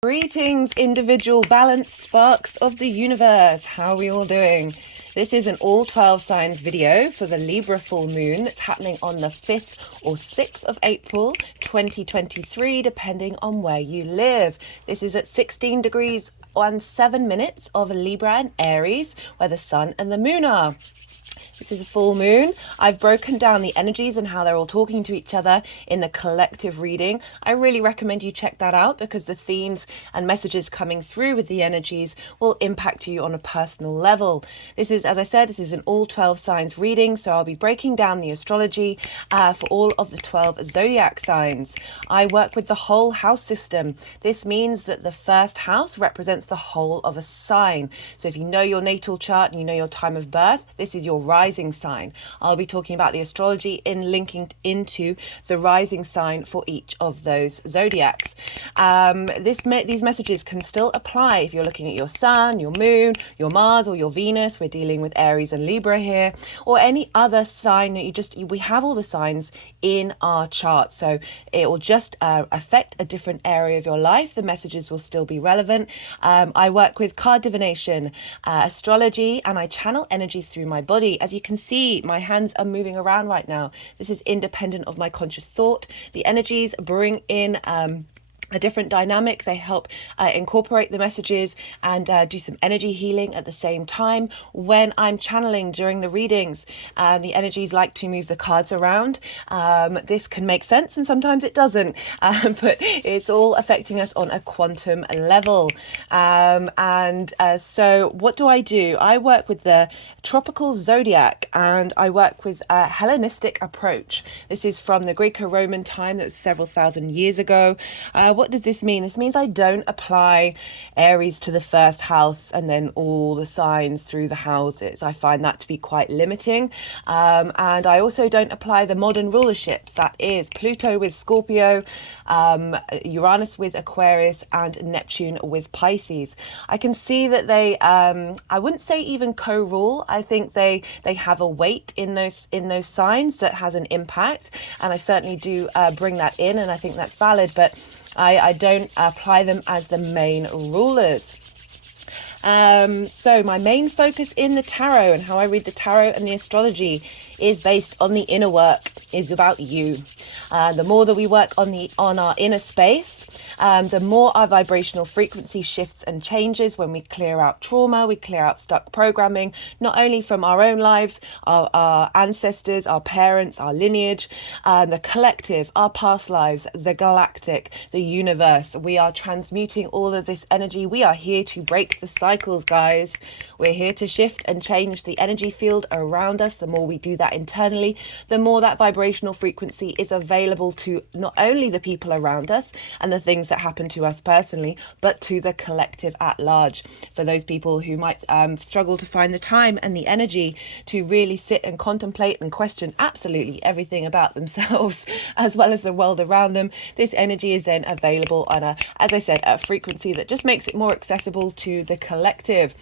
Greetings, individual balanced sparks of the universe. How are we all doing? This is an all 12 signs video for the Libra full moon that's happening on the 5th or 6th of April 2023, depending on where you live. This is at 16 degrees and 7 minutes of Libra and Aries, where the sun and the moon are. This is a full moon. I've broken down the energies and how they're all talking to each other in the collective reading. I really recommend you check that out because the themes and messages coming through with the energies will impact you on a personal level. This is, as I said, this is an all 12 signs reading, so I'll be breaking down the astrology for all of the 12 zodiac signs. I work with the whole house system. This means that the first house represents the whole of a sign. So if you know your natal chart and you know your time of birth, this is your rising sign. I'll be talking about the astrology in linking into the rising sign for each of those zodiacs. These messages can still apply if you're looking at your sun, your moon, your Mars, or your Venus. We're dealing with Aries and Libra here, or any other sign that we have all the signs in our chart, so it will just affect a different area of your life. The messages will still be relevant. I work with card divination, astrology, and I channel energies through my body. As you can see, my hands are moving around right now. This is independent of my conscious thought. The energies bring in a different dynamic. They help incorporate the messages and do some energy healing at the same time. When I'm channeling during the readings, the energies like to move the cards around. This can make sense and sometimes it doesn't, but it's all affecting us on a quantum level. So what do? I work with the tropical zodiac and I work with a Hellenistic approach. This is from the Greco-Roman time that was several thousand years ago. What does this mean? This means I don't apply Aries to the first house and then all the signs through the houses. I find that to be quite limiting. And I also don't apply the modern rulerships. That is Pluto with Scorpio, Uranus with Aquarius, and Neptune with Pisces. I can see that they, I wouldn't say even co-rule. I think they have a weight in those signs that has an impact. And I certainly do bring that in, and I think that's valid. But I don't apply them as the main rulers. So my main focus in the tarot and how I read the tarot and the astrology is based on the inner work, is about you. The more that we work on our inner space, the more our vibrational frequency shifts and changes. When we clear out trauma, we clear out stuck programming, not only from our own lives, our ancestors, our parents, our lineage, the collective, our past lives, the galactic, the universe. We are transmuting all of this energy. We are here to break the cycles, guys. We're here to shift and change the energy field around us. The more we do that internally, the more that vibrational frequency is available to not only the people around us and the things that happen to us personally, but to the collective at large. For those people who might struggle to find the time and the energy to really sit and contemplate and question absolutely everything about themselves as well as the world around them, this energy is then available on as I said, a frequency that just makes it more accessible to the collective.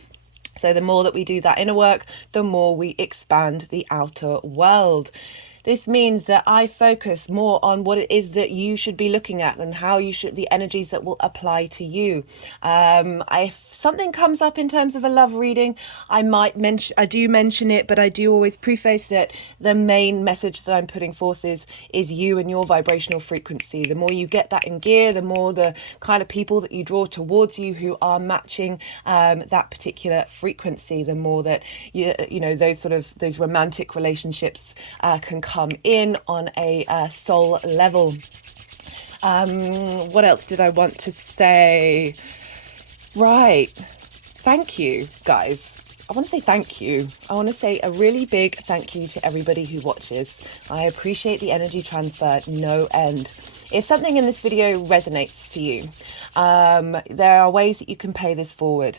So the more that we do that inner work, the more we expand the outer world. This means that I focus more on what it is that you should be looking at and how you should, the energies that will apply to you. If something comes up in terms of a love reading, I do mention it, but I do always preface that the main message that I'm putting forth is you and your vibrational frequency. The more you get that in gear, the more the kind of people that you draw towards you who are matching that particular frequency, the more that you know those romantic relationships can come in on a soul level. What else did I want to say? Right. Thank you, guys. I want to say thank you. I want to say a really big thank you to everybody who watches. I appreciate the energy transfer, no end. If something in this video resonates for you, there are ways that you can pay this forward.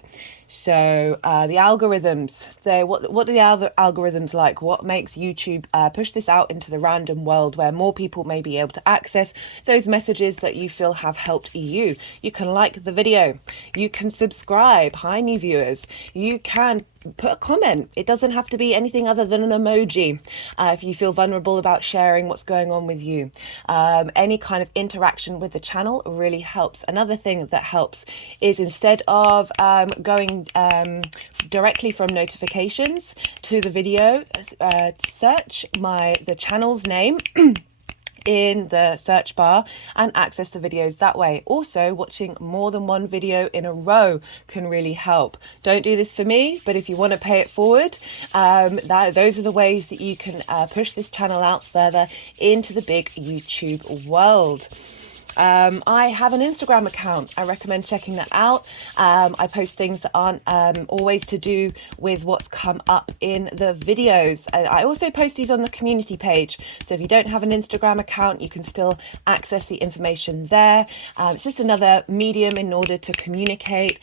So the algorithms, what are the algorithms like? What makes YouTube push this out into the random world where more people may be able to access those messages that you feel have helped you? You can like the video. You can subscribe. Hi, new viewers. You can put a comment. It doesn't have to be anything other than an emoji. If you feel vulnerable about sharing what's going on with you, any kind kind of interaction with the channel really helps. Another thing that helps is instead of going directly from notifications to the video, search the channel's name in the search bar and access the videos that way. Also, watching more than one video in a row can really help. Don't do this for me, but if you want to pay it forward, those are the ways that you can push this channel out further into the big YouTube world. I have an Instagram account. I recommend checking that out. I post things that aren't always to do with what's come up in the videos. I also post these on the community page. So if you don't have an Instagram account, you can still access the information there. It's just another medium in order to communicate.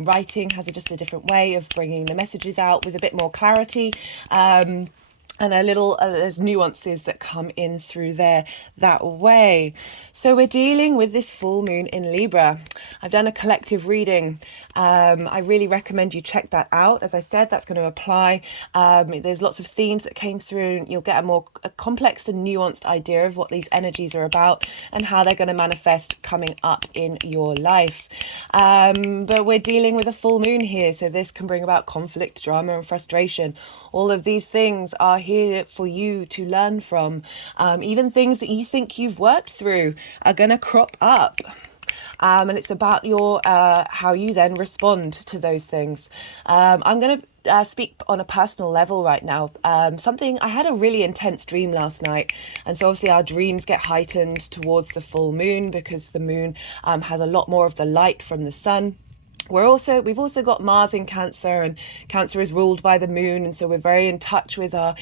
Writing has just a different way of bringing the messages out with a bit more clarity. And there's nuances that come in through there that way. So we're dealing with this full moon in Libra. I've done a collective reading. I really recommend you check that out. As I said, that's going to apply. There's lots of themes that came through, and you'll get a complex and nuanced idea of what these energies are about and how they're going to manifest coming up in your life. But we're dealing with a full moon here, so this can bring about conflict, drama, and frustration. All of these things are here for you to learn from. Even things that you think you've worked through are going to crop up. And it's about your how you then respond to those things. I'm going to speak on a personal level right now. I had a really intense dream last night, and so obviously our dreams get heightened towards the full moon because the moon has a lot more of the light from the sun. We've also got Mars in Cancer, and Cancer is ruled by the moon, and so we're very in touch with our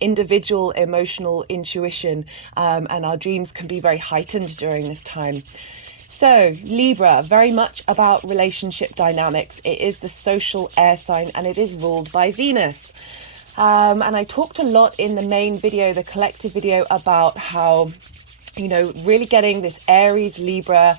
individual emotional intuition, and our dreams can be very heightened during this time. So Libra, very much about relationship dynamics. It is the social air sign, and it is ruled by Venus. And I talked a lot in the main video, the collective video, about how, really getting this Aries Libra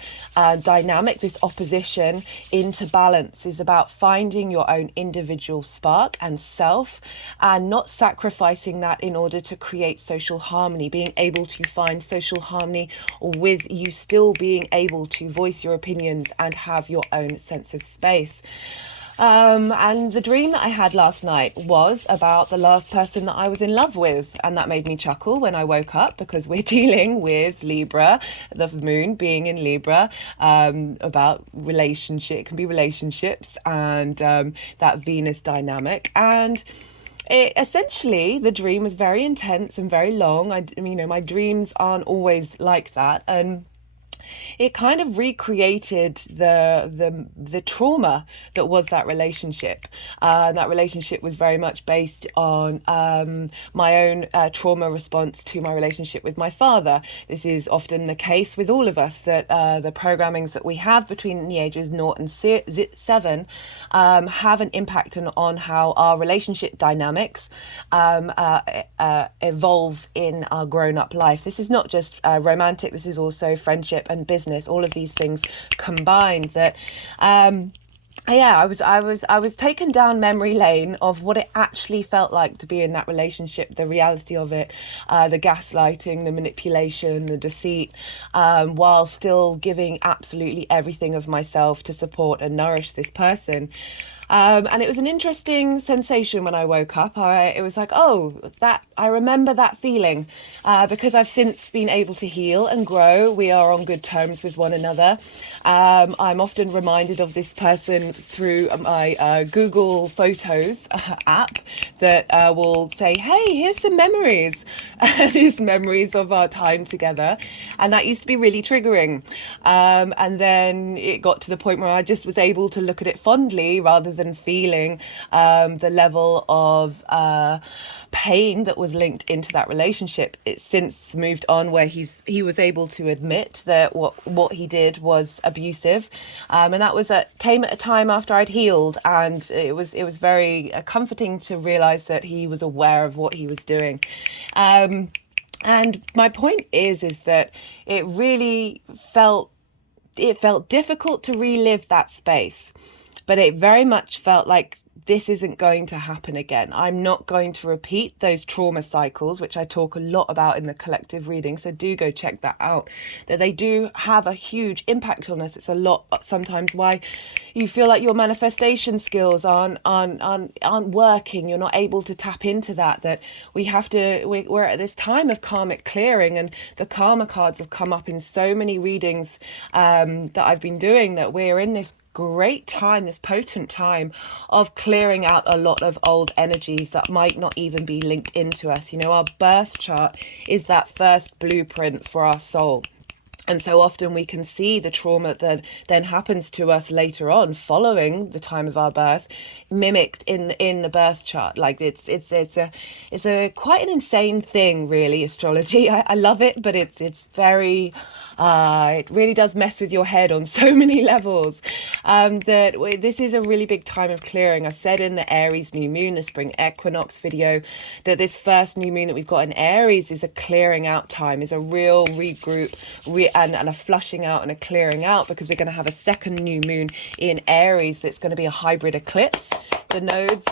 dynamic, this opposition into balance is about finding your own individual spark and self, and not sacrificing that in order to create social harmony, being able to find social harmony with you still being able to voice your opinions and have your own sense of space. And the dream that I had last night was about the last person that I was in love with, and that made me chuckle when I woke up, because we're dealing with Libra, the moon being in Libra, about relationship. It can be relationships and that Venus dynamic. And essentially the dream was very intense and very long. My dreams aren't always like that, and it kind of recreated the trauma that was that relationship. That relationship was very much based on my own trauma response to my relationship with my father. This is often the case with all of us, that the programmings that we have between the ages 0 and 7 have an impact on how our relationship dynamics evolve in our grown-up life. This is not just romantic, this is also friendship and business, all of these things combined. That I was taken down memory lane of what it actually felt like to be in that relationship, the reality of it, the gaslighting, the manipulation, the deceit, while still giving absolutely everything of myself to support and nourish this person. And it was an interesting sensation when I woke up. It was like, I remember that feeling, because I've since been able to heal and grow. We are on good terms with one another. I'm often reminded of this person through my Google Photos app that will say, hey, here's some memories, these memories of our time together. And that used to be really triggering. And then it got to the point where I just was able to look at it fondly rather than feeling the level of pain that was linked into that relationship. It's since moved on where he was able to admit that what he did was abusive, and that came at a time after I'd healed, and it was very comforting to realize that he was aware of what he was doing. And my point is that it really felt difficult to relive that space. But it very much felt like this isn't going to happen again. I'm not going to repeat those trauma cycles, which I talk a lot about in the collective reading. So do go check that out, that they do have a huge impact on us. It's a lot sometimes why you feel like your manifestation skills aren't working. You're not able to tap into that we're at this time of karmic clearing, and the karma cards have come up in so many readings that I've been doing, that we're in this great time, this potent time of clearing out a lot of old energies that might not even be linked into us. You know, our birth chart is that first blueprint for our soul. And so often we can see the trauma that then happens to us later on, following the time of our birth, mimicked in the birth chart. Like it's a quite an insane thing, really, astrology. I love it, but it's very it really does mess with your head on so many levels. This is a really big time of clearing. I said in the Aries new moon, the spring equinox video, that this first new moon that we've got in Aries is a clearing out time, is a real regroup, and a flushing out and a clearing out, because we're going to have a second new moon in Aries that's going to be a hybrid eclipse. The nodes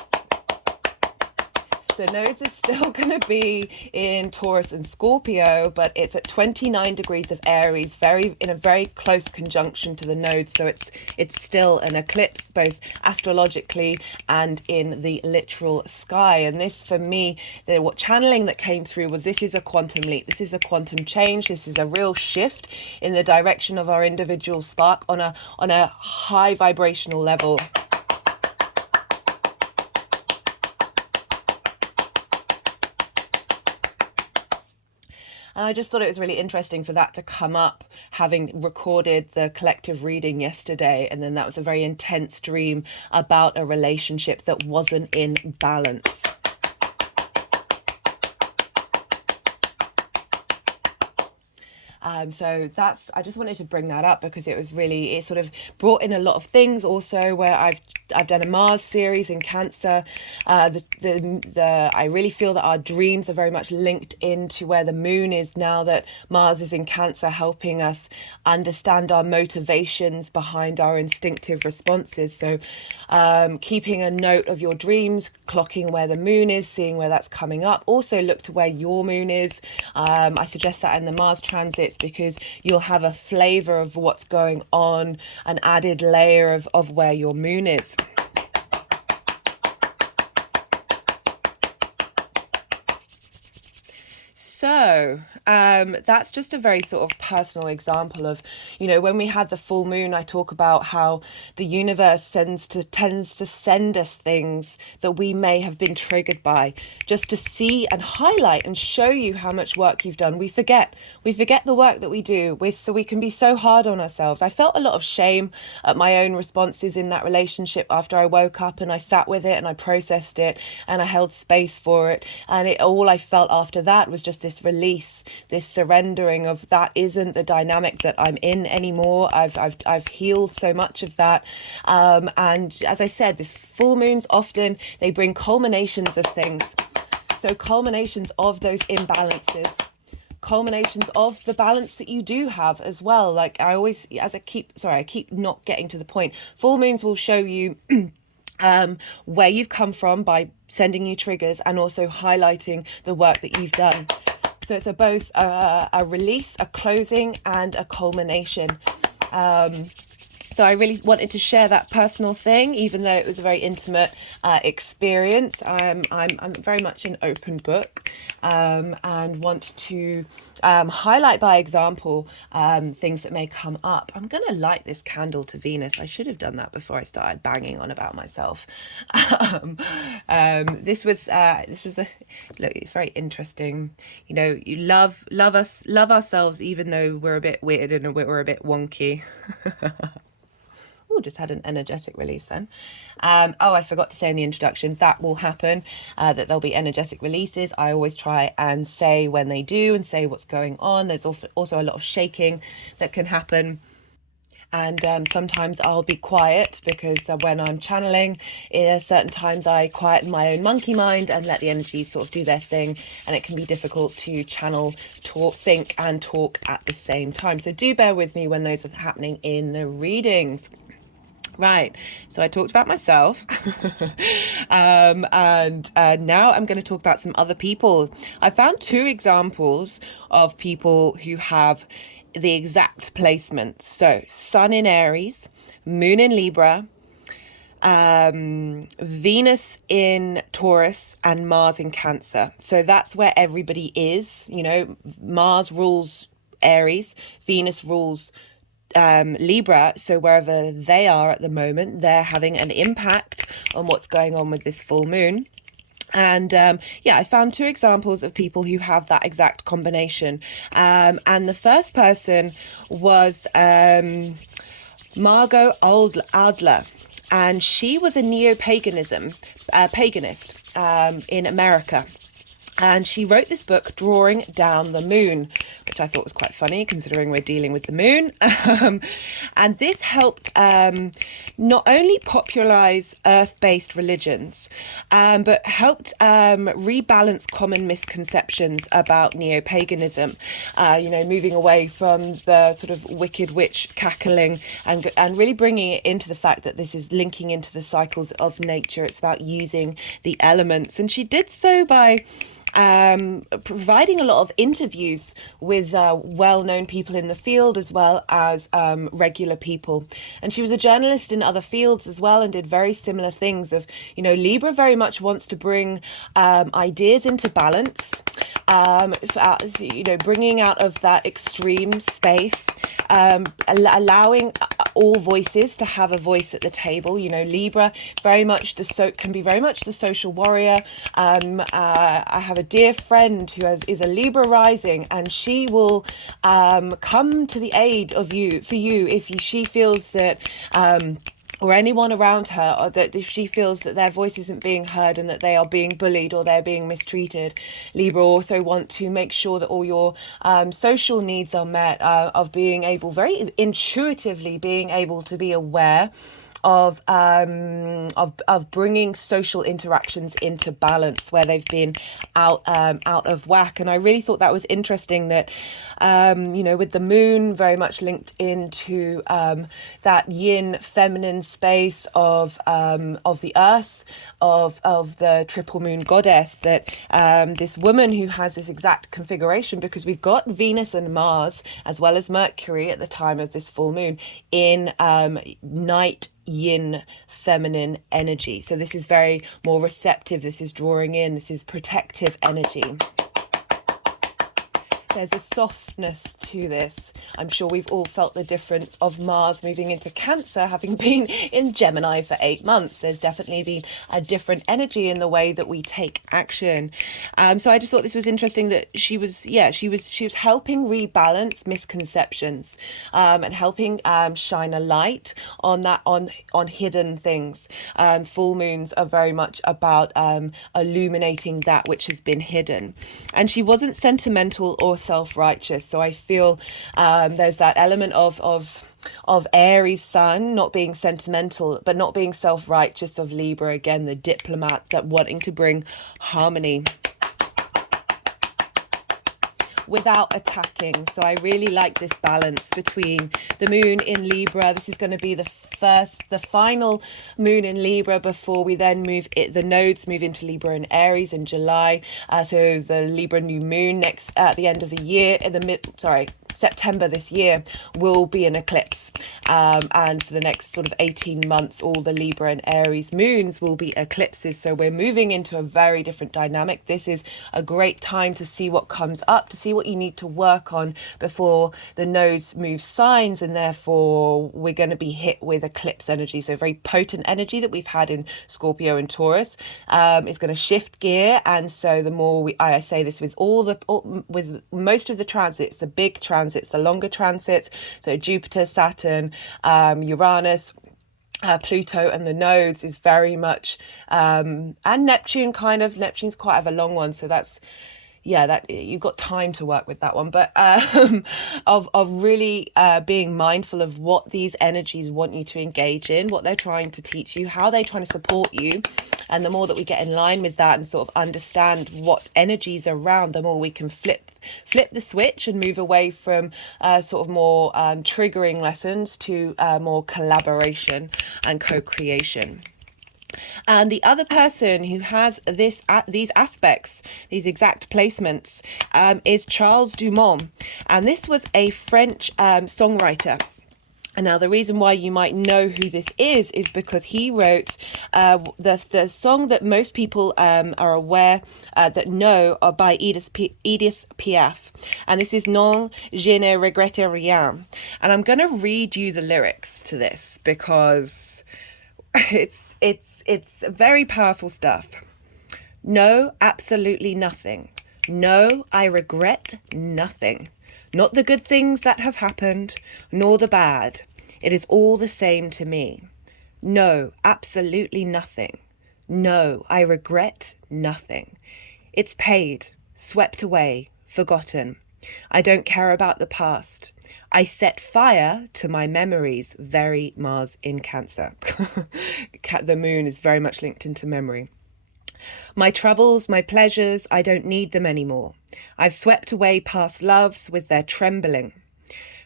are still going to be in Taurus and Scorpio, but it's at 29 degrees of Aries, in a very close conjunction to the nodes. So it's still an eclipse, both astrologically and in the literal sky. And this, for me, what channeling that came through was, this is a quantum leap. This is a quantum change. This is a real shift in the direction of our individual spark on a high vibrational level. And I just thought it was really interesting for that to come up, having recorded the collective reading yesterday. And then that was a very intense dream about a relationship that wasn't in balance. So I just wanted to bring that up because it sort of brought in a lot of things also, where I've done a Mars series in Cancer. I really feel that our dreams are very much linked into where the moon is now that Mars is in Cancer, helping us understand our motivations behind our instinctive responses. So keeping a note of your dreams, clocking where the moon is, seeing where that's coming up. Also look to where your moon is. I suggest that in the Mars transits, because you'll have a flavor of what's going on, an added layer of where your moon is. So that's just a very sort of personal example of, when we had the full moon, I talk about how the universe tends to send us things that we may have been triggered by, just to see and highlight and show you how much work you've done. We forget the work that we do, so we can be so hard on ourselves. I felt a lot of shame at my own responses in that relationship after I woke up, and I sat with it and I processed it and I held space for it. And all I felt after that was just this release, this surrendering of that isn't the dynamic that I'm in anymore. I've healed so much of that. And as I said, this full moons often, they bring culminations of things. So culminations of those imbalances, culminations of the balance that you do have as well. Like I keep not getting to the point. Full moons will show you where you've come from by sending you triggers, and also highlighting the work that you've done. So it's both a release, a closing, and a culmination. So I really wanted to share that personal thing, even though it was a very intimate experience. I'm very much an open book, and want to highlight by example things that may come up. I'm going to light this candle to Venus. I should have done that before I started banging on about myself. This was look, it's very interesting. You love ourselves, even though we're a bit weird and we're a bit wonky. Oh, just had an energetic release then. I forgot to say in the introduction, that will happen, that there'll be energetic releases. I always try and say when they do and say what's going on. There's also a lot of shaking that can happen. And sometimes I'll be quiet, because when I'm channeling, certain times I quieten my own monkey mind and let the energies sort of do their thing. And it can be difficult to channel, think and talk at the same time. So do bear with me when those are happening in the readings. Right, so I talked about myself, and now I'm going to talk about some other people. I found two examples of people who have the exact placements. So, Sun in Aries, Moon in Libra, Venus in Taurus, and Mars in Cancer. So that's where everybody is. You know, Mars rules Aries, Venus rules Libra, so wherever they are at the moment, they're having an impact on what's going on with this full moon. And yeah, I found two examples of people who have that exact combination. And the first person was Margot Adler, and she was a paganist in America. And she wrote this book, Drawing Down the Moon, which I thought was quite funny considering we're dealing with the moon. And this helped not only popularize earth-based religions, but helped rebalance common misconceptions about neo-paganism, moving away from the sort of wicked witch cackling and really bringing it into the fact that this is linking into the cycles of nature. It's about using the elements. And she did so by providing a lot of interviews with well-known people in the field as well as regular people. And she was a journalist in other fields as well and did very similar things of, Libra very much wants to bring ideas into balance, bringing out of that extreme space, allowing all voices to have a voice at the table. Libra very much can be very much the social warrior. I have a dear friend who is a Libra rising, and she will come to the aid of you if she feels that or anyone around her, or that if she feels that their voice isn't being heard and that they are being bullied or they're being mistreated. Libra also want to make sure that all your social needs are met, of being able, very intuitively being able to be aware of bringing social interactions into balance where they've been out of whack. And I really thought that was interesting that with the moon very much linked into that yin feminine space of the earth, of the triple moon goddess, that this woman who has this exact configuration, because we've got Venus and Mars as well as Mercury at the time of this full moon in night yin feminine energy. So this is very more receptive, this is drawing in, this is protective energy. There's a softness to this. I'm sure we've all felt the difference of Mars moving into Cancer, having been in Gemini for 8 months. There's definitely been a different energy in the way that we take action. So I just thought this was interesting that she was helping rebalance misconceptions, and helping shine a light on that, on hidden things. Full moons are very much about illuminating that which has been hidden. And she wasn't sentimental or self-righteous. So I feel there's that element of Aries Sun, not being sentimental, but not being self-righteous, of Libra, again, the diplomat, that wanting to bring harmony without attacking. So I really like this balance between the moon in Libra. This is going to be the final moon in Libra before we then the nodes move into Libra and Aries in July. So the Libra new moon at the end of the year, September this year, will be an eclipse, and for the next sort of 18 months all the Libra and Aries moons will be eclipses. So we're moving into a very different dynamic. This is a great time to see what comes up, to see what you need to work on before the nodes move signs, and therefore we're going to be hit with eclipse energy. So very potent energy that we've had in Scorpio and Taurus is going to shift gear. And so the more I say this with with most of the transits, the big transits, the longer transits, so Jupiter, Saturn, Uranus, Pluto, and the nodes is very much, and Neptune, Neptune's quite of a long one, so that's yeah, that you've got time to work with that one, but of really being mindful of what these energies want you to engage in, what they're trying to teach you, how they're trying to support you. And the more that we get in line with that and sort of understand what energies are around, the more we can flip the switch and move away from sort of more triggering lessons to more collaboration and co-creation. And the other person who has these aspects, these exact placements, is Charles Dumont. And this was a French songwriter. And now the reason why you might know who this is because he wrote the song that most people are aware that know are by Edith Piaf. And this is Non, je ne regrette rien. And I'm going to read you the lyrics to this because it's very powerful stuff. No, absolutely nothing. No, I regret nothing. Not the good things that have happened, nor the bad. It is all the same to me. No, absolutely nothing. No, I regret nothing. It's paid, swept away, forgotten. I don't care about the past. I set fire to my memories, very Mars in Cancer. The moon is very much linked into memory. My troubles, my pleasures, I don't need them anymore. I've swept away past loves with their trembling.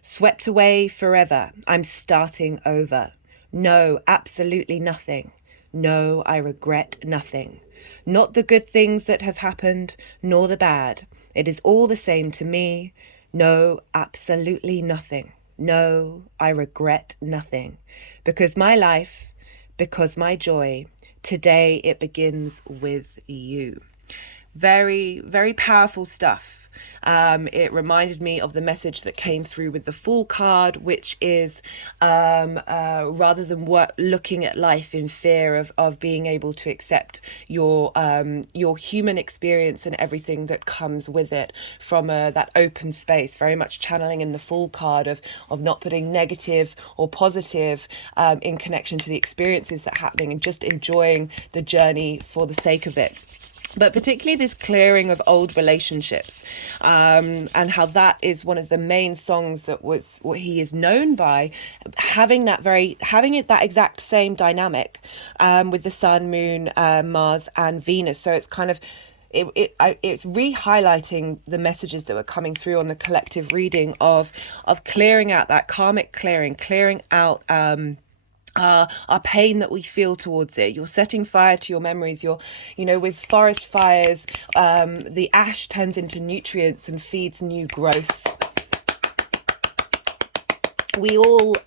Swept away forever, I'm starting over. No, absolutely nothing. No, I regret nothing. Not the good things that have happened, nor the bad. It is all the same to me. No, absolutely nothing. No, I regret nothing. Because my life, because my joy, today it begins with you. Very, very powerful stuff. It reminded me of the message that came through with the Fool card, which is rather than looking at life in fear of being able to accept your human experience and everything that comes with it from that open space, very much channeling in the Fool card of not putting negative or positive in connection to the experiences that are happening and just enjoying the journey for the sake of it. But particularly this clearing of old relationships, and how that is one of the main songs that was what he is known by, having that exact same dynamic with the Sun, Moon, Mars, and Venus. So it's kind of it's re-highlighting the messages that were coming through on the collective reading of clearing out that karmic clearing out our pain that we feel towards it. You're setting fire to your memories. With forest fires, the ash turns into nutrients and feeds new growth. We all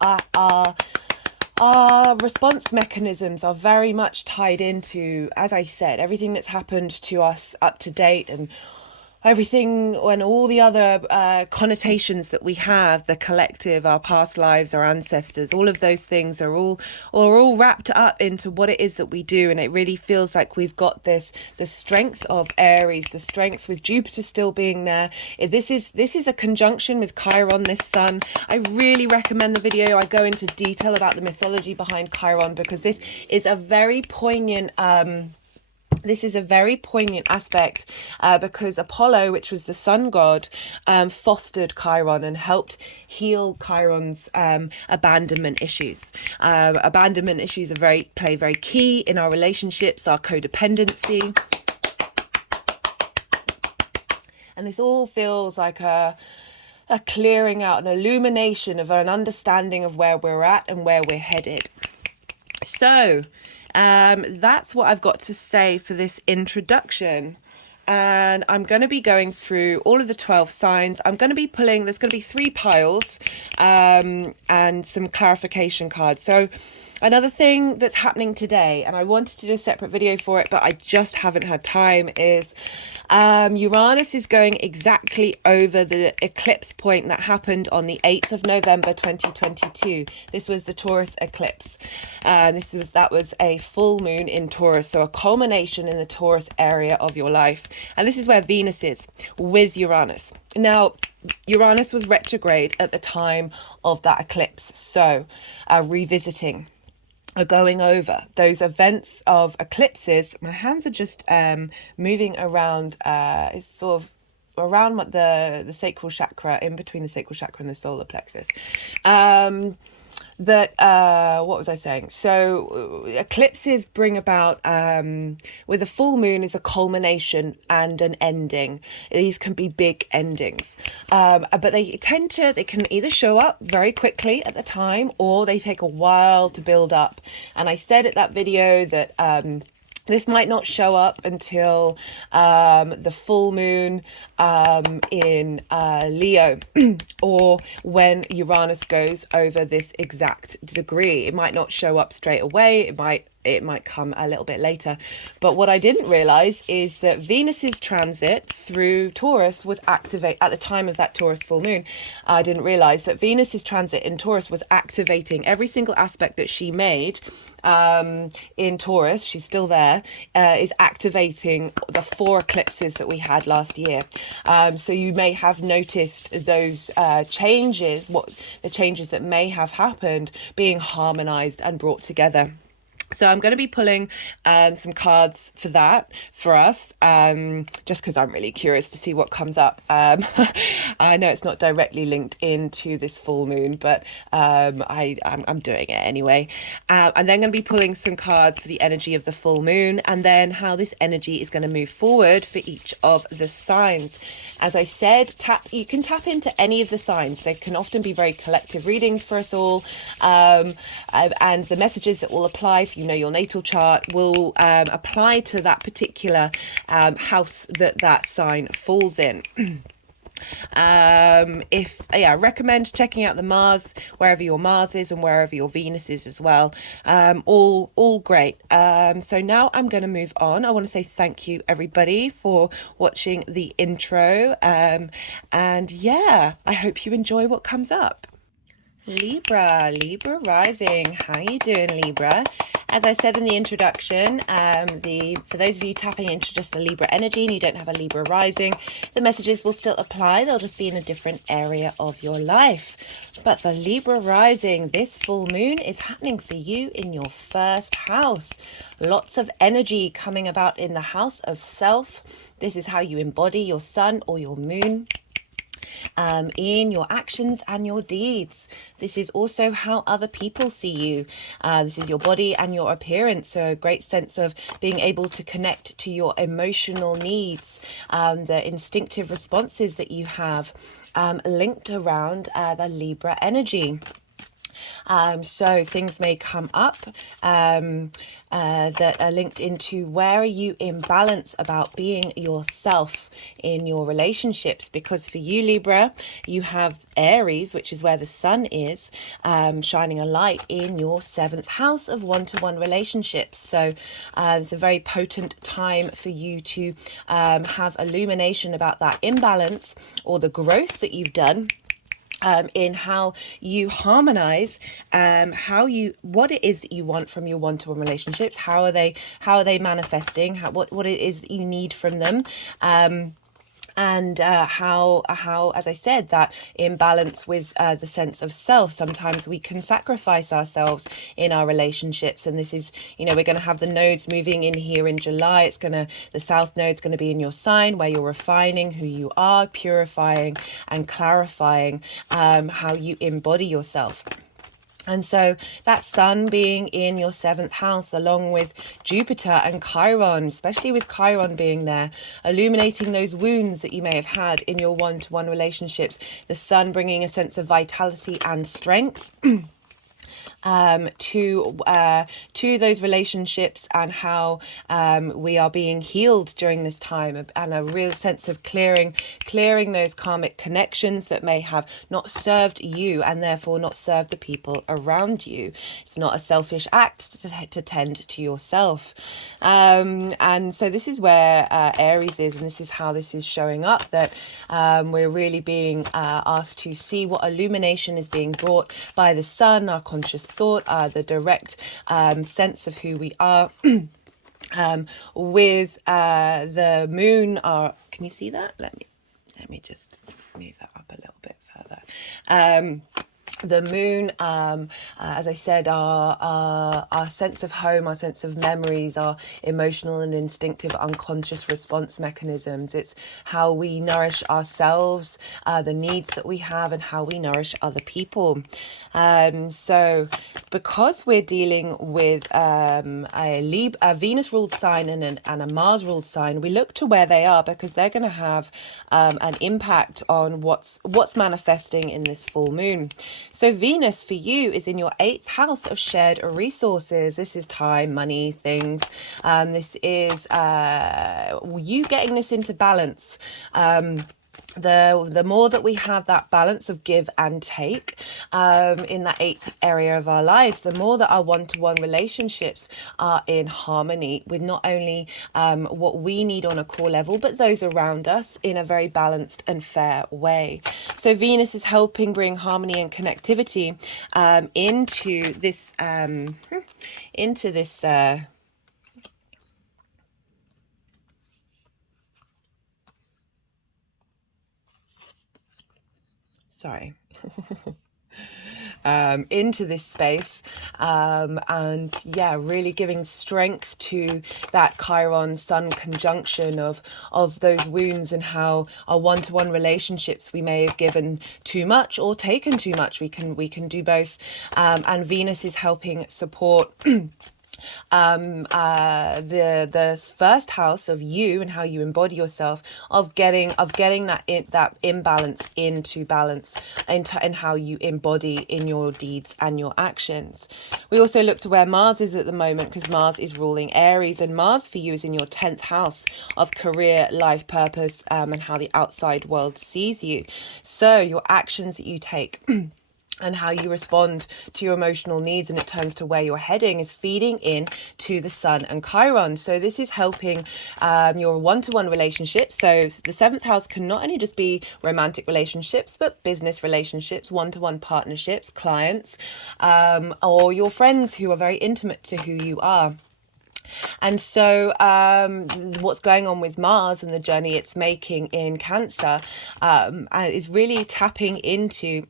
our response mechanisms are very much tied into, as I said, everything that's happened to us up to date, and everything and all the other connotations that we have, the collective, our past lives, our ancestors, all of those things are all wrapped up into what it is that we do. And it really feels like we've got the strength of Aries, the strength with Jupiter still being there. This is a conjunction with Chiron, this sun. I really recommend the video. I go into detail about the mythology behind Chiron, because this is a very poignant aspect, because Apollo, which was the sun god, fostered Chiron and helped heal Chiron's abandonment issues. Abandonment issues play very key in our relationships, our codependency. And this all feels like a clearing out, an illumination of an understanding of where we're at and where we're headed. So that's what I've got to say for this introduction. And I'm going to be going through all of the 12 signs. I'm going to be pulling, there's going to be 3 piles and some clarification cards. So another thing that's happening today, and I wanted to do a separate video for it, but I just haven't had time, is Uranus is going exactly over the eclipse point that happened on the 8th of November 2022. This was the Taurus eclipse. That was a full moon in Taurus, so a culmination in the Taurus area of your life. And this is where Venus is with Uranus. Now, Uranus was retrograde at the time of that eclipse, so revisiting, going over those events of eclipses. My hands are just moving around. It's sort of around the sacral chakra, in between the sacral chakra and the solar plexus. What was I saying? So eclipses bring about, with a full moon, is a culmination and an ending. These can be big endings, but they can either show up very quickly at the time, or they take a while to build up. And I said at that video that this might not show up until the full moon in Leo, or when Uranus goes over this exact degree. It might not show up straight away. It might come a little bit later. But what I didn't realize is that Venus's transit through Taurus was activate at the time of that Taurus full moon. I didn't realize that Venus's transit in Taurus was activating every single aspect that she made in Taurus. She's still there, is activating the 4 eclipses that we had last year. So you may have noticed those changes, the changes that may have happened, being harmonized and brought together. So I'm going to be pulling some cards for that for us, just because I'm really curious to see what comes up. I know it's not directly linked into this full moon, but I'm doing it anyway. And then going to be pulling some cards for the energy of the full moon, and then how this energy is going to move forward for each of the signs. As I said, you can tap into any of the signs. They can often be very collective readings for us all, and the messages that will apply for your natal chart will apply to that particular house that sign falls in. I recommend checking out the Mars, wherever your Mars is and wherever your Venus is as well. All great. So now I'm going to move on. I want to say thank you everybody for watching the intro, and yeah, I hope you enjoy what comes up. Libra rising. How you doing, Libra? As I said in the introduction, for those of you tapping into just the Libra energy and you don't have a Libra rising, the messages will still apply. They'll just be in a different area of your life. But the Libra rising, this full moon is happening for you in your first house. Lots of energy coming about in the house of self. This is how you embody your sun or your moon in your actions and your deeds. This is also how other people see you. This is your body and your appearance. So a great sense of being able to connect to your emotional needs, the instinctive responses that you have linked around the Libra energy. So things may come up that are linked into where are you in balance about being yourself in your relationships, because for you, Libra, you have Aries, which is where the sun is, shining a light in your 7th house of one-to-one relationships. So it's a very potent time for you to have illumination about that imbalance or the growth that you've done in how you harmonize what it is that you want from your one-to-one relationships. How are they manifesting, what it is that you need from them, and how, as I said, that imbalance with the sense of self. Sometimes we can sacrifice ourselves in our relationships, and this is, we're going to have the nodes moving in here in July. The South node's going to be in your sign, where you're refining who you are, purifying and clarifying how you embody yourself. And so that sun being in your 7th house, along with Jupiter and Chiron, especially with Chiron being there, illuminating those wounds that you may have had in your one-to-one relationships. The sun bringing a sense of vitality and strength to those relationships, and how we are being healed during this time, and a real sense of clearing those karmic connections that may have not served you and therefore not served the people around you. It's not a selfish act to tend to yourself, and so this is where Aries is, and this is how this is showing up, that we're really being asked to see what illumination is being brought by the sun, our conscious thought, the direct sense of who we are. With the moon, can you see that? Let me just move that up a little bit further. the moon, as I said, our sense of home, our sense of memories, our emotional and instinctive unconscious response mechanisms. It's how we nourish ourselves, the needs that we have, and how we nourish other people. So because we're dealing with a Venus ruled sign and a Mars ruled sign, we look to where they are, because they're going to have an impact on what's manifesting in this full moon. So Venus for you is in your 8th house of shared resources. This is time, money, things. This is you getting this into balance. The more that we have that balance of give and take in that 8th area of our lives, the more that our one-to-one relationships are in harmony with not only what we need on a core level, but those around us in a very balanced and fair way. So Venus is helping bring harmony and connectivity into this sorry. Into this space, and yeah, really giving strength to that Chiron Sun conjunction of those wounds, and how our one-to-one relationships, we may have given too much or taken too much. We can do both, and Venus is helping support the first house of you and how you embody yourself, of getting that imbalance into balance, and how you embody in your deeds and your actions. We also look to where Mars is at the moment, because Mars is ruling Aries, and Mars for you is in your 10th house of career, life, purpose, and how the outside world sees you. So your actions that you take and how you respond to your emotional needs, and it turns to where you're heading, is feeding in to the Sun and Chiron. So this is helping your one-to-one relationships. So the 7th house can not only just be romantic relationships, but business relationships, one-to-one partnerships, clients, or your friends who are very intimate to who you are. And so what's going on with Mars and the journey it's making in Cancer is really tapping into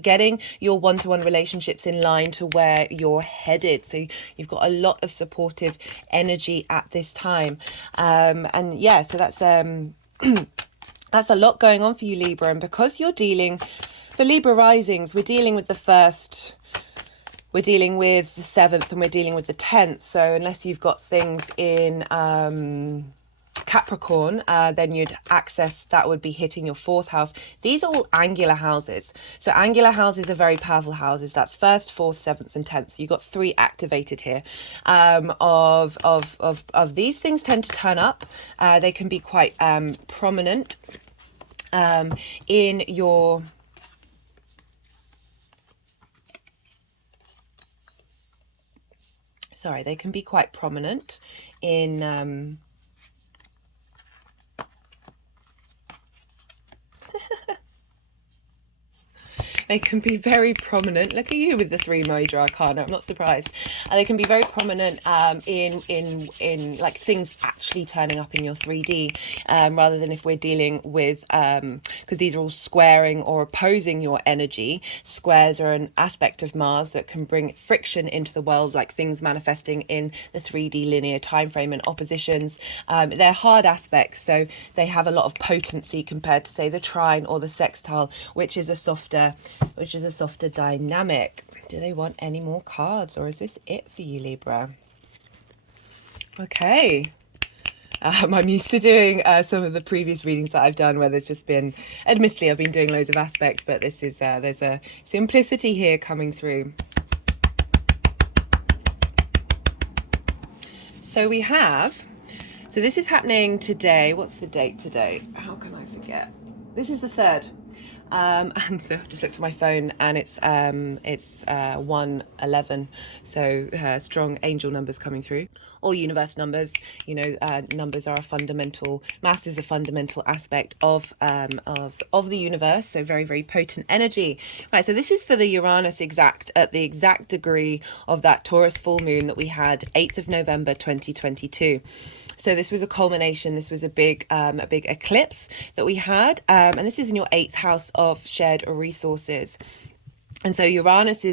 getting your one-to-one relationships in line to where you're headed. So you've got a lot of supportive energy at this time. And yeah, so that's that's a lot going on for you, Libra. And because you're dealing, for Libra risings, we're dealing with the 1st, we're dealing with the 7th, and we're dealing with the 10th. So unless you've got things in Capricorn, then you'd access, that would be hitting your 4th house. These are all angular houses. So angular houses are very powerful houses. That's 1st, 4th, 7th, and 10th. So you've got 3 activated here. Of these things tend to turn up. They can be quite prominent in your... Sorry, they can be quite prominent in... They can be very prominent. Look at you with the 3 major arcana. I'm not surprised. They can be very prominent in like things actually turning up in your 3D, rather than if we're dealing with, because these are all squaring or opposing your energy. Squares are an aspect of Mars that can bring friction into the world, like things manifesting in the 3D linear time frame, and oppositions. They're hard aspects, so they have a lot of potency compared to, say, the trine or the sextile, which is a softer dynamic. Do they want any more cards, or is this it for you, Libra? Okay. I'm used to doing some of the previous readings that I've done where there's just been, admittedly, I've been doing loads of aspects, but this is, there's a simplicity here coming through. So we have, so this is happening today. What's the date today? How can I forget? This is the 3rd. And so I just looked at my phone, and it's 1:11. So strong angel numbers coming through, or universe numbers. You know, numbers are a fundamental, mass is a fundamental aspect of the universe. So very, very potent energy. Right. So this is for the Uranus at the exact degree of that Taurus full moon that we had 8th of November 2022. So this was a culmination. This was a big eclipse that we had, and this is in your 8th house of shared resources. And so Uranus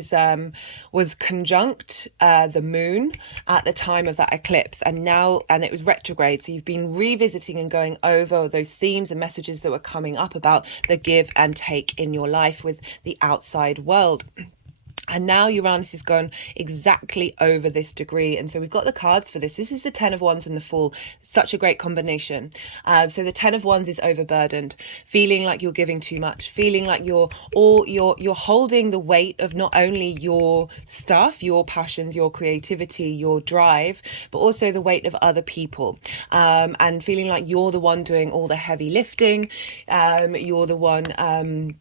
was conjunct the moon at the time of that eclipse, and it was retrograde. So you've been revisiting and going over those themes and messages that were coming up about the give and take in your life with the outside world. And now Uranus has gone exactly over this degree. And so we've got the cards for this. This is the 10 of Wands and the Fool. Such a great combination. So the 10 of Wands is overburdened, feeling like you're giving too much, feeling like you're holding the weight of not only your stuff, your passions, your creativity, your drive, but also the weight of other people. And feeling like you're the one doing all the heavy lifting. You're the one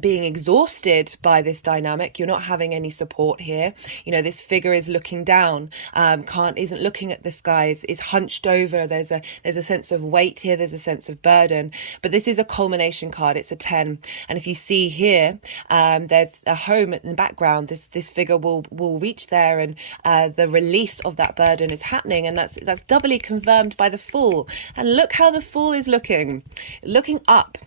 being exhausted by this dynamic. You're not having any support here. You know, this figure is looking down, isn't looking at the skies, is hunched over. There's a sense of weight here. There's a sense of burden. But this is a culmination card. It's a 10. And if you see here, there's a home in the background. This figure will reach there, and the release of that burden is happening. And that's doubly confirmed by the Fool. And look how the Fool is looking up.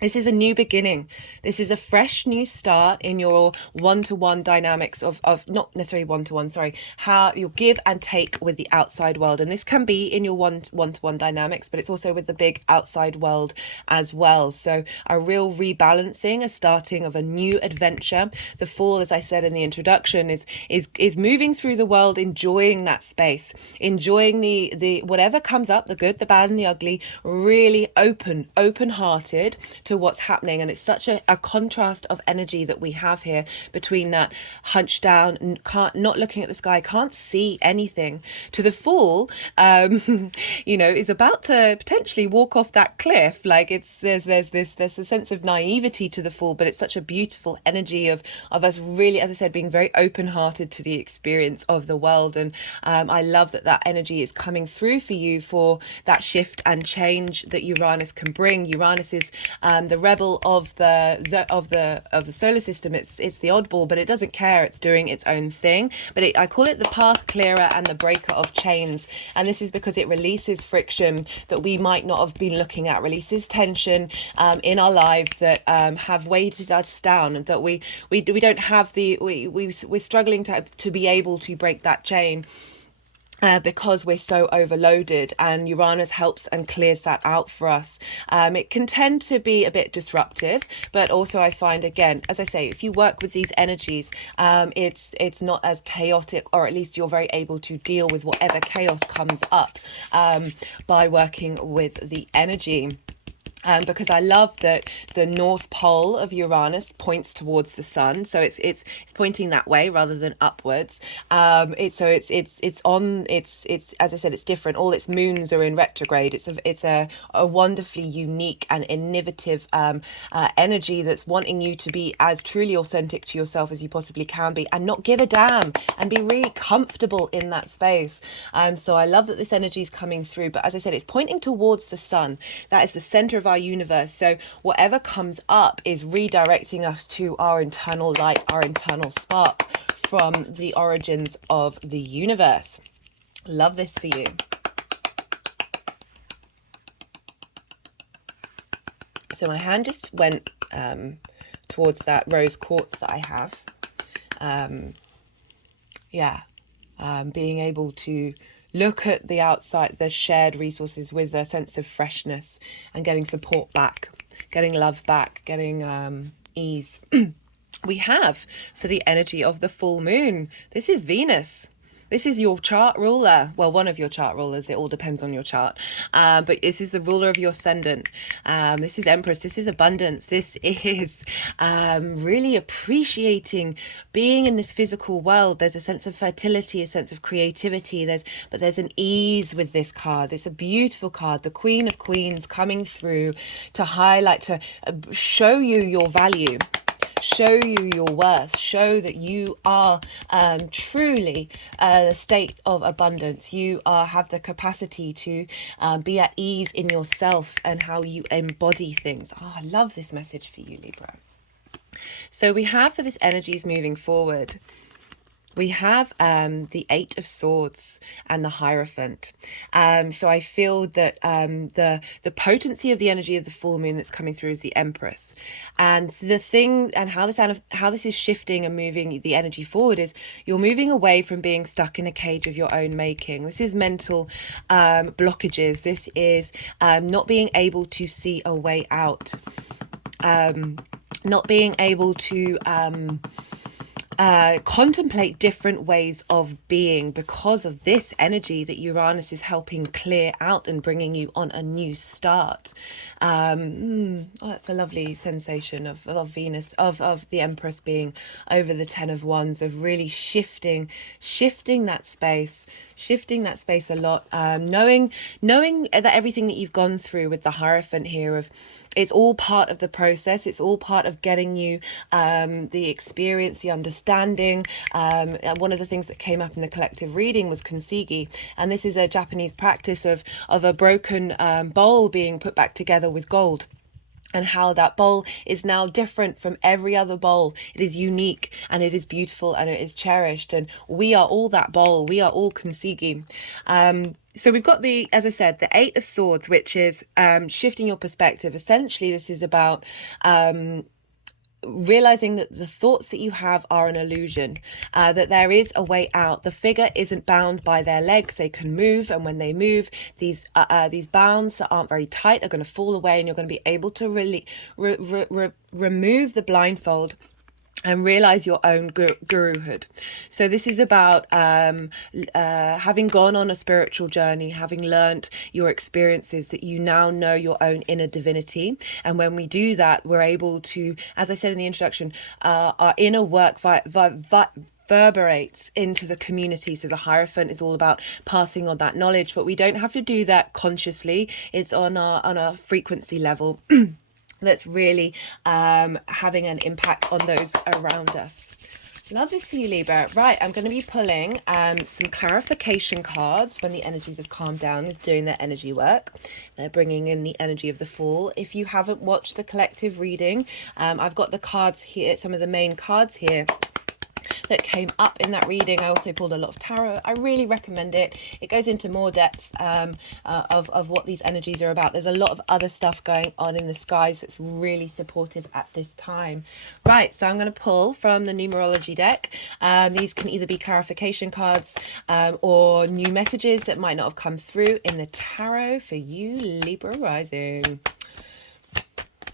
This is a new beginning. This is a fresh new start in your one-to-one dynamics of not necessarily one-to-one, sorry, how you give and take with the outside world. And this can be in your one-to-one dynamics, but it's also with the big outside world as well. So a real rebalancing, a starting of a new adventure. The Fool, as I said in the introduction, is moving through the world, enjoying that space, enjoying the whatever comes up, the good, the bad, and the ugly, really open-hearted to what's happening. And it's such a contrast of energy that we have here between that hunched down, not looking at the sky, can't see anything, to the Fool, is about to potentially walk off that cliff. Like there's a sense of naivety to the Fool, but it's such a beautiful energy of us really, as I said, being very open-hearted to the experience of the world. And I love that energy is coming through for you for that shift and change that Uranus can bring. Uranus is the rebel of the solar system. It's the oddball, but it doesn't care. It's doing its own thing. But I call it the path clearer and the breaker of chains. And this is because it releases friction that we might not have been looking at, releases tension in our lives that have weighted us down, and that we don't have we're struggling to be able to break that chain. Because we're so overloaded, and Uranus helps and clears that out for us. It can tend to be a bit disruptive, but also I find, again, as I say, if you work with these energies, it's not as chaotic, or at least you're very able to deal with whatever chaos comes up by working with the energy. Because I love that the North Pole of Uranus points towards the sun, so it's pointing that way rather than upwards. It's as I said, it's different. All its moons are in retrograde. It's a wonderfully unique and innovative energy that's wanting you to be as truly authentic to yourself as you possibly can be, and not give a damn, and be really comfortable in that space. So I love that this energy is coming through. But as I said, it's pointing towards the sun. That is the center of our universe. So whatever comes up is redirecting us to our internal light, our internal spark from the origins of the universe. Love this for you. So my hand just went towards that rose quartz that I have. Being able to look at the outside, the shared resources with a sense of freshness, and getting support back, getting love back, getting ease. We have, for the energy of the full moon, this is Venus. This is your chart ruler. Well, one of your chart rulers. It all depends on your chart. But this is the ruler of your ascendant. This is Empress. This is abundance. This is really appreciating being in this physical world. There's a sense of fertility, a sense of creativity. But there's an ease with this card. It's a beautiful card. The Queen of Queens coming through to highlight, to show you your value, show you your worth, show that you are truly a state of abundance. You have the capacity to be at ease in yourself and how you embody things. I love this message for you, Libra. So we have, for this energies moving forward, we have the Eight of Swords and the Hierophant. So I feel that the potency of the energy of the full moon that's coming through is the Empress, and the thing and how this is shifting and moving the energy forward is you're moving away from being stuck in a cage of your own making. This is mental blockages. This is not being able to see a way out, not being able to contemplate different ways of being because of this energy that Uranus is helping clear out and bringing you on a new start. Oh, that's a lovely sensation of Venus, of the Empress being over the Ten of Wands, of really shifting that space a lot, knowing that everything that you've gone through with the Hierophant here, of it's all part of the process, it's all part of getting you the experience, the understanding. One of the things that came up in the collective reading was kintsugi, and this is a Japanese practice of a broken bowl being put back together with gold, and how that bowl is now different from every other bowl. It is unique and it is beautiful and it is cherished, and we are all that bowl. We are all kintsugi. So we've got as I said, the Eight of Swords, which is shifting your perspective. Essentially, this is about realizing that the thoughts that you have are an illusion, that there is a way out. The figure isn't bound by their legs, they can move, and when they move, these bounds that aren't very tight are going to fall away, and you're going to be able to really remove the blindfold and realize your own guruhood. So this is about having gone on a spiritual journey, having learnt your experiences, that you now know your own inner divinity. And when we do that, we're able to, as I said in the introduction, our inner work reverberates into the community. So the Hierophant is all about passing on that knowledge, but we don't have to do that consciously. It's on a frequency level that's really having an impact on those around us. Love this for you, Libra. Right, I'm going to be pulling some clarification cards when the energies have calmed down, is doing their energy work. They're bringing in the energy of the Fool. If you haven't watched the collective reading, I've got the cards here, some of the main cards here that came up in that reading. I also pulled a lot of tarot. I really recommend it. It goes into more depth of what these energies are about. There's a lot of other stuff going on in the skies that's really supportive at this time. Right, so I'm going to pull from the numerology deck. These can either be clarification cards or new messages that might not have come through in the tarot for you, Libra rising,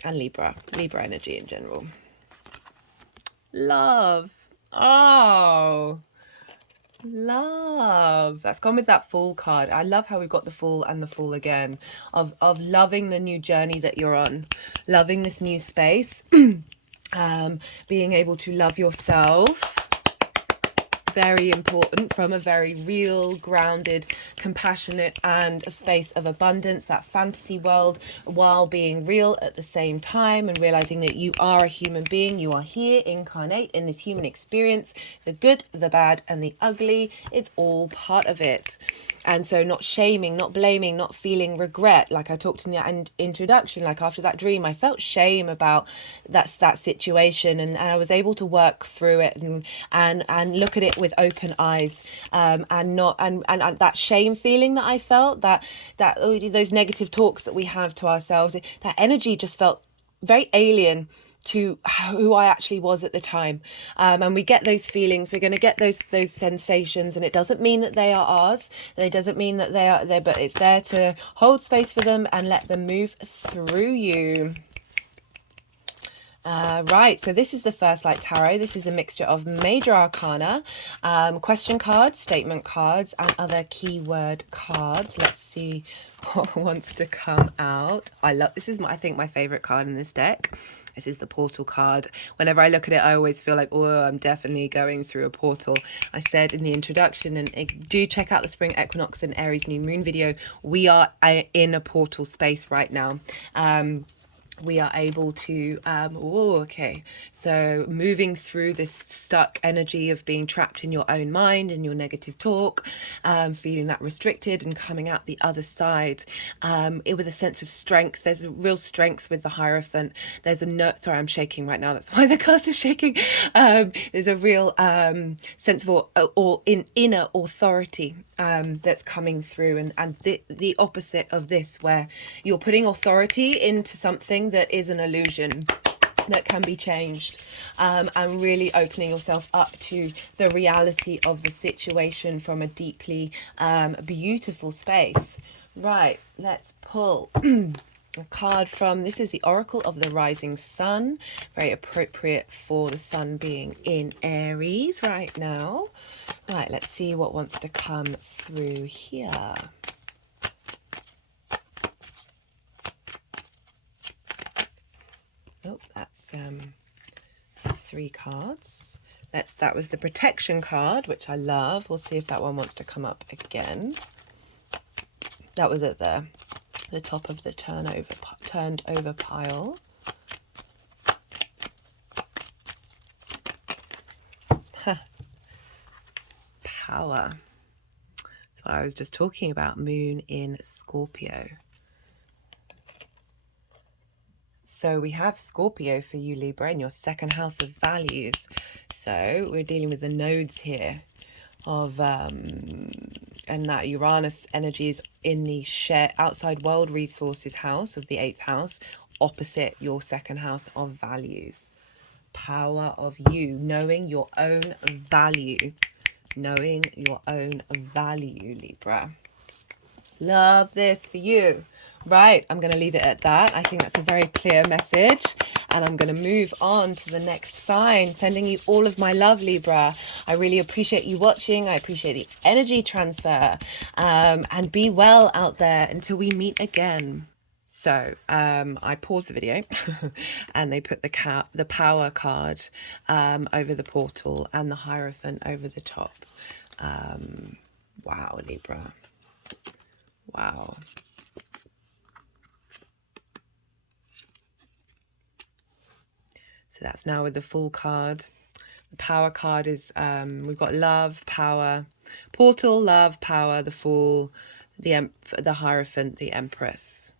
and Libra energy in general. Love. Oh, love. That's gone with that Fool card. I love how we've got the Fool and the Fool again, of loving the new journey that you're on, loving this new space, being able to love yourself. Very important, from a very real, grounded, compassionate, and a space of abundance, that fantasy world, while being real at the same time, and realizing that you are a human being. You are here, incarnate in this human experience. The good, the bad, and the ugly, it's all part of it. And so not shaming, not blaming, not feeling regret. Like I talked in the introduction, like after that dream, I felt shame about that situation, and I was able to work through it and look at it with open eyes, and that shame feeling that I felt, that those negative talks that we have to ourselves, that energy just felt very alien to who I actually was at the time. And we get those feelings, we're going to get those sensations, and it doesn't mean that they are ours. It doesn't mean that they are there, but it's there to hold space for them and let them move through you. Right, so this is the First Light Tarot. This is a mixture of major arcana, question cards, statement cards, and other keyword cards. Let's see what wants to come out. This is I think my favorite card in this deck. This is the portal card. Whenever I look at it, I always feel like, oh, I'm definitely going through a portal. I said in the introduction, and do check out the spring equinox and Aries new moon video, we are in a portal space right now. we are able to so moving through this stuck energy of being trapped in your own mind and your negative talk, feeling that restricted, and coming out the other side with a sense of strength. There's a real strength with the Hierophant. There's a sorry, I'm shaking right now, that's why the cards are shaking. There's a real sense of inner authority that's coming through, and the opposite of this, where you're putting authority into something that is an illusion that can be changed, and really opening yourself up to the reality of the situation from a deeply beautiful space. Right, let's pull a card from, this is the Oracle of the Rising Sun, very appropriate for the sun being in Aries right now. Right, let's see what wants to come through here. Oh, that's 3 cards. That was the protection card, which I love. We'll see if that one wants to come up again. That was at the top of the turned over pile. Power. So I was just talking about Moon in Scorpio. So we have Scorpio for you, Libra, in your second house of values. So we're dealing with the nodes here of and that Uranus energy is in the outside world resources house of the 8th house, opposite your second house of values. Power of you, knowing your own value. Knowing your own value, Libra. Love this for you. Right, I'm going to leave it at that. I think that's a very clear message. And I'm going to move on to the next sign, sending you all of my love, Libra. I really appreciate you watching. I appreciate the energy transfer. And be well out there until we meet again. So I paused the video and they put the power card over the portal and the Hierophant over the top. Wow, Libra. Wow. So that's now with the Fool card. The Power card is, we've got love, power, portal, love, power, the Fool, the Hierophant, the Empress.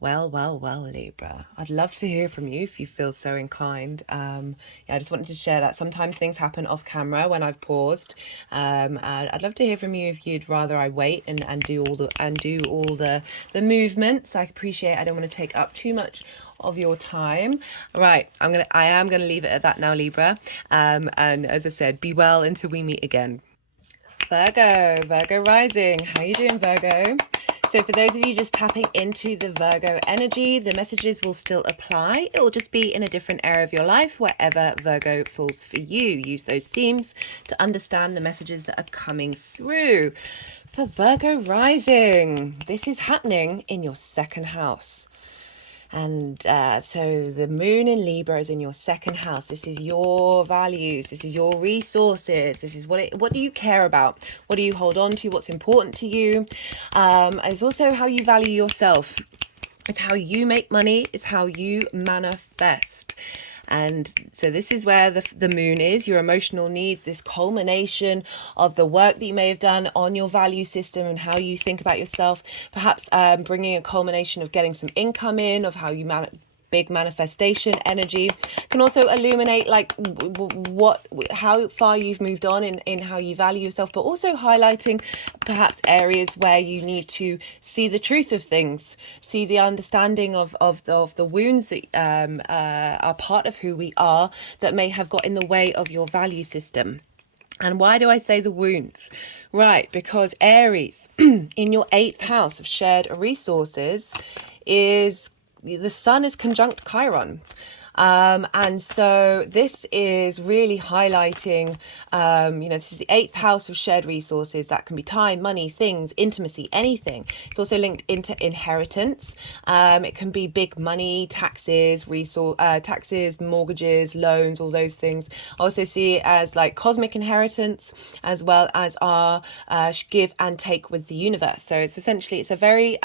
Well, well, well, Libra. I'd love to hear from you if you feel so inclined. Yeah, I just wanted to share that. Sometimes things happen off camera when I've paused. I'd love to hear from you if you'd rather I wait and do all the movements. I appreciate. I don't want to take up too much of your time. Right, I am gonna leave it at that now, Libra. And as I said, be well until we meet again. Virgo rising. How you doing, Virgo? So for those of you just tapping into the Virgo energy, the messages will still apply. It will just be in a different area of your life, wherever Virgo falls for you. Use those themes to understand the messages that are coming through. For Virgo rising, this is happening in your second house. And so the moon in Libra is in your second house. This is your values. This is your resources. This is what do you care about? What do you hold on to? What's important to you? It's also how you value yourself. It's how you make money. It's how you manifest. And so this is where the moon is, your emotional needs, this culmination of the work that you may have done on your value system and how you think about yourself, perhaps bringing a culmination of getting some income in, of how you big manifestation energy. Can also illuminate like how far you've moved on in how you value yourself, but also highlighting perhaps areas where you need to see the truth of things, see the understanding of the wounds that are part of who we are, that may have got in the way of your value system. And why do I say the wounds? Right, because Aries in your 8th house of shared resources is the sun is conjunct Chiron. And so this is really highlighting, this is the 8th house of shared resources. That can be time, money, things, intimacy, anything. It's also linked into inheritance. It can be big money, taxes, taxes, mortgages, loans, all those things. I also see it as like cosmic inheritance, as well as our give and take with the universe. So it's essentially, it's a very,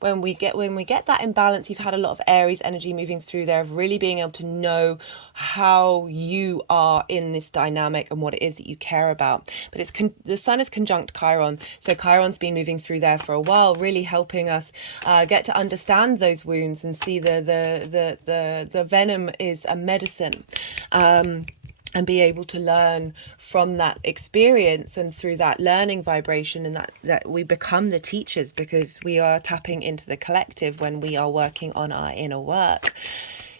when we get that imbalance, you've had a lot of Aries energy moving through there, of really being able to know how you are in this dynamic and what it is that you care about. But it's the sun is conjunct Chiron, so Chiron's been moving through there for a while, really helping us get to understand those wounds and see the venom is a medicine. And be able to learn from that experience, and through that learning vibration, and that we become the teachers, because we are tapping into the collective when we are working on our inner work.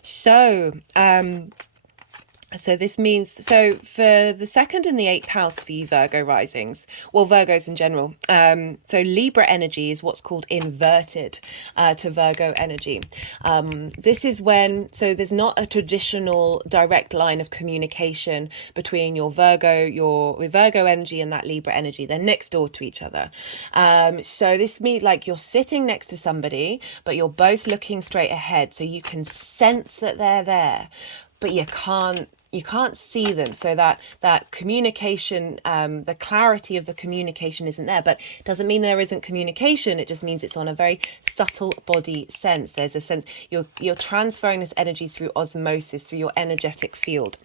So this means, so for the 2nd and the 8th house for you Virgo risings, well, Virgos in general, so Libra energy is what's called inverted to Virgo energy. This is when, so there's not a traditional direct line of communication between your Virgo energy and that Libra energy. They're next door to each other. So this means like you're sitting next to somebody, but you're both looking straight ahead, so you can sense that they're there, but you can't see them, so that communication, the clarity of the communication isn't there. But it doesn't mean there isn't communication, it just means it's on a very subtle body sense. There's a sense you're transferring this energy through osmosis, through your energetic field.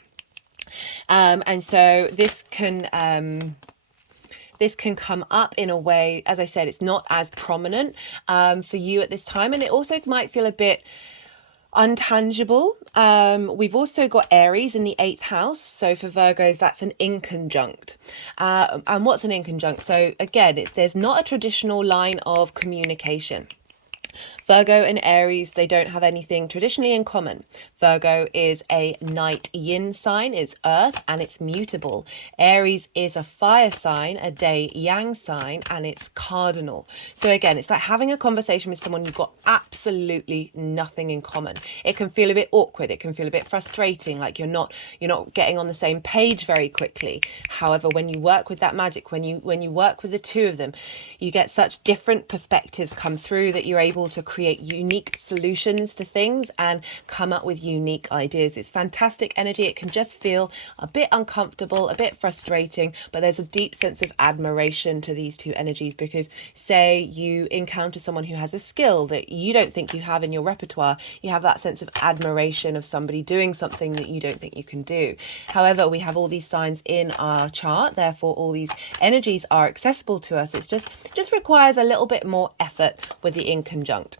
And so this can come up in a way, as I said, it's not as prominent for you at this time, and it also might feel a bit untangible. We've also got Aries in the 8th house, so for Virgos that's an inconjunct. And what's an inconjunct? So again, there's not a traditional line of communication. Virgo and Aries, they don't have anything traditionally in common. Virgo is a night yin sign, it's earth, and it's mutable. Aries is a fire sign, a day yang sign, and it's cardinal. So again, it's like having a conversation with someone you've got absolutely nothing in common. It can feel a bit awkward, it can feel a bit frustrating, like you're not getting on the same page very quickly. However, when you work with that magic, when you work with the two of them, you get such different perspectives come through that you're able to create unique solutions to things and come up with unique ideas. It's fantastic energy. It can just feel a bit uncomfortable, a bit frustrating, but there's a deep sense of admiration to these two energies, because say you encounter someone who has a skill that you don't think you have in your repertoire, you have that sense of admiration of somebody doing something that you don't think you can do. However, we have all these signs in our chart, therefore all these energies are accessible to us. It's just requires a little bit more effort with the inconjunct.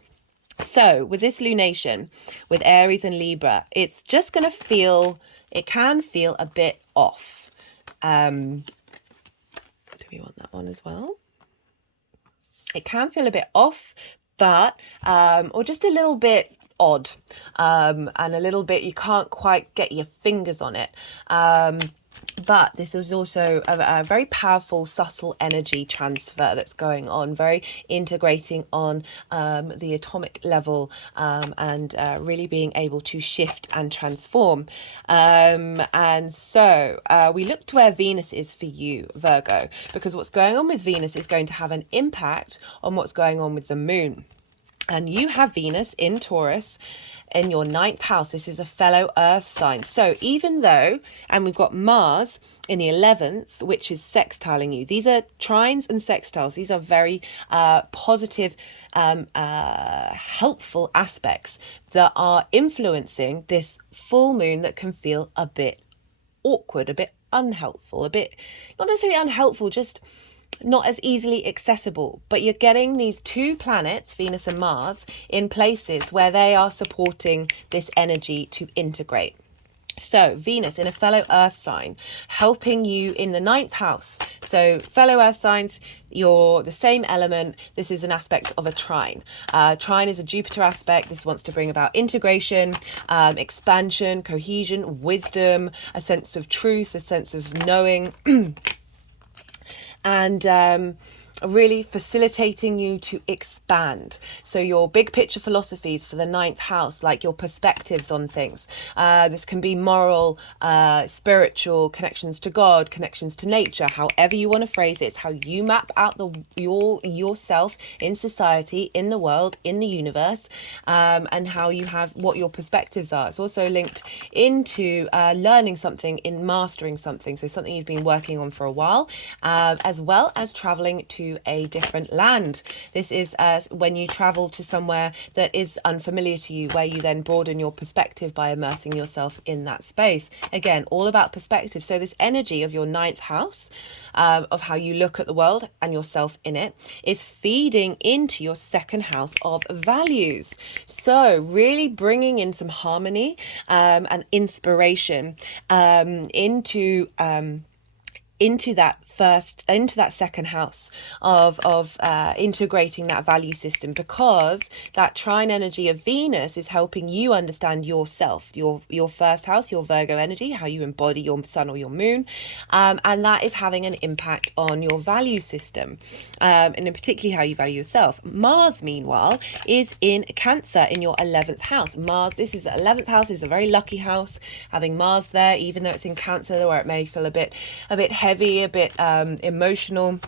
So with this lunation, with Aries and Libra, it's just going to feel, it can feel a bit off. Do we want that one as well? It can feel a bit off, but, or just a little bit odd, and a little bit, you can't quite get your fingers on it. But this is also a very powerful, subtle energy transfer that's going on, very integrating on the atomic level, and really being able to shift and transform. And so we look to where Venus is for you, Virgo, because what's going on with Venus is going to have an impact on what's going on with the moon. And you have Venus in Taurus in your 9th house. This is a fellow earth sign. So even though, and we've got Mars in the 11th, which is sextiling you. These are trines and sextiles. These are very positive, helpful aspects that are influencing this full moon that can feel a bit awkward, a bit unhelpful, a bit, not necessarily unhelpful, just not as easily accessible. But you're getting these two planets, Venus and Mars, in places where they are supporting this energy to integrate. So Venus in a fellow earth sign, helping you in the 9th house. So fellow earth signs, you're the same element. This is an aspect of a trine. Trine is a Jupiter aspect. This wants to bring about integration, expansion, cohesion, wisdom, a sense of truth, a sense of knowing. And really facilitating you to expand. So your big picture philosophies for the ninth house, like your perspectives on things. This can be moral, spiritual, connections to God, connections to nature, however you want to phrase it. It's how you map out yourself in society, in the world, in the universe, and how you have what your perspectives are. It's also linked into learning something, in mastering something, so something you've been working on for a while, as well as traveling to a different land. This is when you travel to somewhere that is unfamiliar to you, where you then broaden your perspective by immersing yourself in that space. Again, all about perspective. So this energy of your ninth house, of how you look at the world and yourself in it, is feeding into your second house of values. So really bringing in some harmony and inspiration into that second house of integrating that value system, because that trine energy of Venus is helping you understand yourself, your first house, your Virgo energy, how you embody your sun or your moon, and that is having an impact on your value system, and in particularly how you value yourself. Mars, meanwhile, is in Cancer in your 11th house. Mars, this is 11th house, is a very lucky house, having Mars there, even though it's in Cancer, where it may feel a bit heavy, a bit emotional,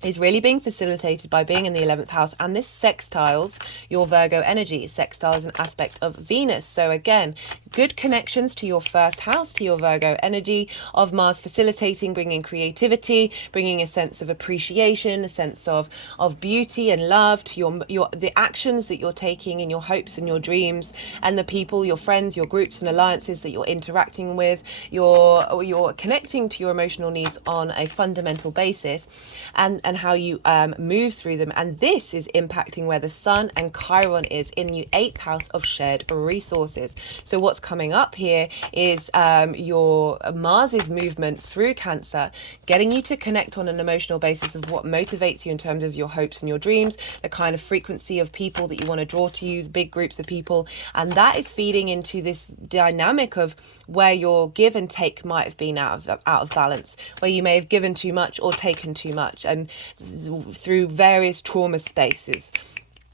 is really being facilitated by being in the 11th house, and this sextiles your Virgo energy. Sextile is an aspect of Venus, so again, good connections to your first house, to your Virgo energy of Mars, facilitating, bringing creativity, bringing a sense of appreciation, a sense of beauty and love to the actions that you're taking in your hopes and your dreams, and the people, your friends, your groups and alliances that you're interacting with. You're connecting to your emotional needs on a fundamental basis, and how you move through them. And this is impacting where the Sun and Chiron is in the 8th house of shared resources. So what's coming up here is your Mars's movement through Cancer, getting you to connect on an emotional basis of what motivates you in terms of your hopes and your dreams, the kind of frequency of people that you want to draw to you, big groups of people. And that is feeding into this dynamic of where your give and take might have been out of balance, where you may have given too much or taken too much, and through various trauma spaces.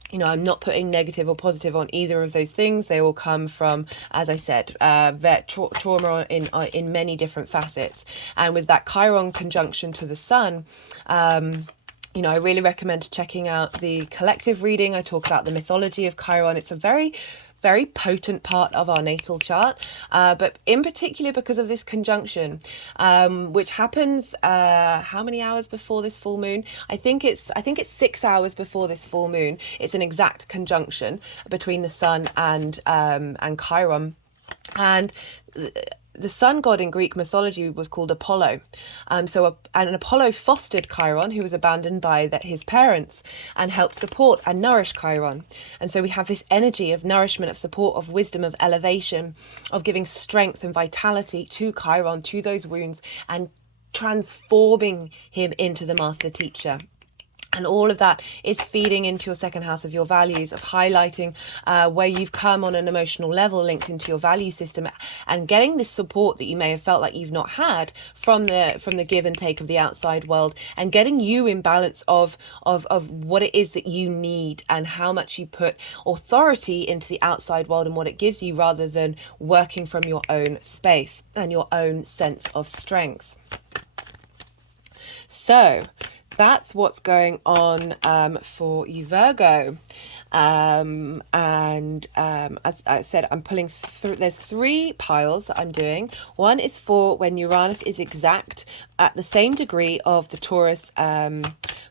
You know, I'm not putting negative or positive on either of those things. They all come from, as I said, trauma in many different facets. And with that Chiron conjunction to the Sun, you know, I really recommend checking out the collective reading. I talk about the mythology of Chiron. It's a very potent part of our natal chart, but in particular because of this conjunction, which happens how many hours before this full moon? I think it's 6 hours before this full moon. It's an exact conjunction between the Sun and Chiron, and the sun god in Greek mythology was called Apollo. And Apollo fostered Chiron, who was abandoned by his parents, and helped support and nourish Chiron. And so we have this energy of nourishment, of support, of wisdom, of elevation, of giving strength and vitality to Chiron, to those wounds, and transforming him into the master teacher. And all of that is feeding into your second house of your values, of highlighting where you've come on an emotional level linked into your value system, and getting this support that you may have felt like you've not had from the give and take of the outside world, and getting you in balance of what it is that you need and how much you put authority into the outside world and what it gives you, rather than working from your own space and your own sense of strength. So that's what's going on for you, Virgo. As I said, I'm pulling there's 3 piles that I'm doing. One is for when Uranus is exact at the same degree of the Taurus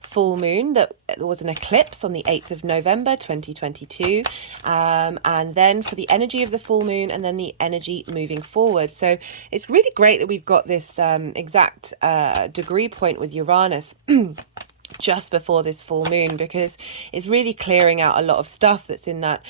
full moon that was an eclipse on the 8th of November 2022, and then for the energy of the full moon, and then the energy moving forward. So it's really great that we've got this exact degree point with Uranus just before this full moon, because it's really clearing out a lot of stuff that's in that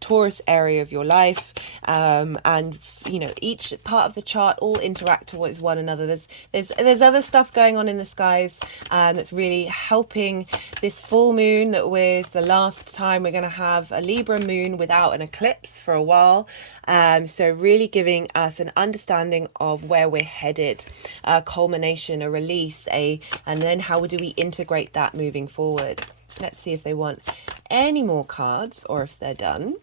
Taurus area of your life, and you know, each part of the chart all interact with one another. There's other stuff going on in the skies that's really helping this full moon. That was the last time we're going to have a Libra moon without an eclipse for a while, so really giving us an understanding of where we're headed, a culmination, a release, and then how do we integrate that moving forward. Let's see if they want any more cards or if they're done.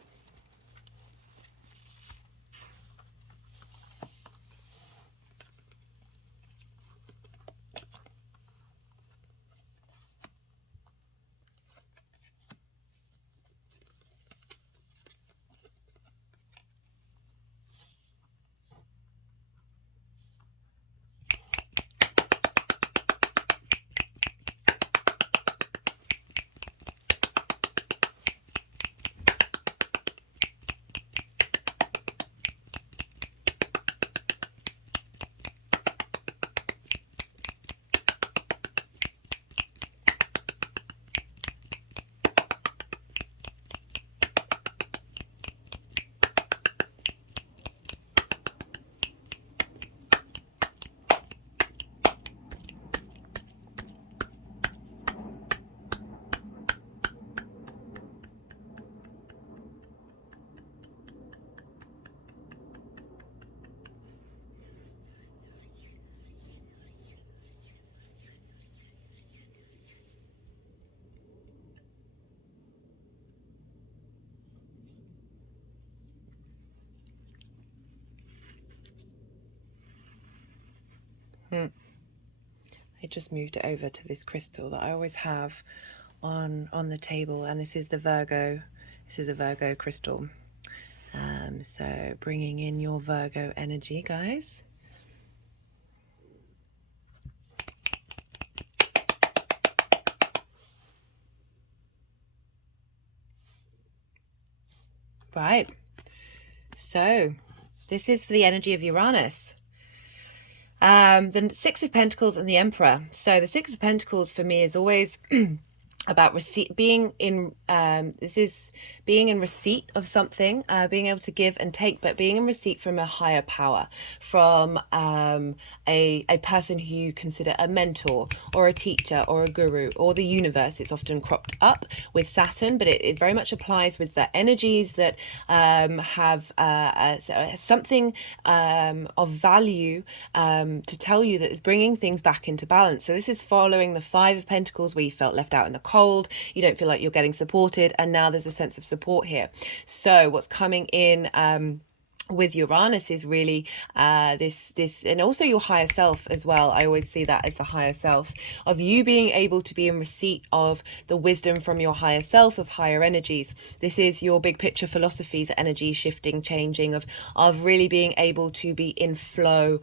I just moved it over to this crystal that I always have on the table, and this is the Virgo. This is a Virgo crystal. So bringing in your Virgo energy, guys. Right. So this is for the energy of Uranus. The Six of Pentacles and the Emperor. So the Six of Pentacles for me is always about being in receipt of something, being able to give and take, but being in receipt from a higher power, from a person who you consider a mentor or a teacher or a guru or the universe. It's often cropped up with Saturn, but it very much applies with the energies that have something of value to tell you that is bringing things back into balance. So this is following the Five of Pentacles, where you felt left out in the cold, you don't feel like you're getting supported, and now there's a sense of support here. So what's coming in with Uranus is really this and also your higher self as well. I always see that as the higher self, of you being able to be in receipt of the wisdom from your higher self, of higher energies. This is your big picture philosophies, energy shifting, changing, of really being able to be in flow,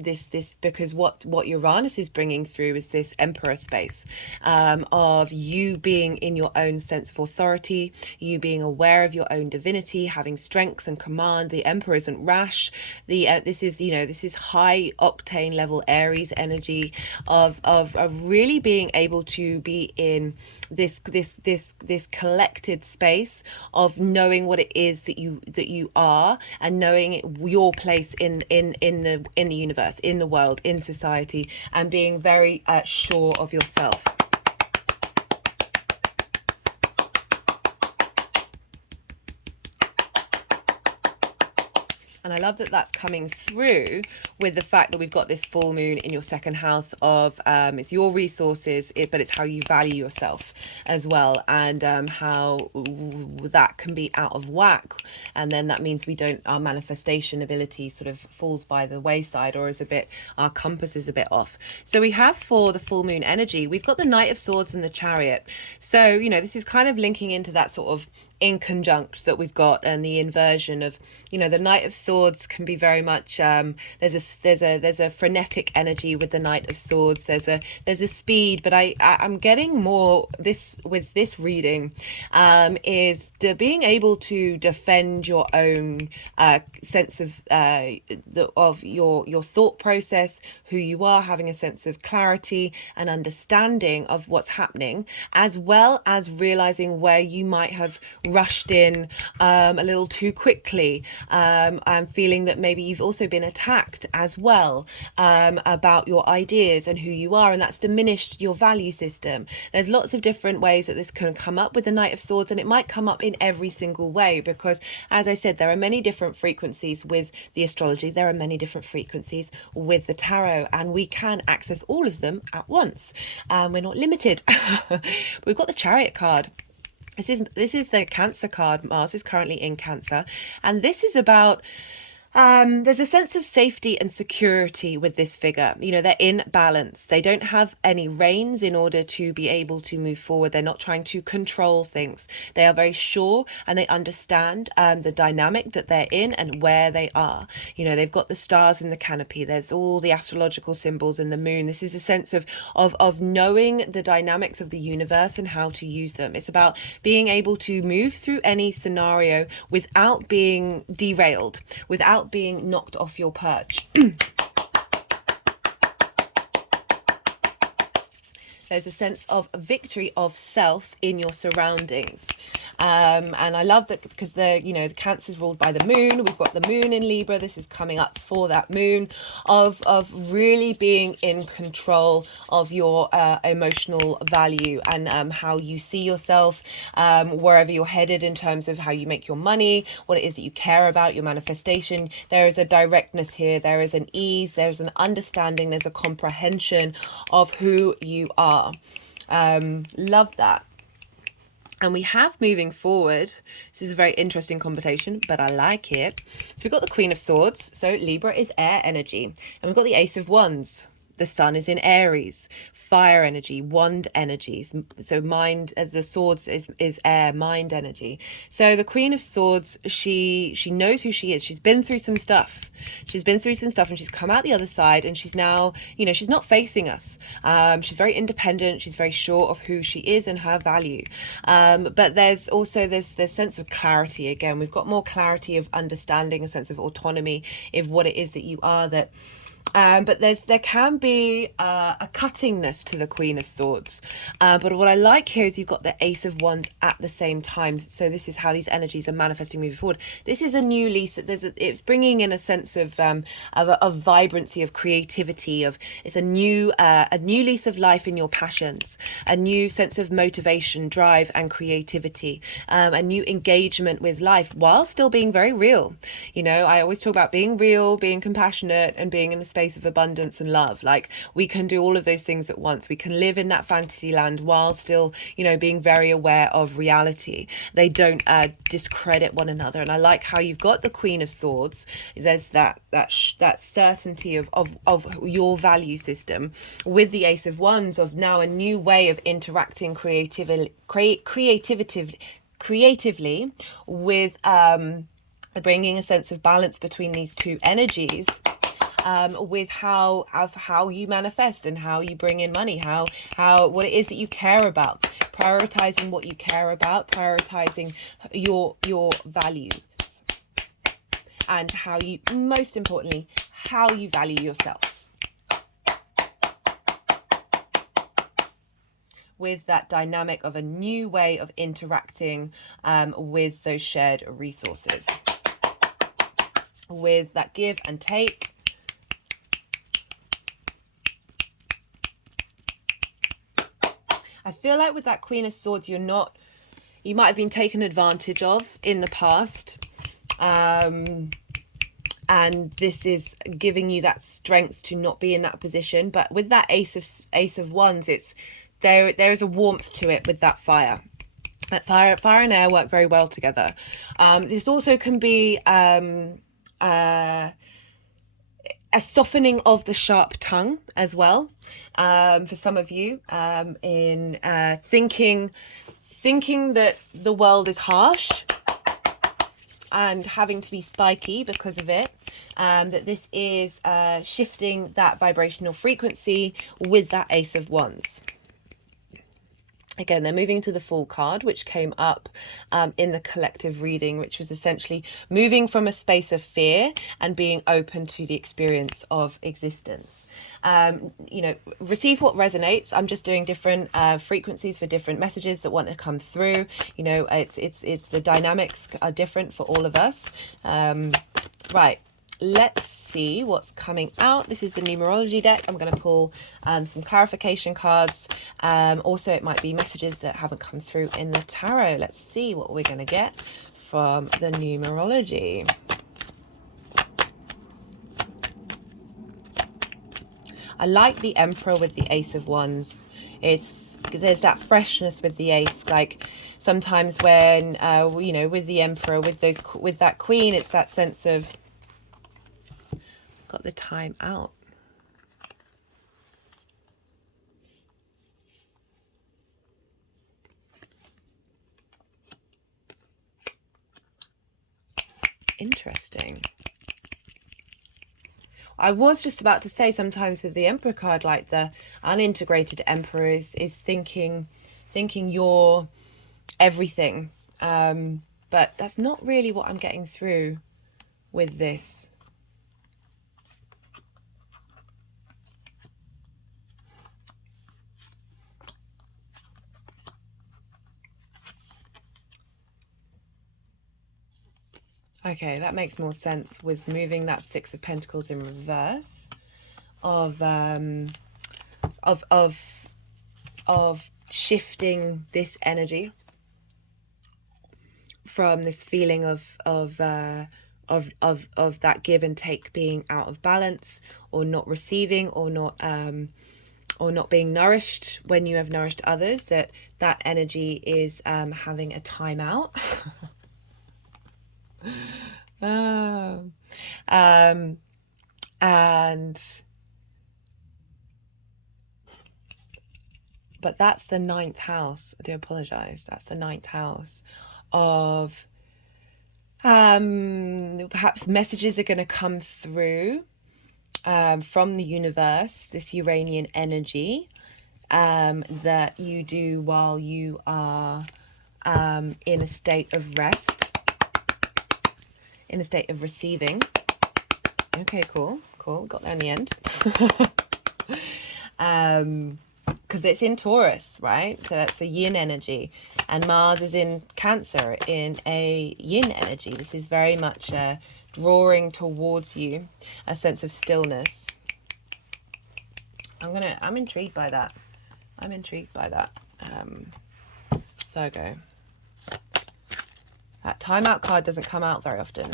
this because what Uranus is bringing through is this Emperor space, of you being in your own sense of authority, you being aware of your own divinity, having strength and command. The Emperor isn't rash. This is high octane level Aries energy of really being able to be in this collected space of knowing what it is that you are, and knowing your place in the universe, in the world, in society, and being very sure of yourself. And I love that that's coming through with the fact that we've got this full moon in your second house of it's your resources, but it's how you value yourself as well, and how that can be out of whack, and then that means our manifestation ability sort of falls by the wayside, or our compass is a bit off. So we have, for the full moon energy, we've got the Knight of Swords and the Chariot. So this is kind of linking into that sort of in conjunct that we've got, and the inversion of the Knight of Swords can be very much there's a frenetic energy with the Knight of Swords. There's a speed, but I'm getting more with this reading is being able to defend your own sense of your thought process, who you are, having a sense of clarity and understanding of what's happening, as well as realizing where you might have rushed in a little too quickly. I'm feeling that maybe you've also been attacked as well about your ideas and who you are, and that's diminished your value system. There's lots of different ways that this can come up with the Knight of Swords, and it might come up in every single way because, as I said, there are many different frequencies with the astrology. There are many different frequencies with the tarot, and we can access all of them at once. We're not limited. We've got the Chariot card. This is the Cancer card. Mars is currently in Cancer, and this is about there's a sense of safety and security with this figure. You know, they're in balance. They don't have any reins in order to be able to move forward. They're not trying to control things. They are very sure, and they understand the dynamic that they're in and where they are. You know, they've got the stars in the canopy. There's all the astrological symbols in the moon. This is a sense of knowing the dynamics of the universe and how to use them. It's about being able to move through any scenario without being derailed, without being knocked off your perch. There's a sense of victory of self in your surroundings. And I love that because the Cancer's ruled by the moon. We've got the moon in Libra. This is coming up for that moon of really being in control of your emotional value and how you see yourself, wherever you're headed in terms of how you make your money, what it is that you care about, your manifestation. There is a directness here. There is an ease. There's an understanding. There's a comprehension of who you are. Love that. And we have, moving forward, this is a very interesting combination, but I like it. So we've got the Queen of Swords. So Libra is air energy. And we've got the Ace of Wands. The Sun is in Aries, fire energy, wand energies. So mind, as the swords is air, mind energy. So the Queen of Swords, she knows who she is. She's been through some stuff. She's been through some stuff, and she's come out the other side, and she's now, she's not facing us. She's very independent. She's very sure of who she is and her value. But there's also this sense of clarity. Again, we've got more clarity of understanding, a sense of autonomy of what it is that you are, that but there can be a cuttingness to the Queen of Swords. But what I like here is you've got the Ace of Wands at the same time. So this is how these energies are manifesting moving forward. This is a new lease. It's bringing in a sense of vibrancy, of creativity. It's a new lease of life in your passions, a new sense of motivation, drive, and creativity. A new engagement with life while still being very real. I always talk about being real, being compassionate, and being in a space of abundance and love. Like, we can do all of those things at once. We can live in that fantasy land while still, being very aware of reality. They don't discredit one another. And I like how you've got the Queen of Swords. There's that certainty of your value system, with the Ace of Wands of now a new way of interacting creatively with bringing a sense of balance between these two energies. With how you manifest and how you bring in money, what it is that you care about, prioritizing what you care about, prioritizing your values, and most importantly, how you value yourself. With that dynamic of a new way of interacting with those shared resources, with that give and take. I feel like with that Queen of Swords, you might have been taken advantage of in the past. And this is giving you that strength to not be in that position. But with that Ace of Wands, there is a warmth to it with that fire. That fire and air work very well together. This also can be a softening of the sharp tongue as well, for some of you, in thinking that the world is harsh and having to be spiky because of it. That this is shifting that vibrational frequency with that Ace of Wands. Again, they're moving to the Fool card, which came up in the collective reading, which was essentially moving from a space of fear and being open to the experience of existence. You know, receive what resonates. I'm just doing different frequencies for different messages that want to come through. You know, it's the dynamics are different for all of us. Right. Let's see what's coming out. This is the numerology deck. I'm going to pull some clarification cards. Also, it might be messages that haven't come through in the tarot. Let's see what we're going to get from the numerology. I like the Emperor with the Ace of Wands. There's that freshness with the Ace. Like sometimes when you know, with the Emperor, with that Queen, it's that sense of got the time out. Interesting. I was just about to say sometimes with the Emperor card, like the unintegrated Emperor is thinking you're everything. But that's not really what I'm getting through with this. Okay, that makes more sense with moving that Six of Pentacles in reverse of shifting this energy from this feeling of that give and take being out of balance, or not receiving, or not being nourished when you have nourished others, that energy is having a timeout. But that's the 9th house. I do apologize. That's the 9th house of perhaps messages are going to come through from the universe, this Uranian energy, that you do while you are in a state of rest, in a state of receiving. Okay, cool. Got there in the end. Because it's in Taurus, right? So that's a yin energy, and Mars is in Cancer in a yin energy. This is very much drawing towards you a sense of stillness. I'm intrigued by that. Virgo. That timeout card doesn't come out very often.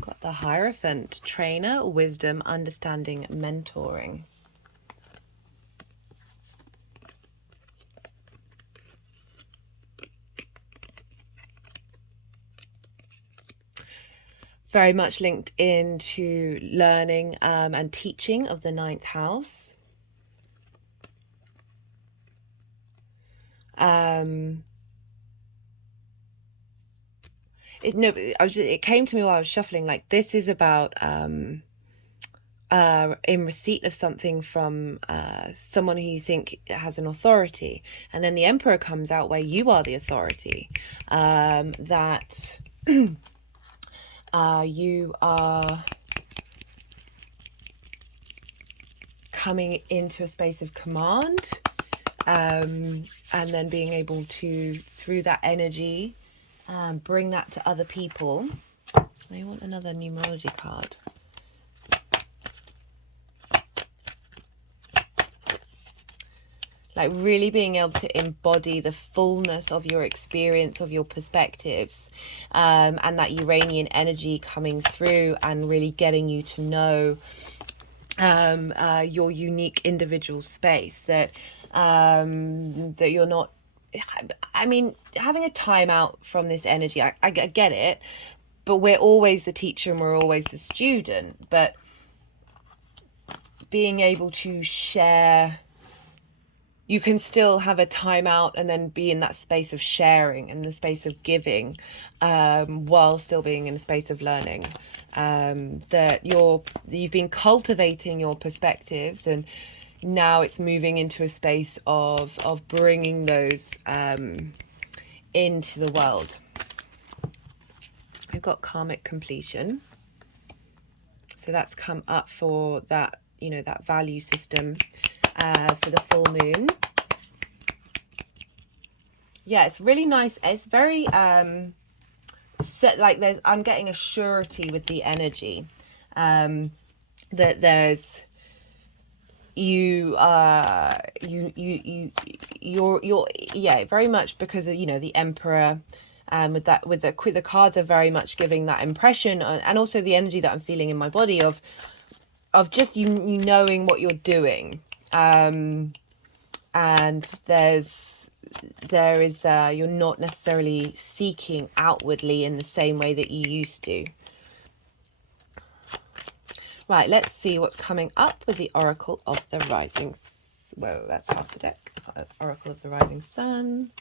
Got the Hierophant, trainer, wisdom, understanding, mentoring. Very much linked into learning and teaching of the 9th house. It came to me while I was shuffling, like this is about in receipt of something from someone who you think has an authority, and then the Emperor comes out where you are the authority, that you are coming into a space of command, and then being able to, through that energy, bring that to other people. I want another numerology card. Like really being able to embody the fullness of your experience, of your perspectives, and that Uranian energy coming through and really getting you to know your unique individual space, that you're not, I mean, having a timeout from this energy, I get it, but we're always the teacher and we're always the student. But being able to share, you can still have a time out and then be in that space of sharing and the space of giving, while still being in a space of learning. That you've been cultivating your perspectives, and now it's moving into a space of bringing those into the world. We've got karmic completion, so that's come up for that, you know, that value system for the full moon. Yeah, it's really nice. It's very like I'm getting a surety with the energy, that there's you're yeah, very much because of, you know, the Emperor, with the cards are very much giving that impression, and also the energy that I'm feeling in my body of just you knowing what you're doing, and there is you're not necessarily seeking outwardly in the same way that you used to. Right, let's see what's coming up with the Oracle of the Rising. Whoa, that's half the deck. Oracle of the Rising Sun.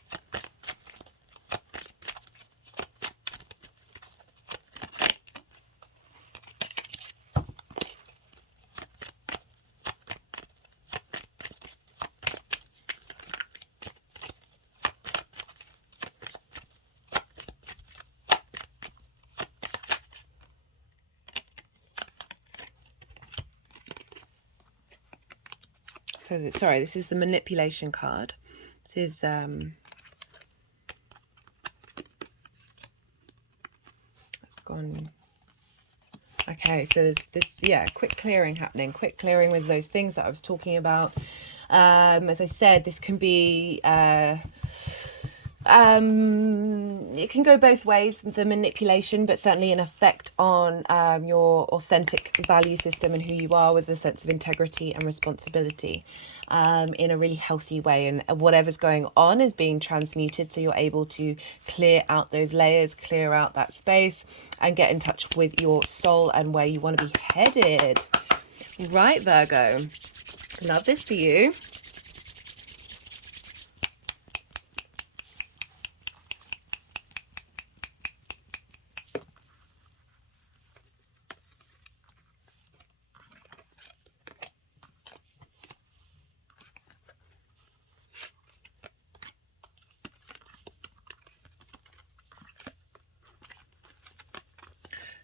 So, sorry, this is the manipulation card. This is it's gone. Okay, so there's this, yeah, quick clearing happening. Quick clearing with those things that I was talking about. As I said, this can be it can go both ways, the manipulation, but certainly an effect on your authentic value system and who you are, with a sense of integrity and responsibility, in a really healthy way. And whatever's going on is being transmuted, so you're able to clear out those layers, clear out that space, and get in touch with your soul and where you want to be headed. Right, Virgo, love this for you.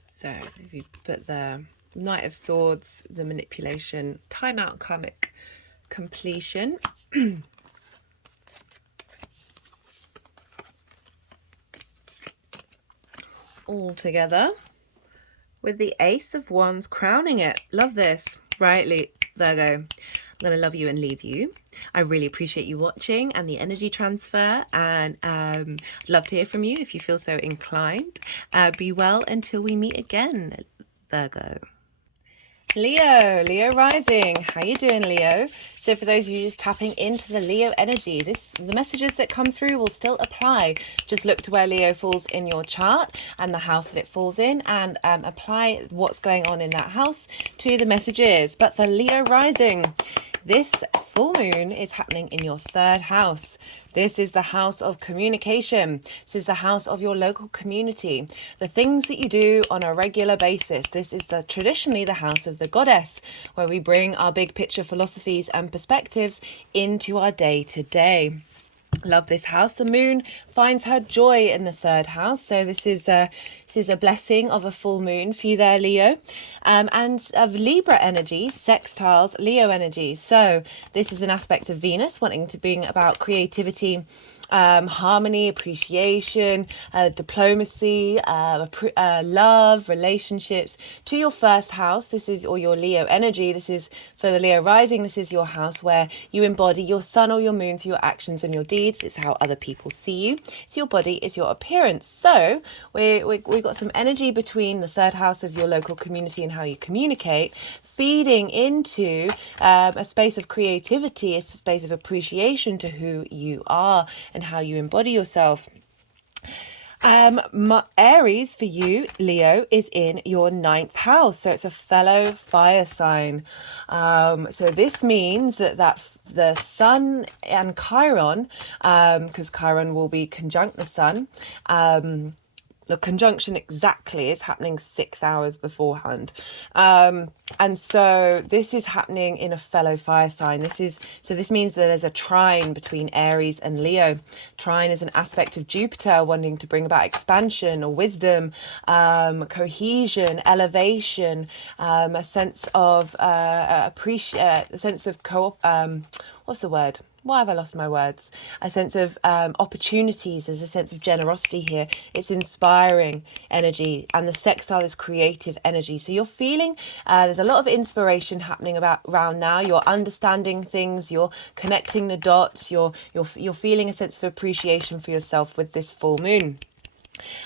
So if you put the Knight of Swords, the manipulation, timeout, karmic completion. All together with the Ace of Wands crowning it. Love this. Rightly, Virgo. I'm going to love you and leave you. I really appreciate you watching and the energy transfer, and I'd love to hear from you if you feel so inclined. Be well until we meet again, Virgo. Leo rising. How you doing, Leo? So for those of you just tapping into the Leo energy, the messages that come through will still apply. Just look to where Leo falls in your chart and the house that it falls in, and apply what's going on in that house to the messages. But for Leo rising, this full moon is happening in your third house. This is the house of communication. This is the house of your local community. The things that you do on a regular basis. This is traditionally the house of the goddess, where we bring our big picture philosophies and perspectives into our day to day. Love this house. The moon finds her joy in the third house, so this is a blessing of a full moon for you there, Leo, and of Libra energy sextiles Leo energy. So this is an aspect of Venus wanting to bring about creativity, harmony, appreciation, diplomacy, love, relationships to your first house. This is, or your Leo energy. This is for the Leo rising. This is your house where you embody your sun or your moon through your actions and your deeds. It's how other people see you. It's your body, it's your appearance. So we got some energy between the third house of your local community and how you communicate, feeding into a space of creativity, a space of appreciation to who you are and how you embody yourself. Aries for you, Leo, is in your 9th house, so it's a fellow fire sign. So this means that the Sun and Chiron, because Chiron will be conjunct the Sun. The conjunction exactly is happening 6 hours beforehand. And so this is happening in a fellow fire sign. This means that there's a trine between Aries and Leo. Trine is an aspect of Jupiter wanting to bring about expansion or wisdom, cohesion, elevation, a sense of a sense of what's the word? Why have I lost my words? A sense of opportunities. There's a sense of generosity here. It's inspiring energy, and the sextile is creative energy. So you're feeling there's a lot of inspiration happening around now. You're understanding things. You're connecting the dots. You're feeling a sense of appreciation for yourself with this full moon.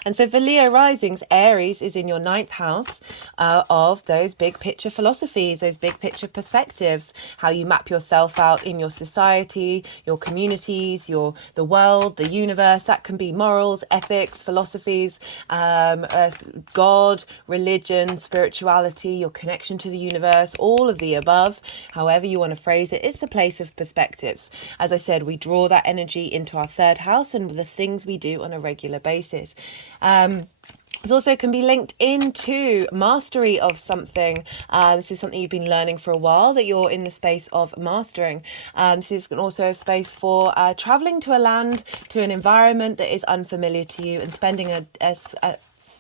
And so for Leo risings, Aries is in your 9th house of those big picture philosophies, those big picture perspectives, how you map yourself out in your society, your communities, the world, the universe. That can be morals, ethics, philosophies, God, religion, spirituality, your connection to the universe, all of the above, however you want to phrase it. It's a place of perspectives. As I said, we draw that energy into our 3rd house and the things we do on a regular basis. It also can be linked into mastery of something. This is something you've been learning for a while, that you're in the space of mastering. This is also a space for traveling to a land, to an environment that is unfamiliar to you, and spending a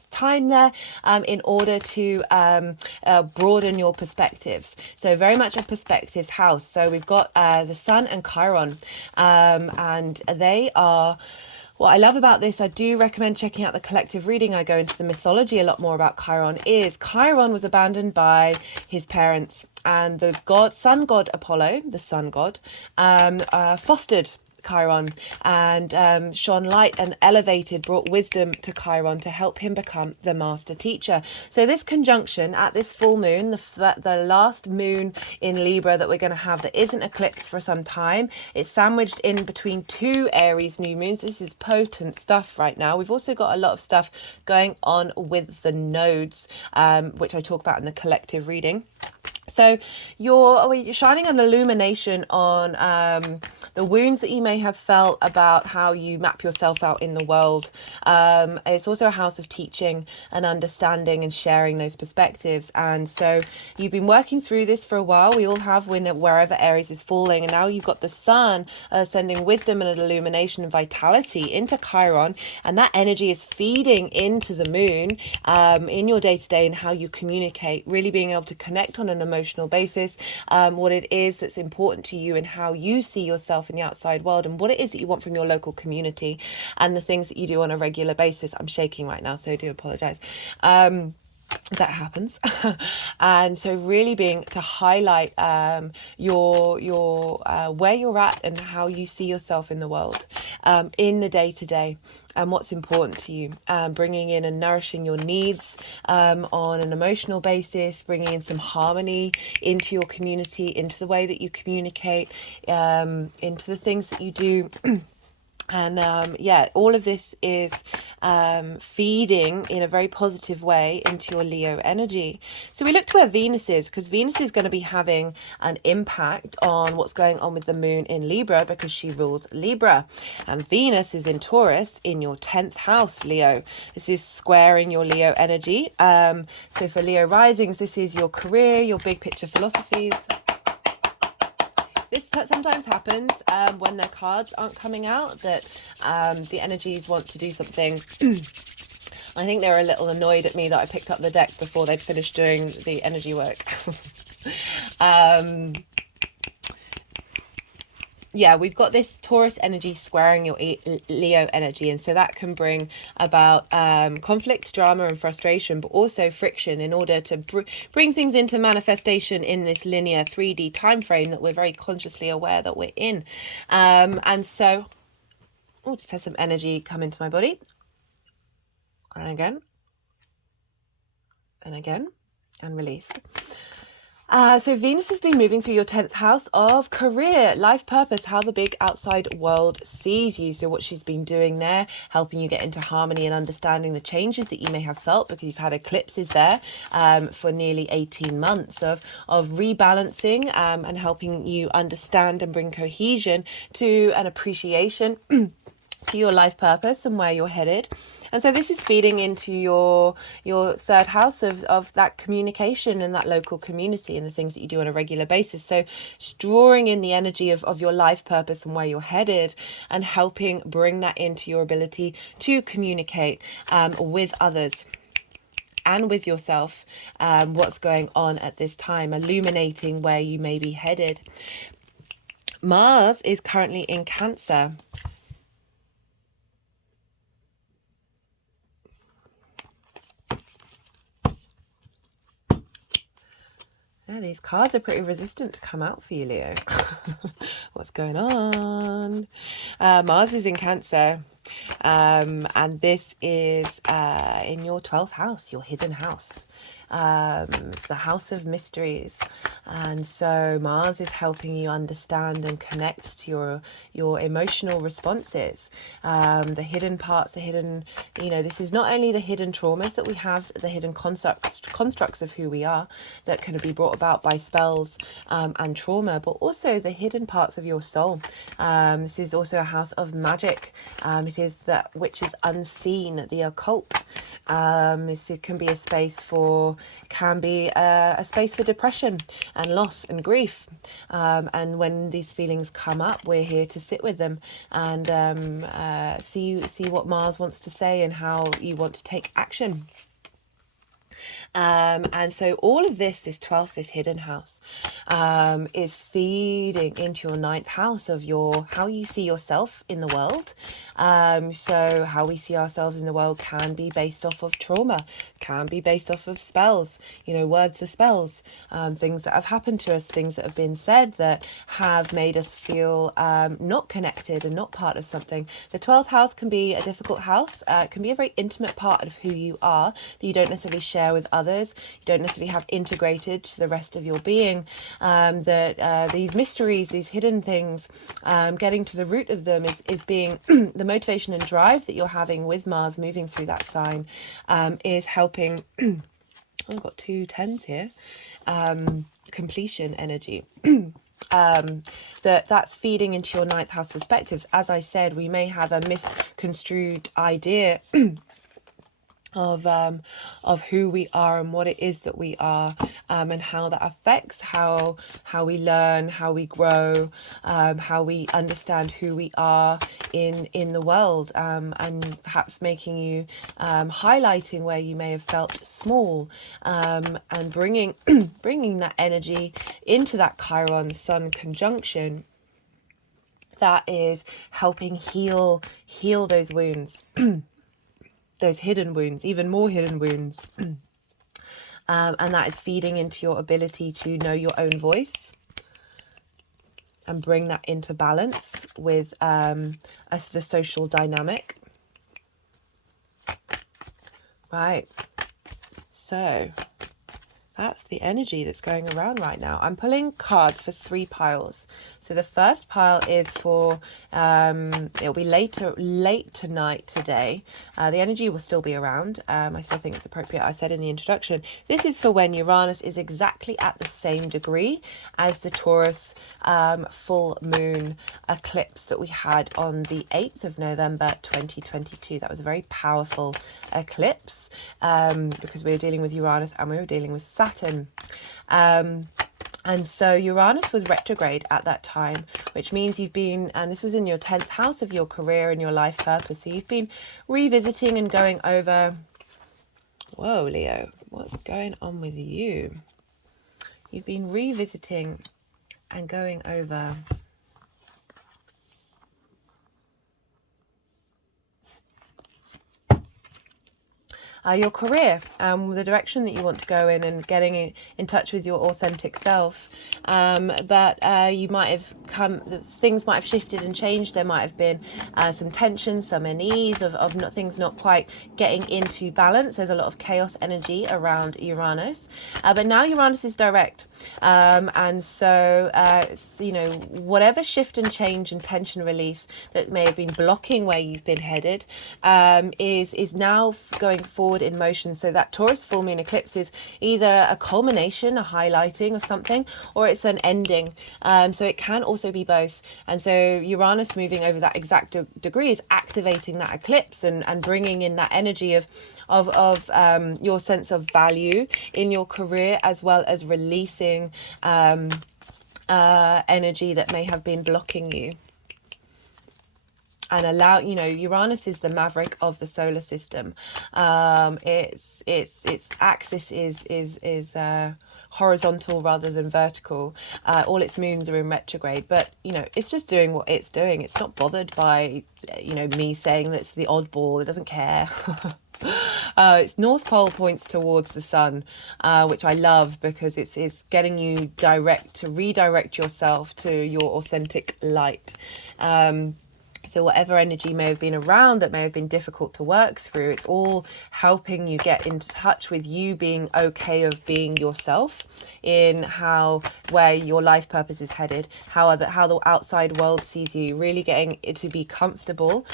time there in order to broaden your perspectives. So very much a perspectives house. So we've got the Sun and Chiron, and they are... What I love about this, I do recommend checking out the collective reading. I go into the mythology a lot more about Chiron. Chiron was abandoned by his parents, and the sun god Apollo, the sun god, fostered Chiron and shone light and brought wisdom to Chiron to help him become the master teacher. So this conjunction at this full moon, the last moon in Libra that we're going to have that isn't eclipsed for some time, it's sandwiched in between 2 Aries new moons. This is potent stuff right now. We've also got a lot of stuff going on with the nodes, which I talk about in the collective reading. So you're shining an illumination on the wounds that you may have felt about how you map yourself out in the world. It's also a house of teaching and understanding and sharing those perspectives. And so you've been working through this for a while. We all have, wherever Aries is falling. And now you've got the Sun sending wisdom and illumination and vitality into Chiron. And that energy is feeding into the moon in your day-to-day and how you communicate, really being able to connect on an emotional basis, what it is that's important to you and how you see yourself in the outside world, and what it is that you want from your local community and the things that you do on a regular basis. I'm shaking right now, so I do apologize. That happens. And so really being to highlight your where you're at and how you see yourself in the world, in the day-to-day, and what's important to you, bringing in and nourishing your needs on an emotional basis, bringing in some harmony into your community, into the way that you communicate, into the things that you do. And all of this is feeding in a very positive way into your Leo energy. So we look to where Venus is, because Venus is going to be having an impact on what's going on with the moon in Libra, because she rules Libra. And Venus is in Taurus in your 10th house, Leo. This is squaring your Leo energy. So for Leo risings, this is your career, your big picture philosophies. This sometimes happens when their cards aren't coming out, that the energies want to do something. I think they're a little annoyed at me that I picked up the deck before they'd finished doing the energy work. Yeah, we've got this Taurus energy squaring your Leo energy, and so that can bring about conflict, drama and frustration, but also friction in order to bring things into manifestation in this linear 3D time frame that we're very consciously aware that we're in. And so, just had some energy come into my body. And again, and again, and released. So Venus has been moving through your 10th house of career, life purpose, how the big outside world sees you. So what she's been doing there, helping you get into harmony and understanding the changes that you may have felt because you've had eclipses there for nearly 18 months of rebalancing and helping you understand and bring cohesion to an appreciation to your life purpose and where you're headed. And so this is feeding into your third house of that communication and that local community and the things that you do on a regular basis. So it's drawing in the energy of your life purpose and where you're headed and helping bring that into your ability to communicate with others and with yourself, what's going on at this time, illuminating where you may be headed. Mars is currently in Cancer. Yeah, these cards are pretty resistant to come out for you, Leo. What's going on? Mars is in Cancer. And this is in your 12th house, your hidden house. It's the house of mysteries. And so Mars is helping you understand and connect to your emotional responses. The hidden parts, the hidden, this is not only the hidden traumas that we have, the hidden constructs of who we are that can be brought about by spells and trauma, but also the hidden parts of your soul. This is also a house of magic. It is that which is unseen, the occult. This can be a space for depression and loss and grief. And when these feelings come up, we're here to sit with them and see what Mars wants to say and how you want to take action. And so all of this 12th, this hidden house, is feeding into your 9th house of how you see yourself in the world. So how we see ourselves in the world can be based off of trauma, can be based off of spells, words are spells, things that have happened to us, things that have been said that have made us feel not connected and not part of something. The 12th house can be a difficult house. It can be a very intimate part of who you are that you don't necessarily share with others. You don't necessarily have integrated to the rest of your being. These mysteries, these hidden things, getting to the root of them is being the motivation and drive that you're having with Mars moving through that sign, is helping. I've got 2 10s here. Completion energy. That's feeding into your 9th house perspectives. As I said, we may have a misconstrued idea of who we are and what it is that we are, and how that affects how we learn, how we grow, how we understand who we are in the world, and perhaps making you highlighting where you may have felt small, and bringing that energy into that Chiron Sun conjunction that is helping heal those wounds. Those hidden wounds, even more hidden wounds. And that is feeding into your ability to know your own voice and bring that into balance with the social dynamic. Right. So that's the energy that's going around right now. I'm pulling cards for 3 piles. So the first pile is for, it'll be late tonight today. The energy will still be around. I still think it's appropriate. I said in the introduction, this is for when Uranus is exactly at the same degree as the Taurus full moon eclipse that we had on the 8th of November 2022. That was a very powerful eclipse because we were dealing with Uranus and we were dealing with Saturn. And so Uranus was retrograde at that time, which means you've been, and this was in your 10th house of your career and your life purpose. So you've been revisiting and going over, whoa, Leo, what's going on with you? You've been revisiting and going over your career, the direction that you want to go in, and getting in touch with your authentic self. But you might have things might have shifted and changed. There might have been some tension, some unease of things not quite getting into balance. There's a lot of chaos energy around Uranus, but now Uranus is direct, and so you know, whatever shift and change and tension release that may have been blocking where you've been headed is now going forward in motion. So that Taurus full moon eclipse is either a culmination, a highlighting of something, or it's an ending. So it can also be both. And so Uranus moving over that exact degree is activating that eclipse and bringing in that energy of your sense of value in your career, as well as releasing energy that may have been blocking you. And allow, you know, Uranus is the maverick of the solar system. Its axis is horizontal rather than vertical. All its moons are in retrograde, but you know, it's just doing what it's doing. It's not bothered by, you know, me saying that it's the oddball. It doesn't care. Its north pole points towards the sun, which I love, because it's getting you to redirect yourself to your authentic light. So whatever energy may have been around that may have been difficult to work through, it's all helping you get into touch with you being okay of being yourself in where your life purpose is headed, how the outside world sees you, really getting it to be comfortable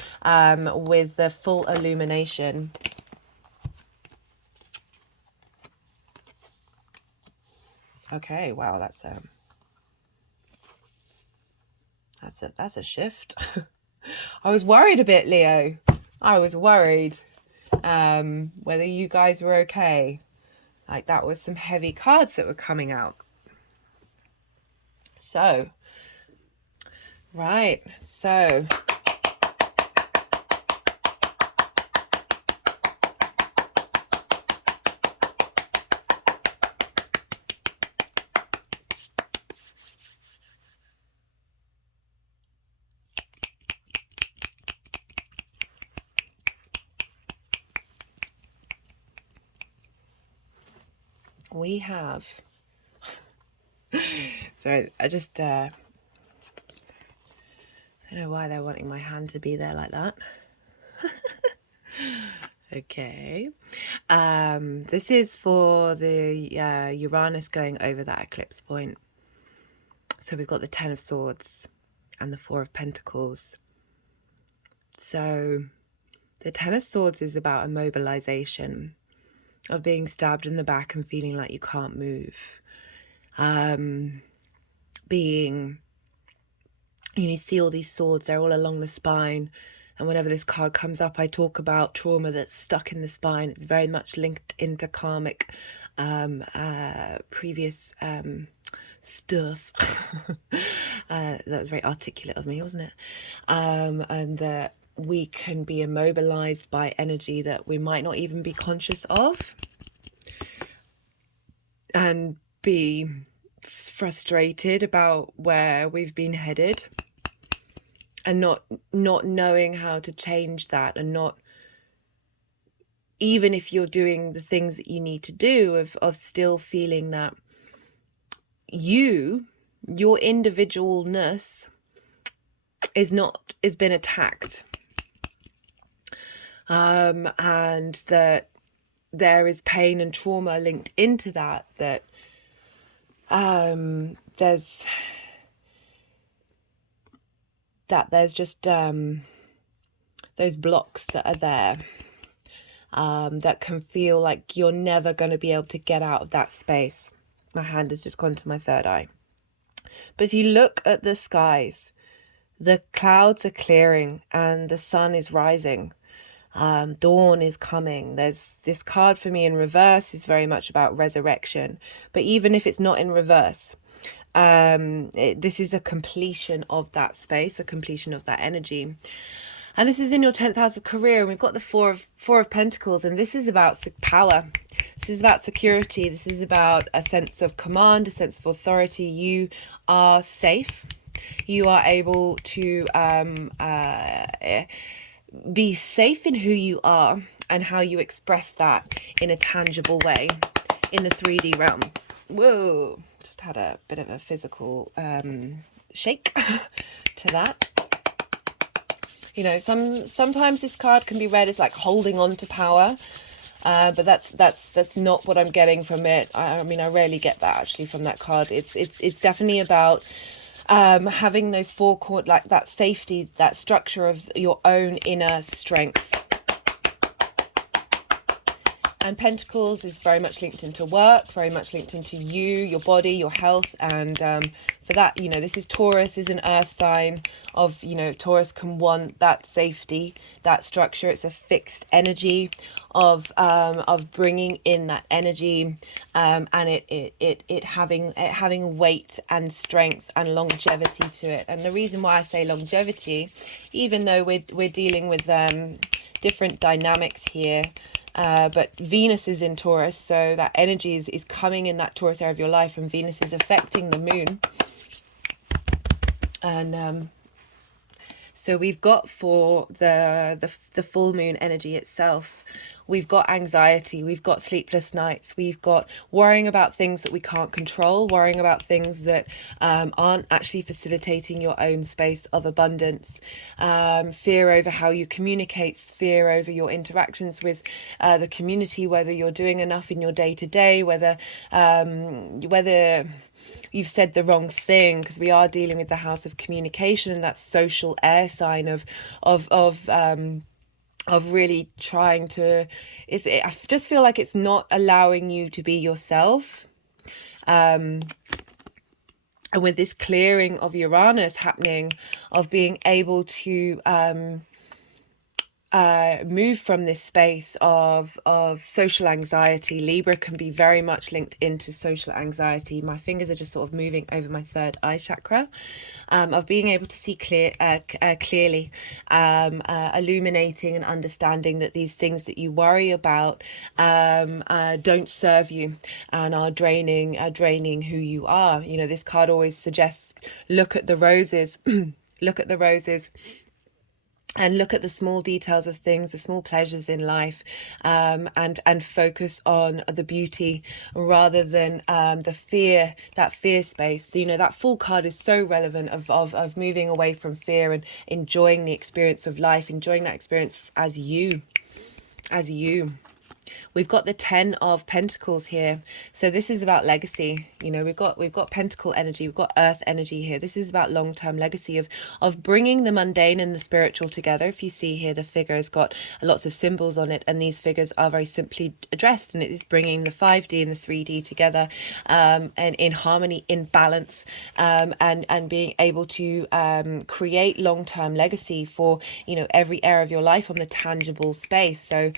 with the full illumination. Okay, wow, that's a shift. I was worried a bit, Leo. I was worried whether you guys were okay. Like, that was some heavy cards that were coming out. So, right, so we have, sorry, I just I don't know why they're wanting my hand to be there like that. Okay, this is for the Uranus going over that eclipse point. So we've got the 10 of Swords and the 4 of Pentacles. So the 10 of Swords is about immobilization, of being stabbed in the back and feeling like you can't move. You see all these swords, they're all along the spine. And whenever this card comes up, I talk about trauma that's stuck in the spine. It's very much linked into karmic previous stuff. That was very articulate of me, wasn't it? And that we can be immobilized by energy that we might not even be conscious of, and be frustrated about where we've been headed, and not knowing how to change that, and not, even if you're doing the things that you need to do, of still feeling that your individualness is been attacked, and that there is pain and trauma linked into that there's just those blocks that are there, that can feel like you're never going to be able to get out of that space. My hand has just gone to my third eye. But if you look at the skies, the clouds are clearing and the sun is rising. Dawn is coming. There's this card for me in reverse is very much about resurrection. But even if it's not in reverse, this is a completion of that space, a completion of that energy. And this is in your 10th house of career. And we've got the four of Pentacles. And this is about power. This is about security. This is about a sense of command, a sense of authority. You are safe. You are able to be safe in who you are, and how you express that in a tangible way in the 3D realm. Whoa, just had a bit of a physical shake to that. You know, sometimes this card can be read as like holding on to power, but that's not what I'm getting from it. I mean, I rarely get that actually from that card. It's definitely about having those four chord, like that safety, that structure of your own inner strength. And Pentacles is very much linked into work, very much linked into you, your body, your health. And for that, you know, this is Taurus, is an earth sign of, you know, Taurus can want that safety, that structure. It's a fixed energy of bringing in that energy, and it having weight and strength and longevity to it. And the reason why I say longevity, even though we're dealing with different dynamics here, but Venus is in Taurus, so that energy is coming in that Taurus area of your life, and Venus is affecting the moon. And so we've got, for the full moon energy itself, we've got anxiety, we've got sleepless nights, we've got worrying about things that we can't control, worrying about things that aren't actually facilitating your own space of abundance, fear over how you communicate, fear over your interactions with the community, whether you're doing enough in your day-to-day, whether you've said the wrong thing, because we are dealing with the house of communication, and that social air sign of really trying to, I just feel like it's not allowing you to be yourself. And with this clearing of Uranus happening, of being able to move from this space of social anxiety. Libra can be very much linked into social anxiety. My fingers are just sort of moving over my third eye chakra, of being able to see clearly, illuminating and understanding that these things that you worry about don't serve you and are draining who you are. You know, this card always suggests, look at the roses, look at the roses, and look at the small details of things, the small pleasures in life, and focus on the beauty rather than the fear, that fear space. You know, that Fool card is so relevant of moving away from fear and enjoying the experience of life, enjoying that experience as you. We've got the 10 of Pentacles here. So this is about legacy. You know, we've got Pentacle energy, we've got Earth energy here. This is about long-term legacy of bringing the mundane and the spiritual together. If you see here, the figure has got lots of symbols on it, and these figures are very simply addressed, and it is bringing the 5D and the 3D together, and in harmony, in balance, and being able to create long-term legacy for, you know, every area of your life on the tangible space. So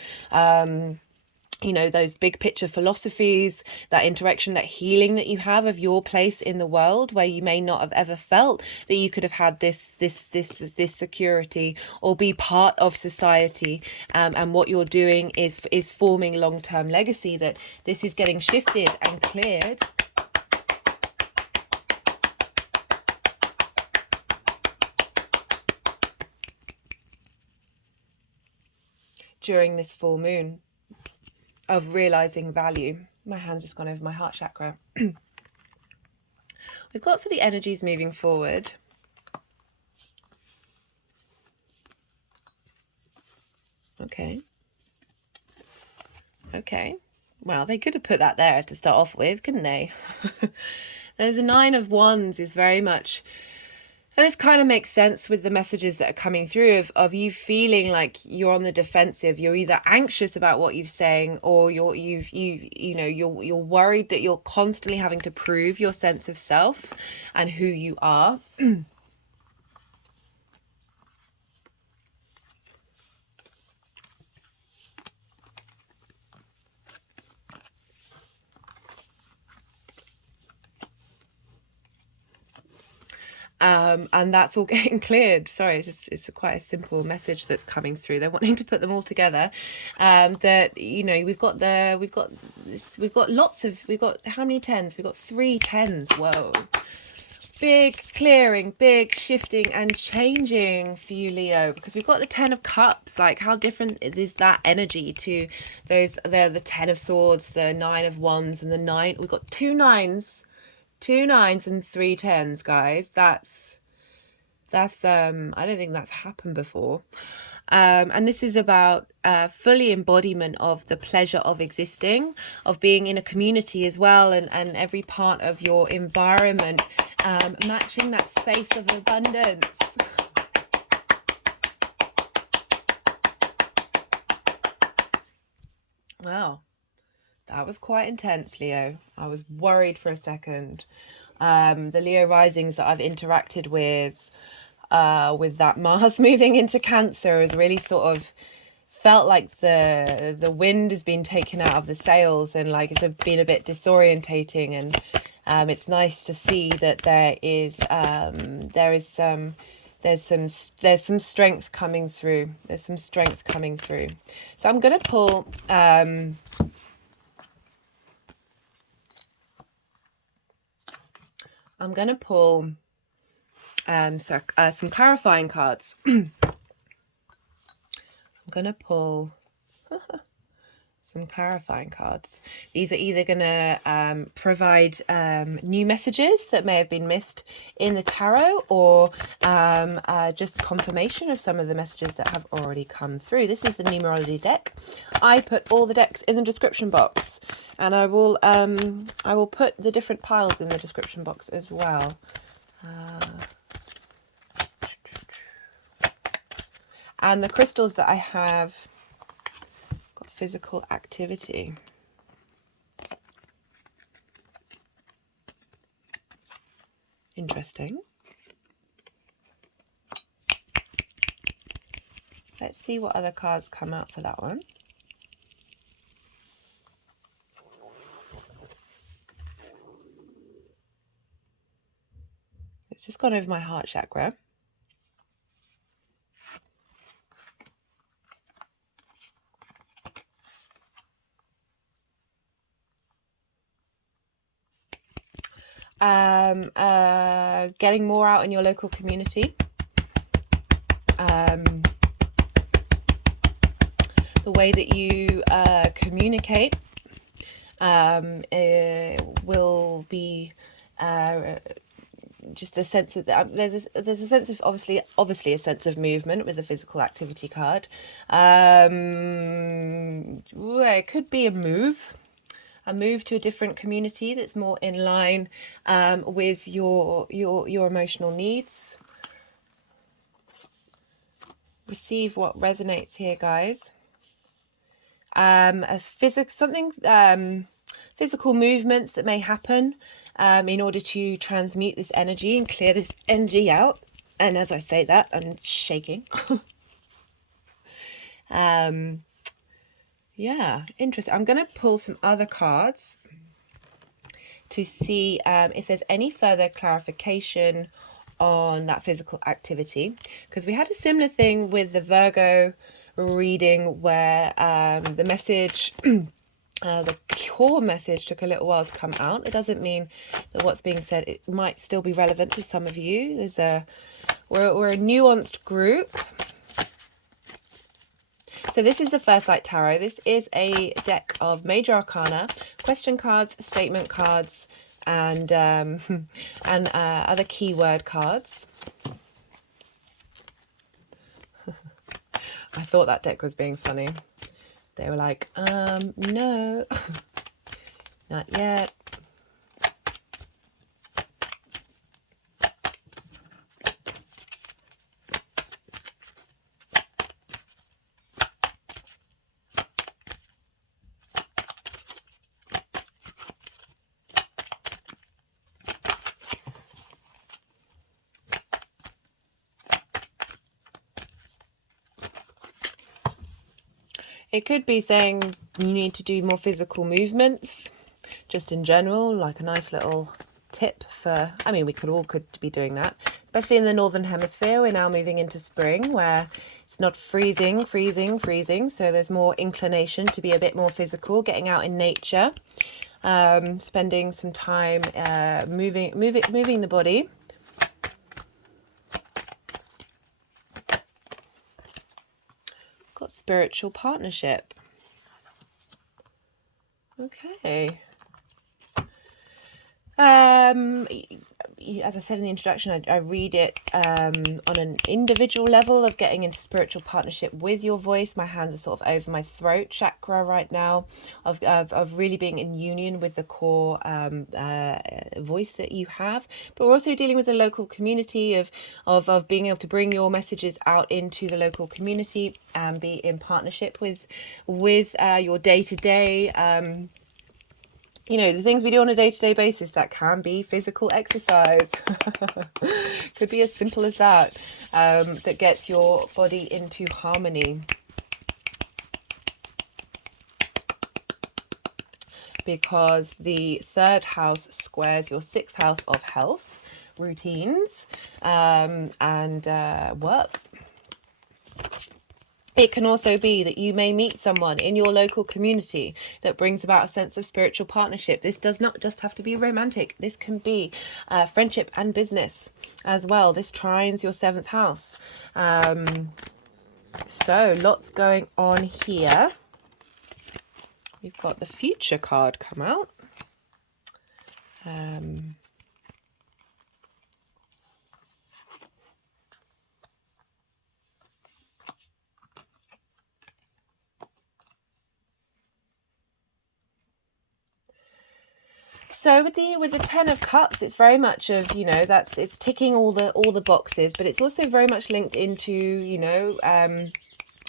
you know, those big picture philosophies, that interaction, that healing that you have of your place in the world, where you may not have ever felt that you could have had this security or be part of society, and what you're doing is forming long-term legacy, that this is getting shifted and cleared. During this full moon, of realizing value. My hand's just gone over my heart chakra. We've got, for the energies moving forward, okay, well, they could have put that there to start off with, couldn't they? There's a 9 of Wands is very much, and this kind of makes sense with the messages that are coming through of you feeling like you're on the defensive. You're either anxious about what you're saying, or you're worried that you're constantly having to prove your sense of self and who you are. And that's all getting cleared. Sorry, it's quite a simple message that's coming through. They're wanting to put them all together. That, you know, we've got lots of, we've got how many 10s? We've got 3 10s. Whoa. big clearing, big shifting and changing for you, Leo, because we've got the 10 of Cups. Like, how different is that energy to those? They're the 10 of Swords, the 9 of Wands, and the 9. We've got two nines and 3 10s, guys. That's I don't think that's happened before. And this is about fully embodiment of the pleasure of existing, of being in a community as well, and every part of your environment matching that space of abundance. Well, that was quite intense, Leo. I was worried for a second. The Leo risings that I've interacted with that Mars moving into Cancer has really sort of felt like the wind has been taken out of the sails, and like it's been a bit disorientating. And it's nice to see that there's some strength coming through. There's some strength coming through. So I'm gonna pull some clarifying cards. I'm gonna pull some clarifying cards. These are either gonna provide new messages that may have been missed in the tarot, or just confirmation of some of the messages that have already come through. This is the numerology deck. I put all the decks in the description box, and I will put the different piles in the description box as well. And the crystals that I have got physical activity. Interesting. Let's see what other cards come out for that one. It's just gone over my heart chakra. Getting more out in your local community. The way that you communicate will be just a sense of there's a sense of obviously a sense of movement with the physical activity card. It could be a move to a different community that's more in line with your emotional needs. Receive what resonates here, guys. As physical movements that may happen in order to transmute this energy and clear this energy out. And as I say that, I'm shaking. Yeah, interesting. I'm going to pull some other cards to see if there's any further clarification on that physical activity, because we had a similar thing with the Virgo reading where the message the core message took a little while to come out. It doesn't mean that what's being said, it might still be relevant to some of you. We're a nuanced group. So this is the First Light Tarot. This is a deck of major arcana, question cards, statement cards, and other keyword cards. I thought that deck was being funny. They were like, no, not yet. It could be saying you need to do more physical movements, just in general, like a nice little tip for, I mean, we could be doing that, especially in the Northern Hemisphere. We're now moving into spring where it's not freezing. So there's more inclination to be a bit more physical, getting out in nature, spending some time moving the body, spiritual partnership. Okay. As I said in the introduction, I read it on an individual level of getting into spiritual partnership with your voice. My hands are sort of over my throat chakra right now, of really being in union with the core voice that you have. But we're also dealing with the local community of being able to bring your messages out into the local community and be in partnership with your day-to-day. You know, the things we do on a day-to-day basis. That can be physical exercise. Could be as simple as that, that gets your body into harmony. Because the 3rd house squares your 6th house of health, routines, and work. It can also be that you may meet someone in your local community that brings about a sense of spiritual partnership. This does not just have to be romantic. This can be friendship and business as well. This trines your 7th house. So lots going on here. We've got the future card come out. So with the 10 of Cups, it's very much of, you know, it's ticking all the boxes, but it's also very much linked into, you know,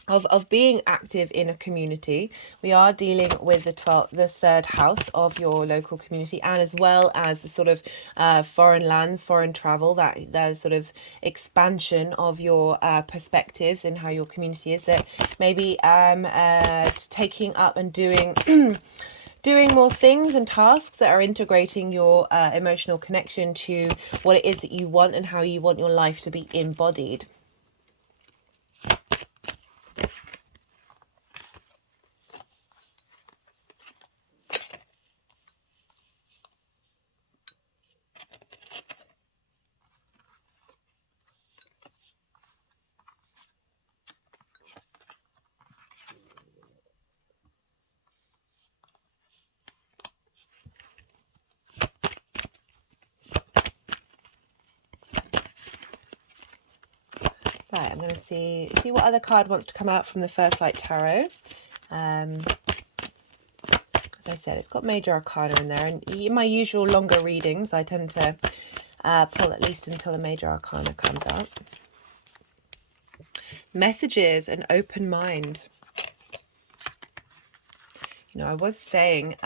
of being active in a community. We are dealing with the 3rd house of your local community, and as well as the sort of foreign lands, foreign travel, that sort of expansion of your perspectives and how your community is, that maybe taking up and doing doing more things and tasks that are integrating your emotional connection to what it is that you want and how you want your life to be embodied. Right, I'm going to see what other card wants to come out from the First Light Tarot. As I said, it's got major arcana in there, and in my usual longer readings, I tend to pull at least until the major arcana comes out. Messages, an open mind. You know, I was saying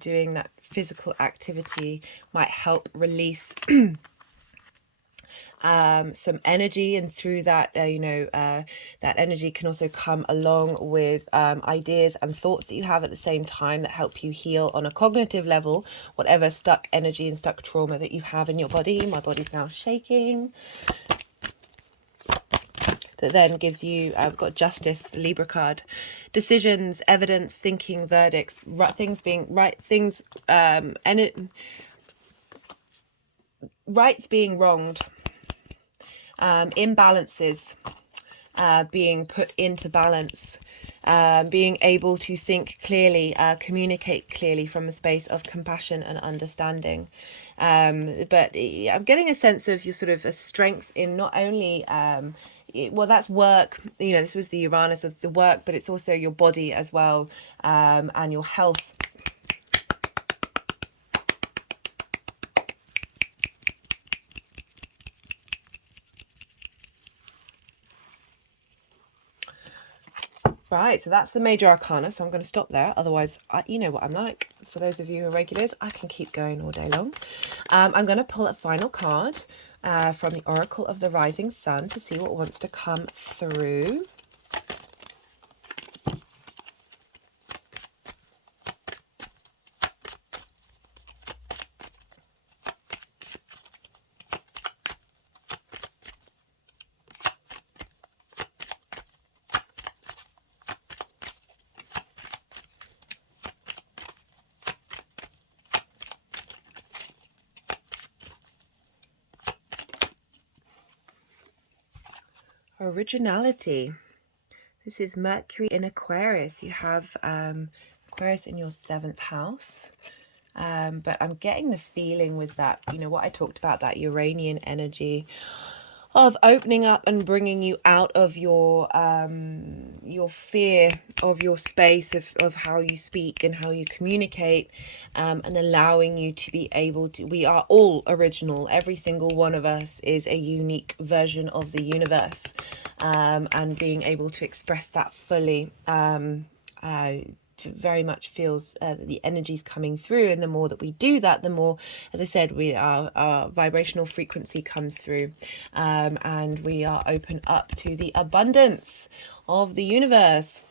doing that physical activity might help release some energy, and through that that energy can also come along with ideas and thoughts that you have at the same time that help you heal on a cognitive level whatever stuck energy and stuck trauma that you have in your body. My body's now shaking. That then gives you, I've got Justice, the Libra card, decisions, evidence, thinking, verdicts, things being right, things rights being wronged, imbalances being put into balance, being able to think clearly, communicate clearly from a space of compassion and understanding. But I'm getting a sense of your sort of a strength in not only well, that's work, you know, this was the Uranus of the work, but it's also your body as well, and your health. Right, so that's the major arcana, so I'm going to stop there. Otherwise, you know what I'm like. For those of you who are regulars, I can keep going all day long. I'm going to pull a final card from the Oracle of the Rising Sun to see what wants to come through. Originality. This is Mercury in Aquarius. You have Aquarius in your 7th house. But I'm getting the feeling with that, you know, what I talked about, that Uranian energy of opening up and bringing you out of your fear of your space, of how you speak and how you communicate, and allowing you to be able to, we are all original, every single one of us is a unique version of the universe, and being able to express that fully, very much feels that the energy's coming through, and the more that we do that, the more, as I said, our vibrational frequency comes through, and we are open up to the abundance of the universe.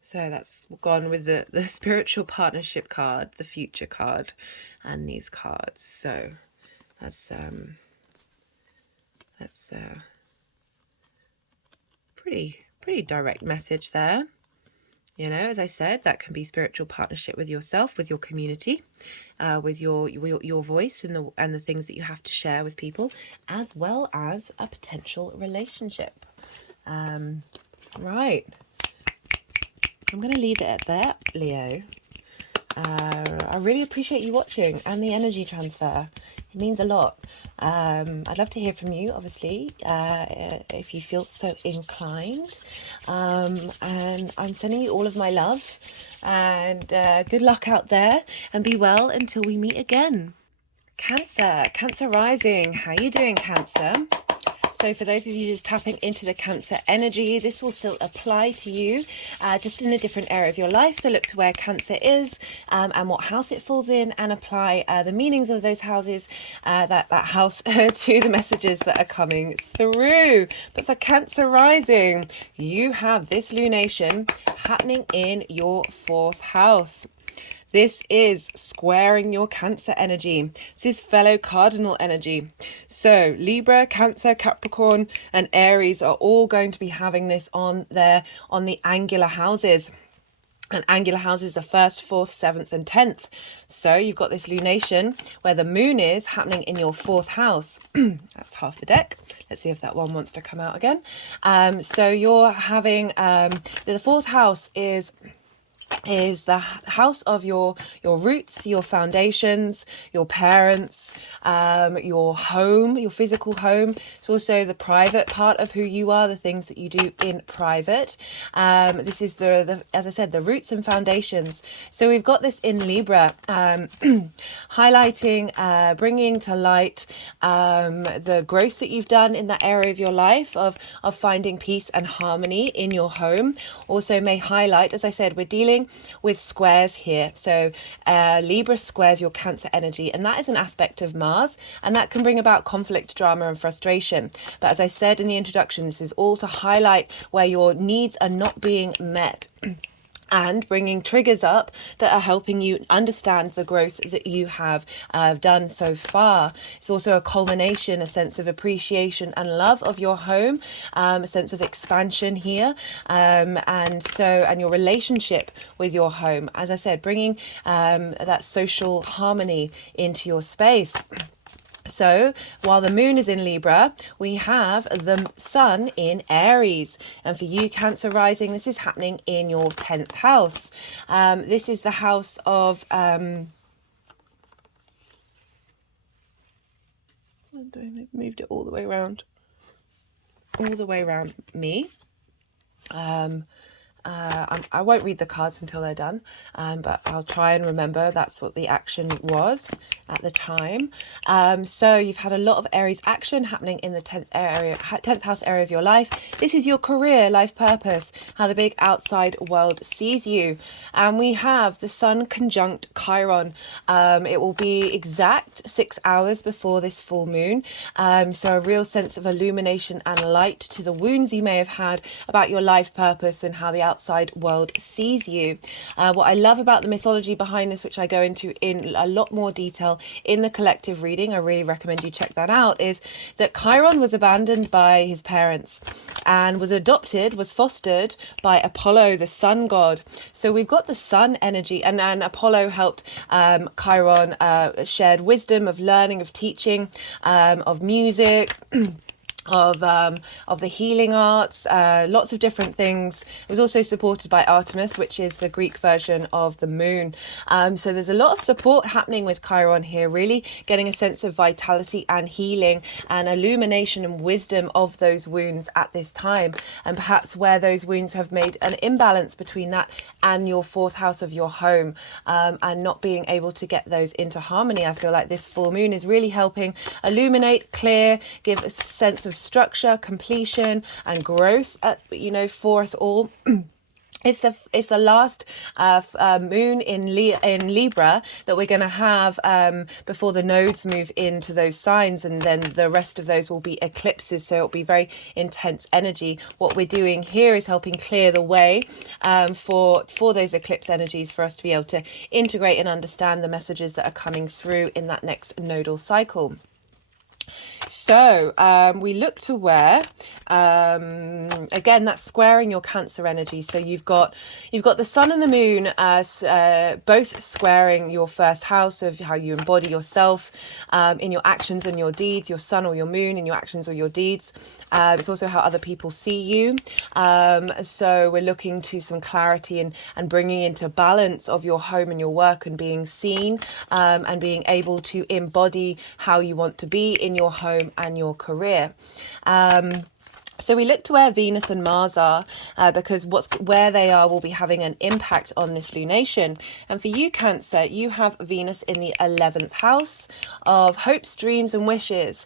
So that's gone with the spiritual partnership card, the future card, and these cards. So that's pretty direct message there. You know, as I said, that can be spiritual partnership with yourself, with your community, with your voice and the things that you have to share with people, as well as a potential relationship. Right. I'm going to leave it at that, Leo. I really appreciate you watching and the energy transfer. It means a lot. I'd love to hear from you, obviously, if you feel so inclined. And I'm sending you all of my love, and good luck out there, and be well until we meet again. Cancer rising. How you doing, Cancer? So for those of you just tapping into the Cancer energy, this will still apply to you, just in a different area of your life. So look to where Cancer is, and what house it falls in, and apply the meanings of those houses, that house to the messages that are coming through. But for Cancer rising, you have this lunation happening in your 4th house. This is squaring your Cancer energy. This is fellow cardinal energy. So Libra, Cancer, Capricorn, and Aries are all going to be having this on the angular houses. And angular houses are 1st, 4th, 7th, and 10th. So you've got this lunation where the moon is happening in your 4th house. That's half the deck. Let's see if that one wants to come out again. So you're having, the 4th house is the house of your roots, your foundations, your parents, your home, your physical home. It's also the private part of who you are, the things that you do in private. This is the as I said, the roots and foundations. So we've got this in Libra, highlighting, bringing to light the growth that you've done in that area of your life of finding peace and harmony in your home. Also may highlight, as I said, we're dealing with squares here. So Libra squares your Cancer energy, and that is an aspect of Mars, and that can bring about conflict, drama, and frustration. But as I said in the introduction, this is all to highlight where your needs are not being met. And bringing triggers up that are helping you understand the growth that you have done so far. It's also a culmination, a sense of appreciation and love of your home, a sense of expansion here, and your relationship with your home. As I said, bringing that social harmony into your space. So while the moon is in Libra, we have the sun in Aries. And for you, Cancer rising, this is happening in your 10th house. This is the house of... I moved it all the way around. All the way around me. I won't read the cards until they're done, but I'll try and remember that's what the action was at the time. So you've had a lot of Aries action happening in the 10th house area of your life. This is your career, life purpose, how the big outside world sees you. And we have the Sun conjunct Chiron. It will be exact 6 hours before this full moon. So a real sense of illumination and light to the wounds you may have had about your life purpose and how the outside world sees you. What I love about the mythology behind this, which I go into in a lot more detail in the collective reading, I really recommend you check that out, is that Chiron was abandoned by his parents and was fostered by Apollo, the sun god. So we've got the sun energy, and Apollo helped Chiron, shared wisdom of learning, of teaching, of music, of the healing arts, lots of different things. It was also supported by Artemis, which is the Greek version of the moon. So there's a lot of support happening with Chiron here, really getting a sense of vitality and healing and illumination and wisdom of those wounds at this time, and perhaps where those wounds have made an imbalance between that and your fourth house of your home, and not being able to get those into harmony. I feel like this full moon is really helping illuminate, clear, give a sense of structure, completion, and growth, for us all. It's the last moon in Libra that we're going to have before the nodes move into those signs, and then the rest of those will be eclipses, so it'll be very intense energy. What we're doing here is helping clear the way for those eclipse energies, for us to be able to integrate and understand the messages that are coming through in that next nodal cycle. So we look to where, again, that's squaring your Cancer energy. So you've got the sun and the moon both squaring your first house of how you embody yourself in your actions and your deeds, your sun or your moon in your actions or your deeds. It's also how other people see you. So we're looking to some clarity and bringing into balance of your home and your work, and being seen, and being able to embody how you want to be in your home and your career. So we look to where Venus and Mars are, because where they are will be having an impact on this lunation. And for you, Cancer, you have Venus in the 11th house of hopes, dreams, and wishes,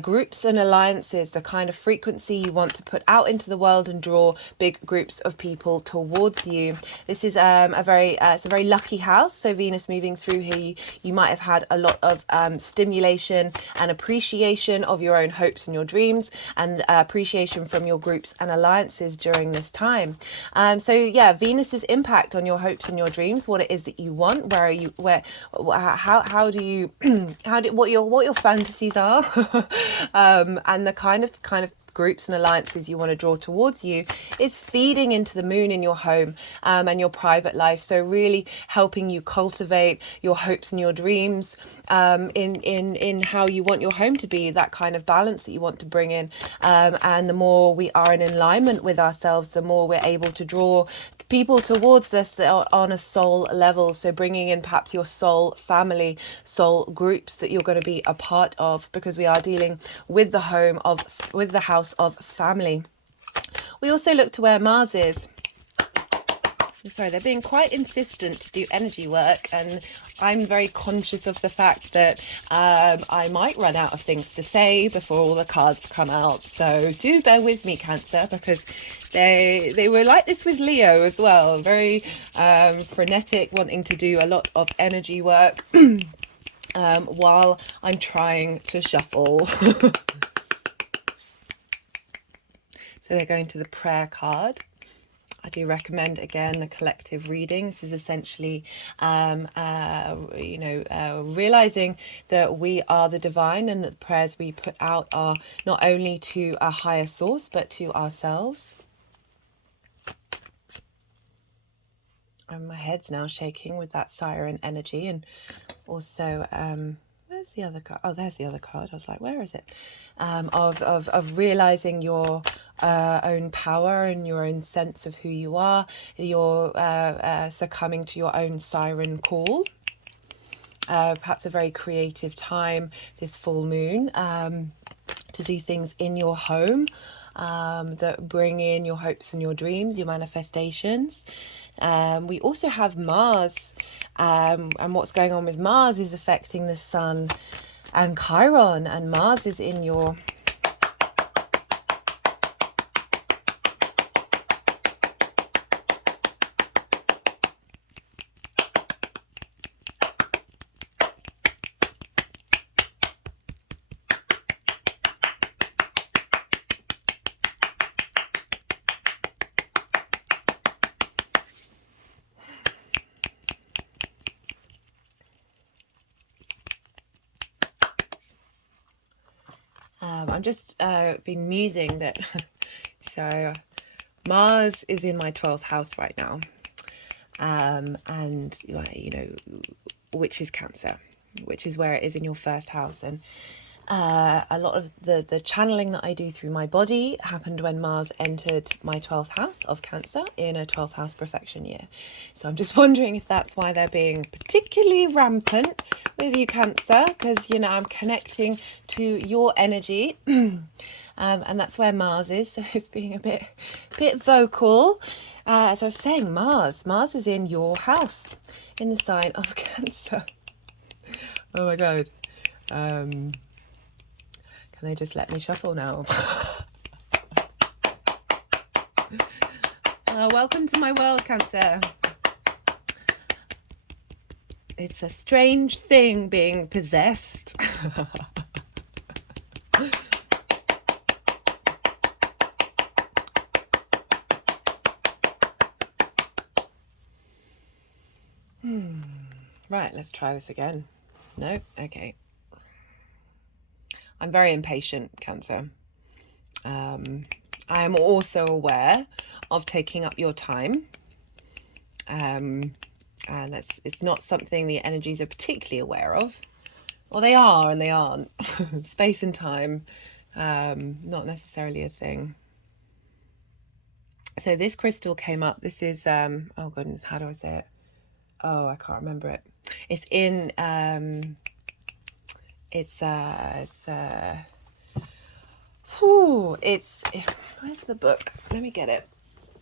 groups and alliances, the kind of frequency you want to put out into the world and draw big groups of people towards you. This is it's a very lucky house. So Venus moving through here, you might have had a lot of stimulation and appreciation of your own hopes and your dreams, and appreciation from your groups and alliances during this time. So yeah, Venus's impact on your hopes and your dreams, what it is that you want, how do you what your fantasies are, and the kind of groups and alliances you want to draw towards you, is feeding into the moon in your home and your private life. So really helping you cultivate your hopes and your dreams in how you want your home to be, that kind of balance that you want to bring in. And the more we are in alignment with ourselves, the more we're able to draw people towards this that are on a soul level. So bringing in perhaps your soul family, soul groups that you're going to be a part of, because we are dealing with the house of family. We also look to where Mars is. Sorry, they're being quite insistent to do energy work, and I'm very conscious of the fact that I might run out of things to say before all the cards come out. So do bear with me, Cancer, because they were like this with Leo as well, very frenetic, wanting to do a lot of energy work while I'm trying to shuffle. So they're going to the prayer card. I do recommend, again, the collective reading. This is essentially, realizing that we are the divine, and that the prayers we put out are not only to a higher source, but to ourselves. And my head's now shaking with that siren energy. And also, where's the other card? Oh, there's the other card. I was like, where is it? Of realizing your own power and your own sense of who you are. You're succumbing to your own siren call. Perhaps a very creative time, this full moon, to do things in your home that bring in your hopes and your dreams, your manifestations. We also have Mars, and what's going on with Mars is affecting the Sun and Chiron, and Mars is in your I'm just been musing that. So Mars is in my 12th house right now, and you know, which is Cancer, which is where it is in your first house. And a lot of the channeling that I do through my body happened when Mars entered my 12th house of Cancer in a 12th house perfection year. So I'm just wondering if that's why they're being particularly rampant with you, Cancer, because, you know, I'm connecting to your energy. And that's where Mars is, so it's being a bit vocal. As I was saying, Mars is in your house, in the sign of Cancer. Oh my God. Can they just let me shuffle now? Welcome to my world, Cancer. It's a strange thing being possessed. Right, let's try this again. No? Okay. I'm very impatient, Cancer. I am also aware of taking up your time. And it's not something the energies are particularly aware of. Well, they are and they aren't. Space and time, not necessarily a thing. So this crystal came up. This is, oh goodness, how do I say it? Oh, I can't remember it. It's in, where's the book? Let me get it.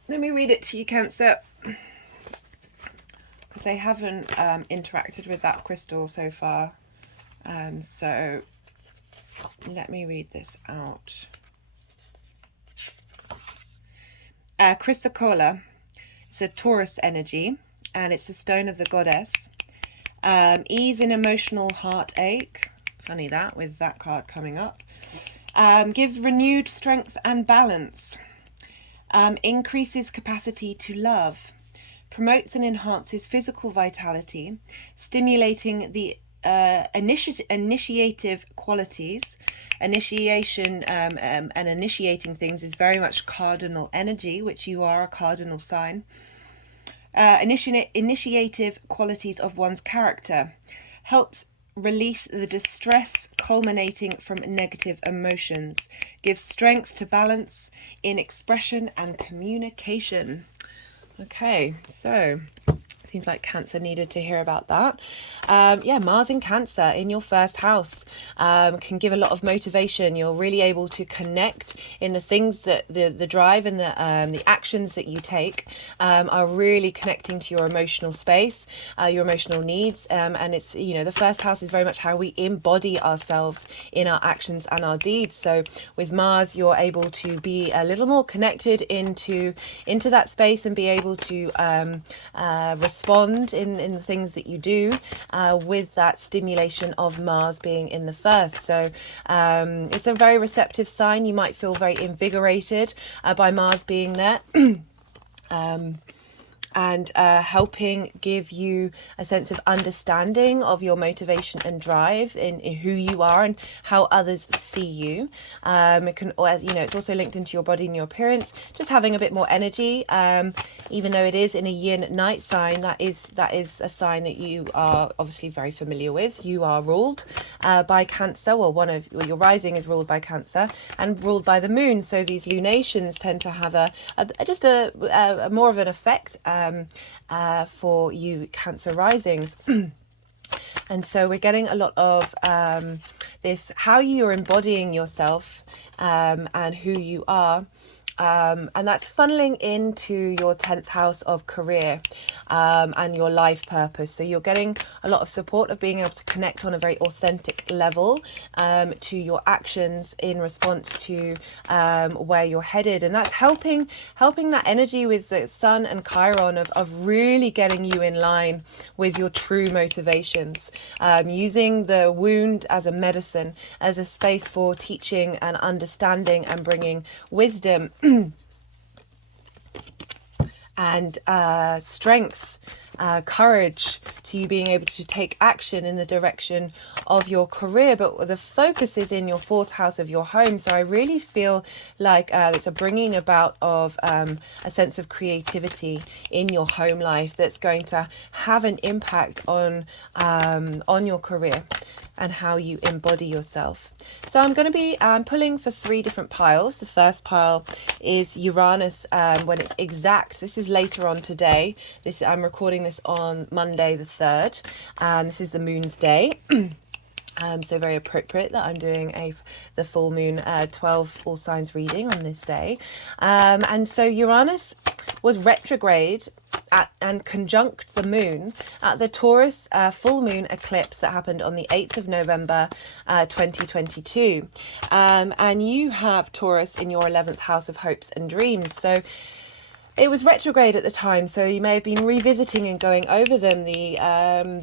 Let me read it to you, Cancer. Because I haven't interacted with that crystal so far. So let me read this out. Chrysocolla. It's a Taurus energy, and it's the stone of the goddess. Ease in emotional heartache. Funny that, with that card coming up. Gives renewed strength and balance. Increases capacity to love. Promotes and enhances physical vitality, stimulating the initiative qualities. Initiation and initiating things is very much cardinal energy, which you are a cardinal sign. Initiative qualities of one's character. Helps release the distress culminating from negative emotions. Gives strength to balance in expression and communication. Okay, so seems like Cancer needed to hear about that. Yeah, Mars in Cancer in your first house can give a lot of motivation. You're really able to connect in the things that the drive and the actions that you take are really connecting to your emotional space, your emotional needs. And it's, you know, the first house is very much how we embody ourselves in our actions and our deeds. So with Mars, you're able to be a little more connected into that space and be able to respond in the things that you do with that stimulation of Mars being in the first. So it's a very receptive sign. You might feel very invigorated by Mars being there. And helping give you a sense of understanding of your motivation and drive in who you are and how others see you. It can, as you know, it's also linked into your body and your appearance, just having a bit more energy. Even though it is in a yin night sign, that is a sign that you are obviously very familiar with. You are ruled by Cancer, or your rising is ruled by Cancer and ruled by the moon. So these lunations tend to have a more of an effect for you Cancer risings. And so we're getting a lot of this, how you're embodying yourself and who you are. And that's funneling into your 10th house of career and your life purpose. So you're getting a lot of support of being able to connect on a very authentic level to your actions in response to where you're headed. And that's helping that energy with the Sun and Chiron of really getting you in line with your true motivations. Using the wound as a medicine, as a space for teaching and understanding and bringing wisdom and strength courage to you being able to take action in the direction of your career, but the focus is in your fourth house of your home. So I really feel like it's a bringing about of a sense of creativity in your home life that's going to have an impact on your career and how you embody yourself. So I'm going to be pulling for 3 different piles. The first pile is Uranus when it's exact. This is later on today. I'm recording this on Monday the 3rd. This is the moon's day. So very appropriate that I'm doing the full moon 12 all signs reading on this day. And so Uranus was retrograde and conjunct the moon at the Taurus Full Moon Eclipse that happened on the 8th of November 2022. And you have Taurus in your 11th house of hopes and dreams. So it was retrograde at the time, so you may have been revisiting and going over them. The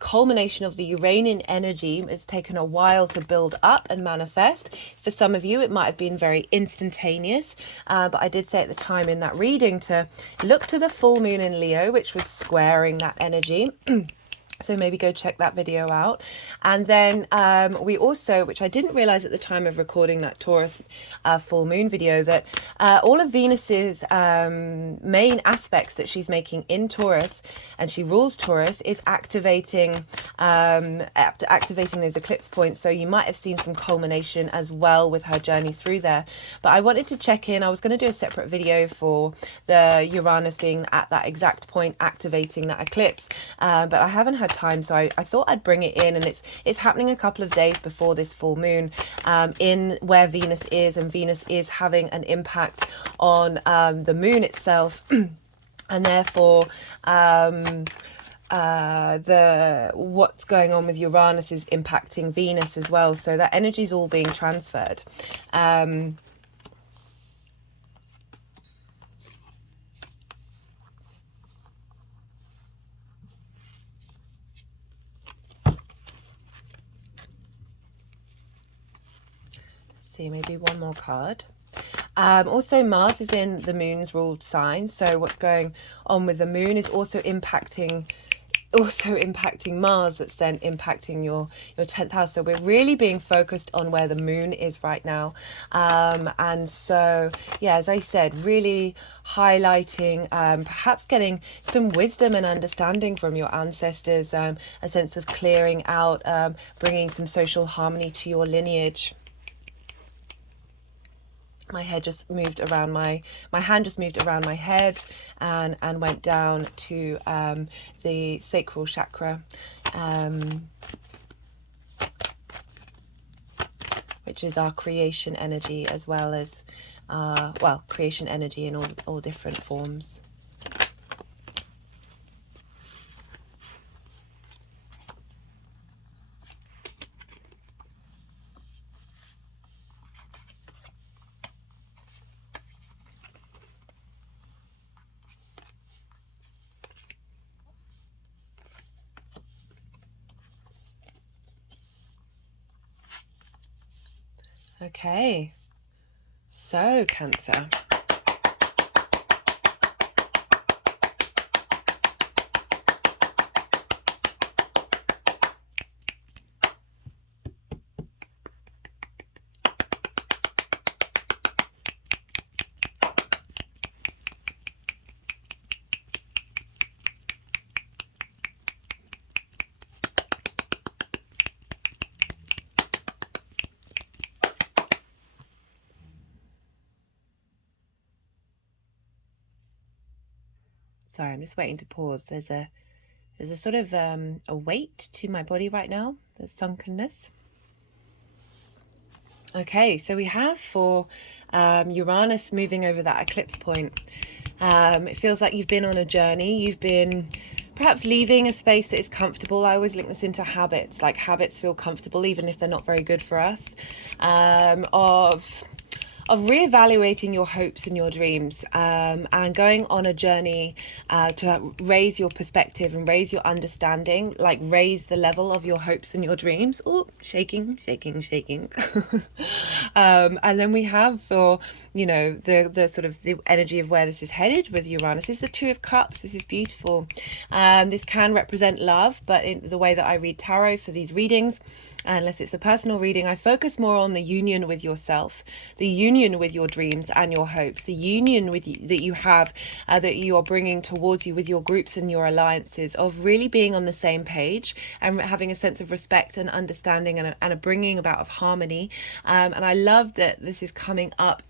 culmination of the Uranian energy has taken a while to build up and manifest. For some of you, it might have been very instantaneous, but I did say at the time in that reading to look to the full moon in Leo, which was squaring that energy. So maybe go check that video out. And then we also, which I didn't realize at the time of recording that Taurus full moon video, that all of Venus's main aspects that she's making in Taurus, and she rules Taurus, is activating those eclipse points. So you might have seen some culmination as well with her journey through there. But I wanted to check in. I was going to do a separate video for the Uranus being at that exact point activating that eclipse, but I haven't had time, so I thought I'd bring it in. And it's happening a couple of days before this full moon in where Venus is, and Venus is having an impact on the moon itself and therefore what's going on with Uranus is impacting Venus as well, so that energy is all being transferred. See, maybe one more card. Also, Mars is in the moon's ruled sign, so what's going on with the moon is also impacting Mars, that's then impacting your 10th house. So we're really being focused on where the moon is right now, and so yeah, as I said, really highlighting perhaps getting some wisdom and understanding from your ancestors, a sense of clearing out, bringing some social harmony to your lineage. My head just moved around my hand just moved around my head and went down to the sacral chakra, which is our creation energy, as well as creation energy in all different forms. Okay, so Cancer. Sorry, I'm just waiting to pause. There's a sort of a weight to my body right now. There's sunkenness. Okay, so we have for Uranus moving over that eclipse point. It feels like you've been on a journey. You've been perhaps leaving a space that is comfortable. I always link this into habits. Like, habits feel comfortable even if they're not very good for us. Of reevaluating your hopes and your dreams, and going on a journey to raise your perspective and raise your understanding, like raise the level of your hopes and your dreams. Oh, shaking. And then we have for, you know, the sort of the energy of where this is headed with Uranus is the Two of Cups. This is beautiful. This can represent love, but in the way that I read tarot for these readings, unless it's a personal reading, I focus more on the union with yourself, the union with your dreams and your hopes, the union with you, that you have, that you are bringing towards you with your groups and your alliances, of really being on the same page and having a sense of respect and understanding and a bringing about of harmony. And I love that this is coming up.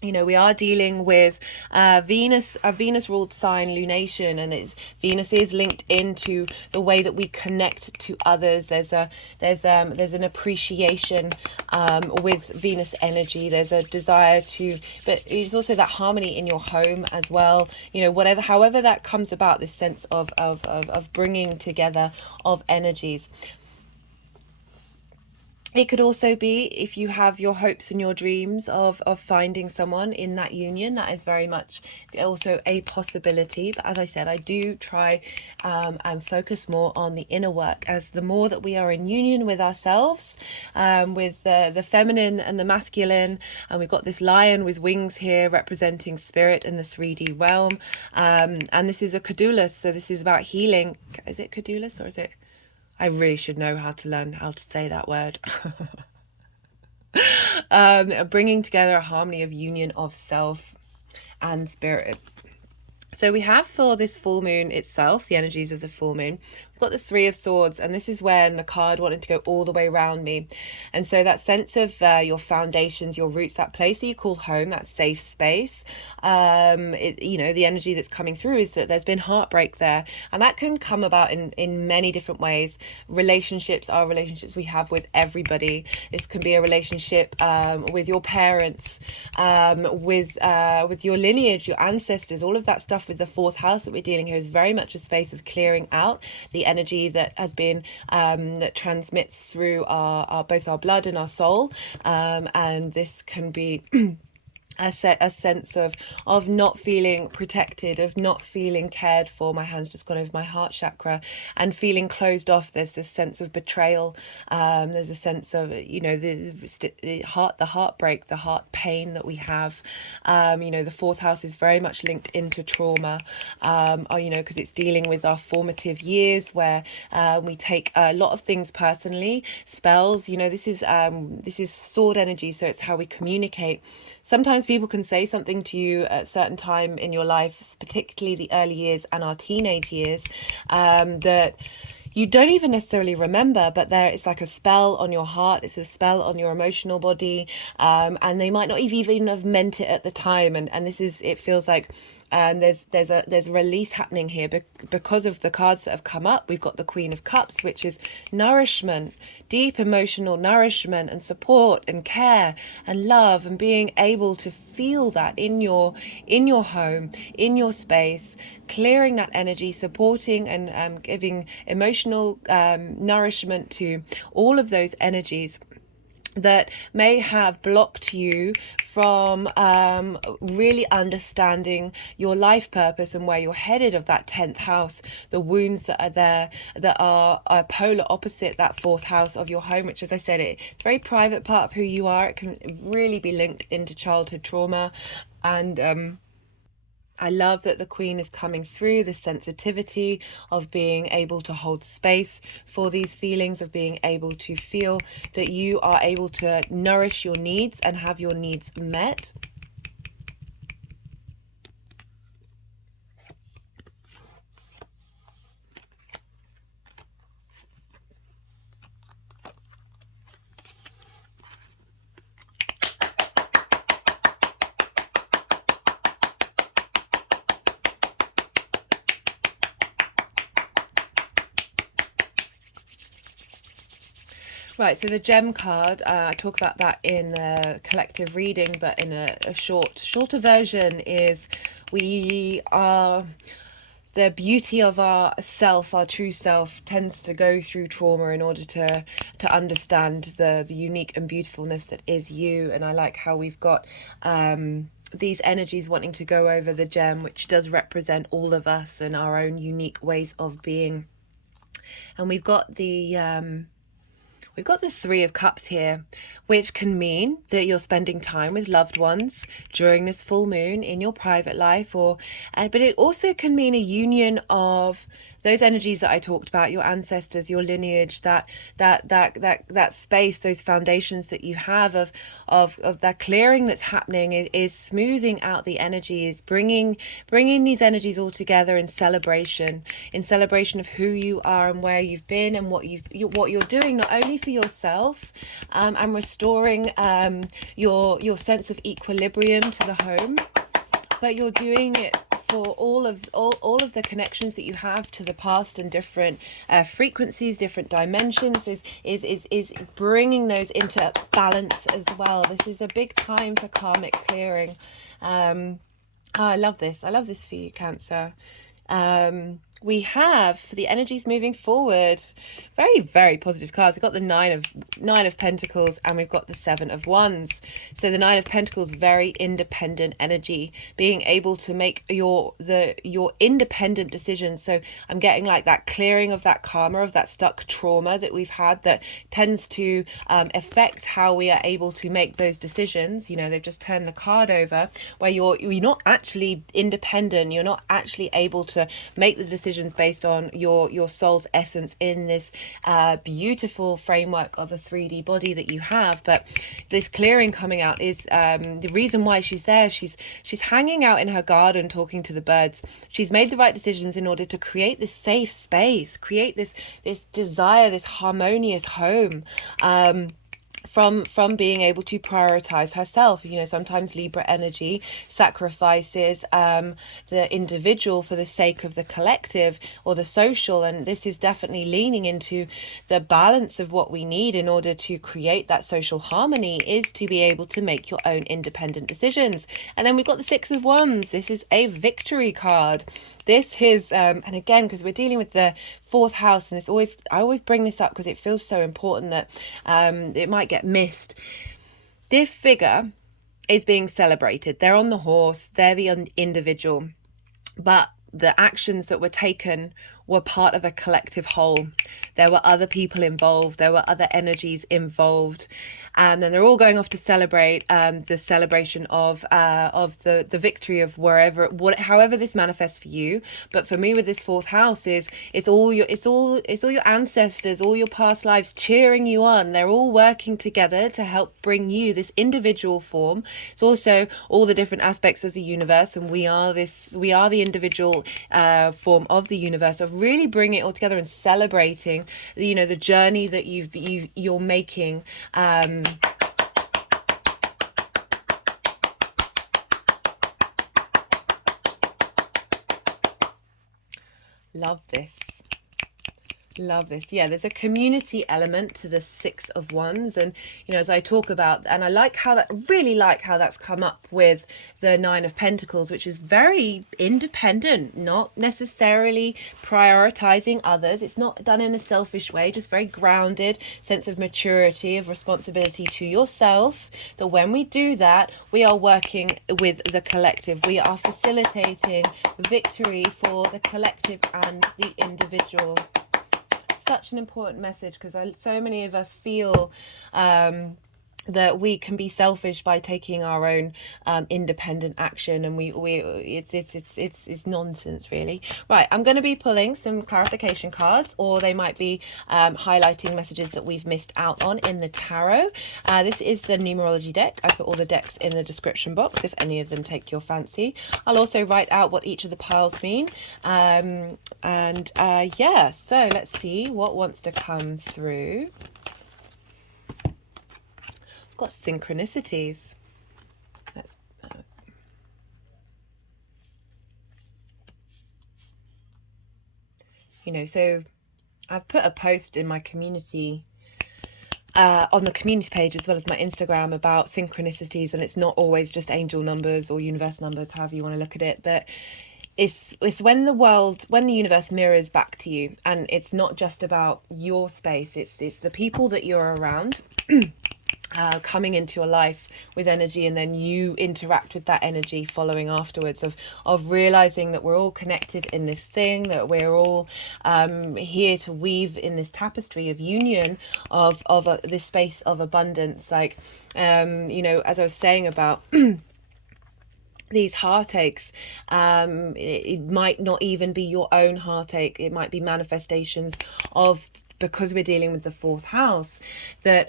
You know, we are dealing with Venus, a Venus ruled sign, lunation, and Venus is linked into the way that we connect to others. There's an appreciation with Venus energy. There's a desire to, but it's also that harmony in your home as well. You know, however that comes about, this sense of bringing together of energies. It could also be, if you have your hopes and your dreams of finding someone in that union, that is very much also a possibility. But as I said, I do try and focus more on the inner work, as the more that we are in union with ourselves, with the feminine and the masculine, and we've got this lion with wings here representing spirit in the 3D realm. And this is a caduceus, so this is about healing. Is it caduceus or is it? I really should know how to learn how to say that word. Bringing together a harmony of union of self and spirit. So we have, for this full moon itself, the energies of the full moon, we've got the Three of Swords, and this is when the card wanted to go all the way around me. And so that sense of your foundations, your roots, that place that you call home, that safe space, you know, the energy that's coming through is that there's been heartbreak there, and that can come about in many different ways. Relationships are relationships we have with everybody. This can be a relationship with your parents, with your lineage, your ancestors, all of that stuff. With the fourth house that we're dealing here is very much a space of clearing out the energy that has been that transmits through our both our blood and our soul, and this can be a sense of not feeling protected, of not feeling cared for. My hand's just gone over my heart chakra, and feeling closed off. There's this sense of betrayal. There's a sense of, you know, the heartbreak, the heart pain that we have. You know, the fourth house is very much linked into trauma, you know, because it's dealing with our formative years, where we take a lot of things personally. Spells, you know, this is sword energy, so it's how we communicate. Sometimes people can say something to you at a certain time in your life, particularly the early years and our teenage years, that you don't even necessarily remember, but it's like a spell on your heart, it's a spell on your emotional body, and they might not even have meant it at the time. And this is, it feels like there's a release happening here because of the cards that have come up. We've got the Queen of Cups, which is nourishment, deep emotional nourishment and support and care and love, and being able to feel that in your home, in your space, clearing that energy, supporting and giving emotional nourishment to all of those energies that may have blocked you from really understanding your life purpose and where you're headed, of that 10th house, the wounds that are there that are polar opposite that fourth house of your home, which, as I said, it's a very private part of who you are. It can really be linked into childhood trauma. And I love that the Queen is coming through, this sensitivity of being able to hold space for these feelings, of being able to feel that you are able to nourish your needs and have your needs met. Right, so the gem card, I talk about that in a collective reading, but in a shorter version, is we are, the beauty of our self, our true self, tends to go through trauma in order to understand the unique and beautifulness that is you. And I like how we've got these energies wanting to go over the gem, which does represent all of us and our own unique ways of being. And we've got the We've got the Three of Cups here, which can mean that you're spending time with loved ones during this full moon in your private life, but it also can mean a union of those energies that I talked about, your ancestors, your lineage, that space, those foundations that you have of that clearing that's happening is smoothing out the energies, bringing these energies all together in celebration of who you are and where you've been and what you're doing, not only for yourself, and restoring your sense of equilibrium to the home, but you're doing it for all of the connections that you have to the past and different frequencies, different dimensions, is bringing those into balance as well. This is a big time for karmic clearing. I love this for you, Cancer. We have, for the energies moving forward, very, very positive cards. We've got the Nine of Pentacles, and we've got the Seven of Wands. So the Nine of Pentacles, very independent energy, being able to make your independent decisions. So I'm getting like that clearing of that karma, of that stuck trauma that we've had that tends to affect how we are able to make those decisions. You know, they've just turned the card over where you're not actually independent. You're not actually able to make the decisions based on your soul's essence in this beautiful framework of a 3D body that you have. But this clearing coming out is the reason why she's there. She's hanging out in her garden talking to the birds. She's made the right decisions in order to create this safe space, create this desire, this harmonious home, from being able to prioritize herself. You know, sometimes Libra energy sacrifices the individual for the sake of the collective or the social, and this is definitely leaning into the balance of what we need in order to create that social harmony, is to be able to make your own independent decisions. And then we've got the Six of Wands. This is a victory card. This is and again, because we're dealing with the fourth house, and I always bring this up because it feels so important that it might get missed. This figure is being celebrated. They're on the horse, they're the individual, but the actions that were taken were part of a collective whole. There were other people involved, there were other energies involved, and then they're all going off to celebrate the celebration of the victory of however this manifests for you. But for me, with this fourth house, it's all your ancestors, all your past lives cheering you on. They're all working together to help bring you this individual form. It's also all the different aspects of the universe, and we are the individual form of the universe, of really bringing it all together and celebrating, you know, the journey that you're making. Love this. Yeah, there's a community element to the Six of Wands, and you know, as I talk about, and I really like how that's come up with the Nine of Pentacles, which is very independent, not necessarily prioritizing others. It's not done in a selfish way, just very grounded sense of maturity, of responsibility to yourself, that when we do that, we are working with the collective. We are facilitating victory for the collective and the individual. Such an important message, because so many of us feel that we can be selfish by taking our own independent action, and it's nonsense, really. Right, I'm going to be pulling some clarification cards, or they might be highlighting messages that we've missed out on in the tarot. This is the numerology deck. I put all the decks in the description box if any of them take your fancy. I'll also write out what each of the piles mean. Yeah, so let's see what wants to come through. Got synchronicities. That's you know, so I've put a post in my community on the community page as well as my Instagram about synchronicities, and it's not always just angel numbers or universe numbers, however you want to look at it. That it's when the universe mirrors back to you, and it's not just about your space, it's the people that you're around. coming into your life with energy, and then you interact with that energy following afterwards, of realizing that we're all connected in this thing, that we're all here to weave in this tapestry of union, of this space of abundance. Like you know, as I was saying about these heartaches, it might not even be your own heartache, it might be manifestations of, because we're dealing with the fourth house, that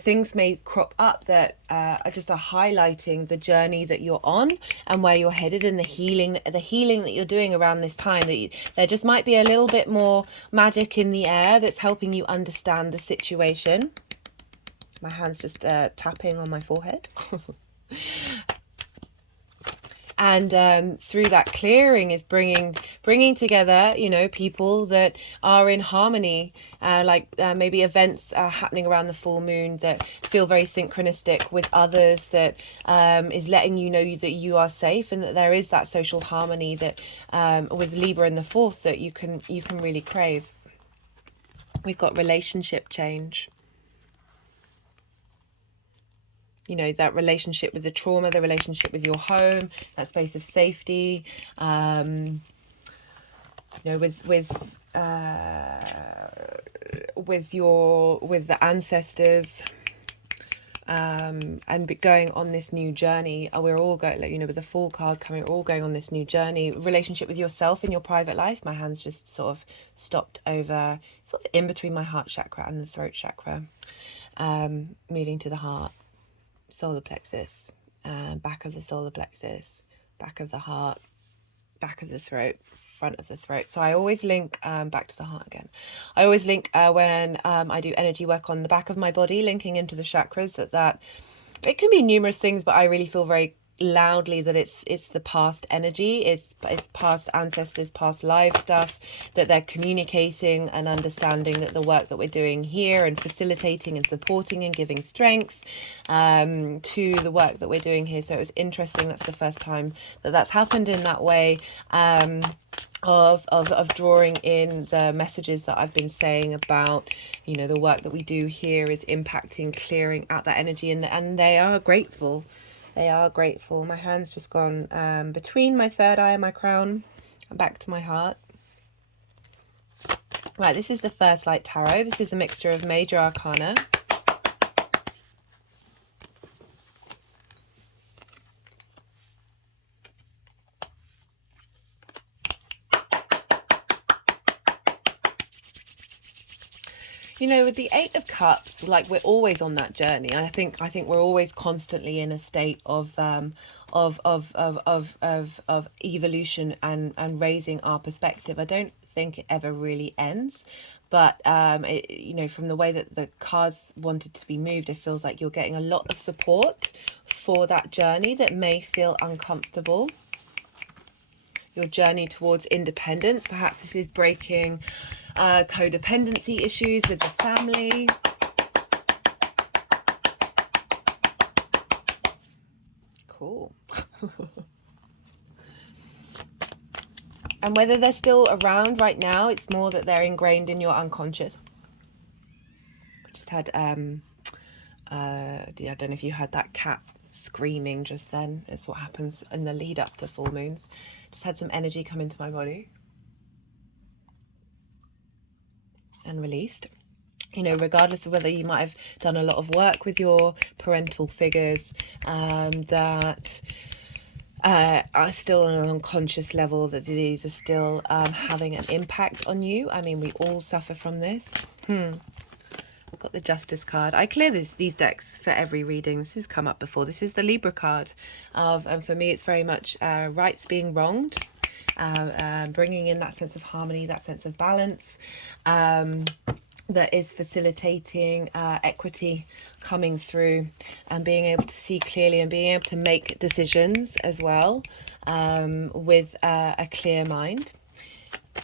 things may crop up that are highlighting the journey that you're on and where you're headed, and the healing that you're doing around this time. There just might be a little bit more magic in the air that's helping you understand the situation. My hand's just tapping on my forehead. And through that clearing is bringing together, you know, people that are in harmony, maybe events happening around the full moon that feel very synchronistic with others, that is letting you know that you are safe, and that there is that social harmony that with Libra in the fourth that you can really crave. We've got relationship change. You know, that relationship with the trauma, the relationship with your home, that space of safety, you know, with the ancestors, and going on this new journey. We're all going, you know, with the Fool card coming, we're all going on this new journey. Relationship with yourself in your private life. My hand's just sort of stopped over, sort of in between my heart chakra and the throat chakra, moving to the heart, solar plexus, back of the solar plexus, back of the heart, back of the throat, front of the throat. So I always link back to the heart again. I always link when I do energy work on the back of my body, linking into the chakras, that it can be numerous things, but I really feel very loudly that it's the past energy, it's past ancestors, past life stuff, that they're communicating and understanding that the work that we're doing here and facilitating and supporting and giving strength to the work that we're doing here. So it was interesting, that's the first time that that's happened in that way, of drawing in the messages that I've been saying about, you know, the work that we do here is impacting, clearing out that energy, and they are grateful. They are grateful. My hand's just gone between my third eye and my crown and back to my heart. Right, this is the First Light Tarot. This is a mixture of major arcana. You know, with the Eight of Cups, like, we're always on that journey. I think we're always constantly in a state of evolution and raising our perspective. I don't think it ever really ends, but you know, from the way that the cards wanted to be moved, it feels like you're getting a lot of support for that journey that may feel uncomfortable. Your journey towards independence. Perhaps this is breaking codependency issues with the family. Cool. And whether they're still around right now, it's more that they're ingrained in your unconscious. I just had I don't know if you heard that cat screaming just then. It's what happens in the lead up to full moons. Just had some energy come into my body and released. You know, regardless of whether you might have done a lot of work with your parental figures that are still on an unconscious level, that these are still having an impact on you. I mean, we all suffer from this. I've got the Justice card. I clear these decks for every reading. This has come up before. This is the Libra card and for me it's very much rights being wronged, bringing in that sense of harmony, that sense of balance, that is facilitating equity coming through, and being able to see clearly and being able to make decisions as well, with a clear mind.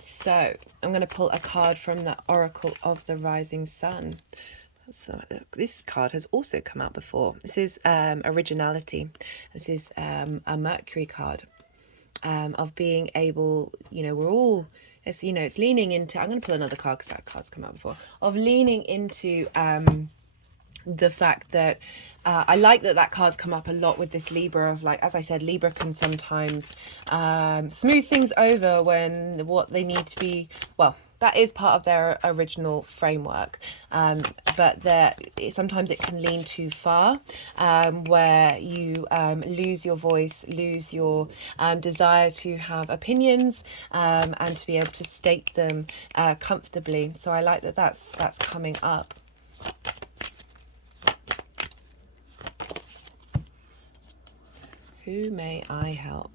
So I'm going to pull a card from the Oracle of the Rising Sun. So this card has also come out before. This is originality. This is a Mercury card, of being able, you know, we're all, it's, you know, it's leaning into, I'm going to pull another card because that card's come out before, of leaning into the fact that I like that card's come up a lot with this Libra of, like, as I said, Libra can sometimes smooth things over when what they need to be, well, that is part of their original framework, but sometimes it can lean too far, where you lose your voice, lose your desire to have opinions, and to be able to state them comfortably. So I like that that's coming up. Who may I help?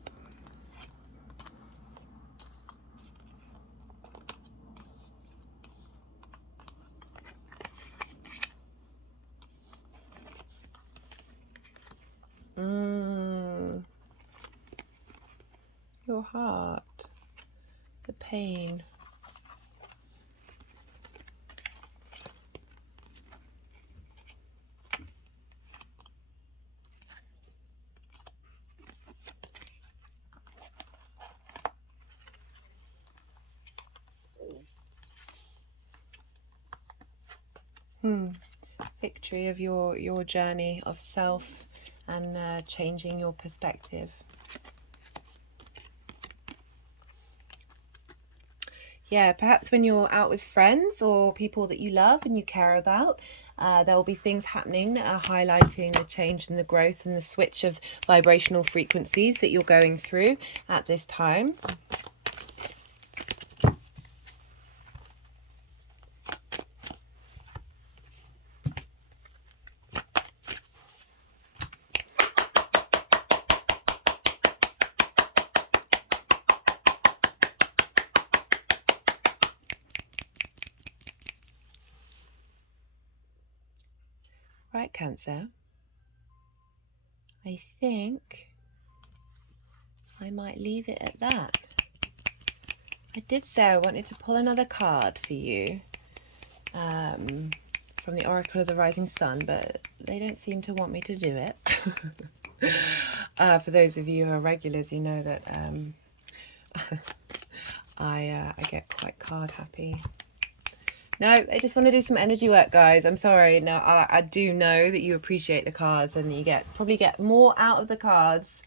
Your heart, the pain. Victory of your journey of self and changing your perspective. Yeah, perhaps when you're out with friends or people that you love and you care about, there will be things happening that are highlighting the change and the growth and the switch of vibrational frequencies that you're going through at this time. Right, Cancer. I think I might leave it at that. I did say I wanted to pull another card for you from the Oracle of the Rising Sun, but they don't seem to want me to do it. For those of you who are regulars, you know that I get quite card happy. No, I just want to do some energy work, guys. I'm sorry. No, I do know that you appreciate the cards and you probably get more out of the cards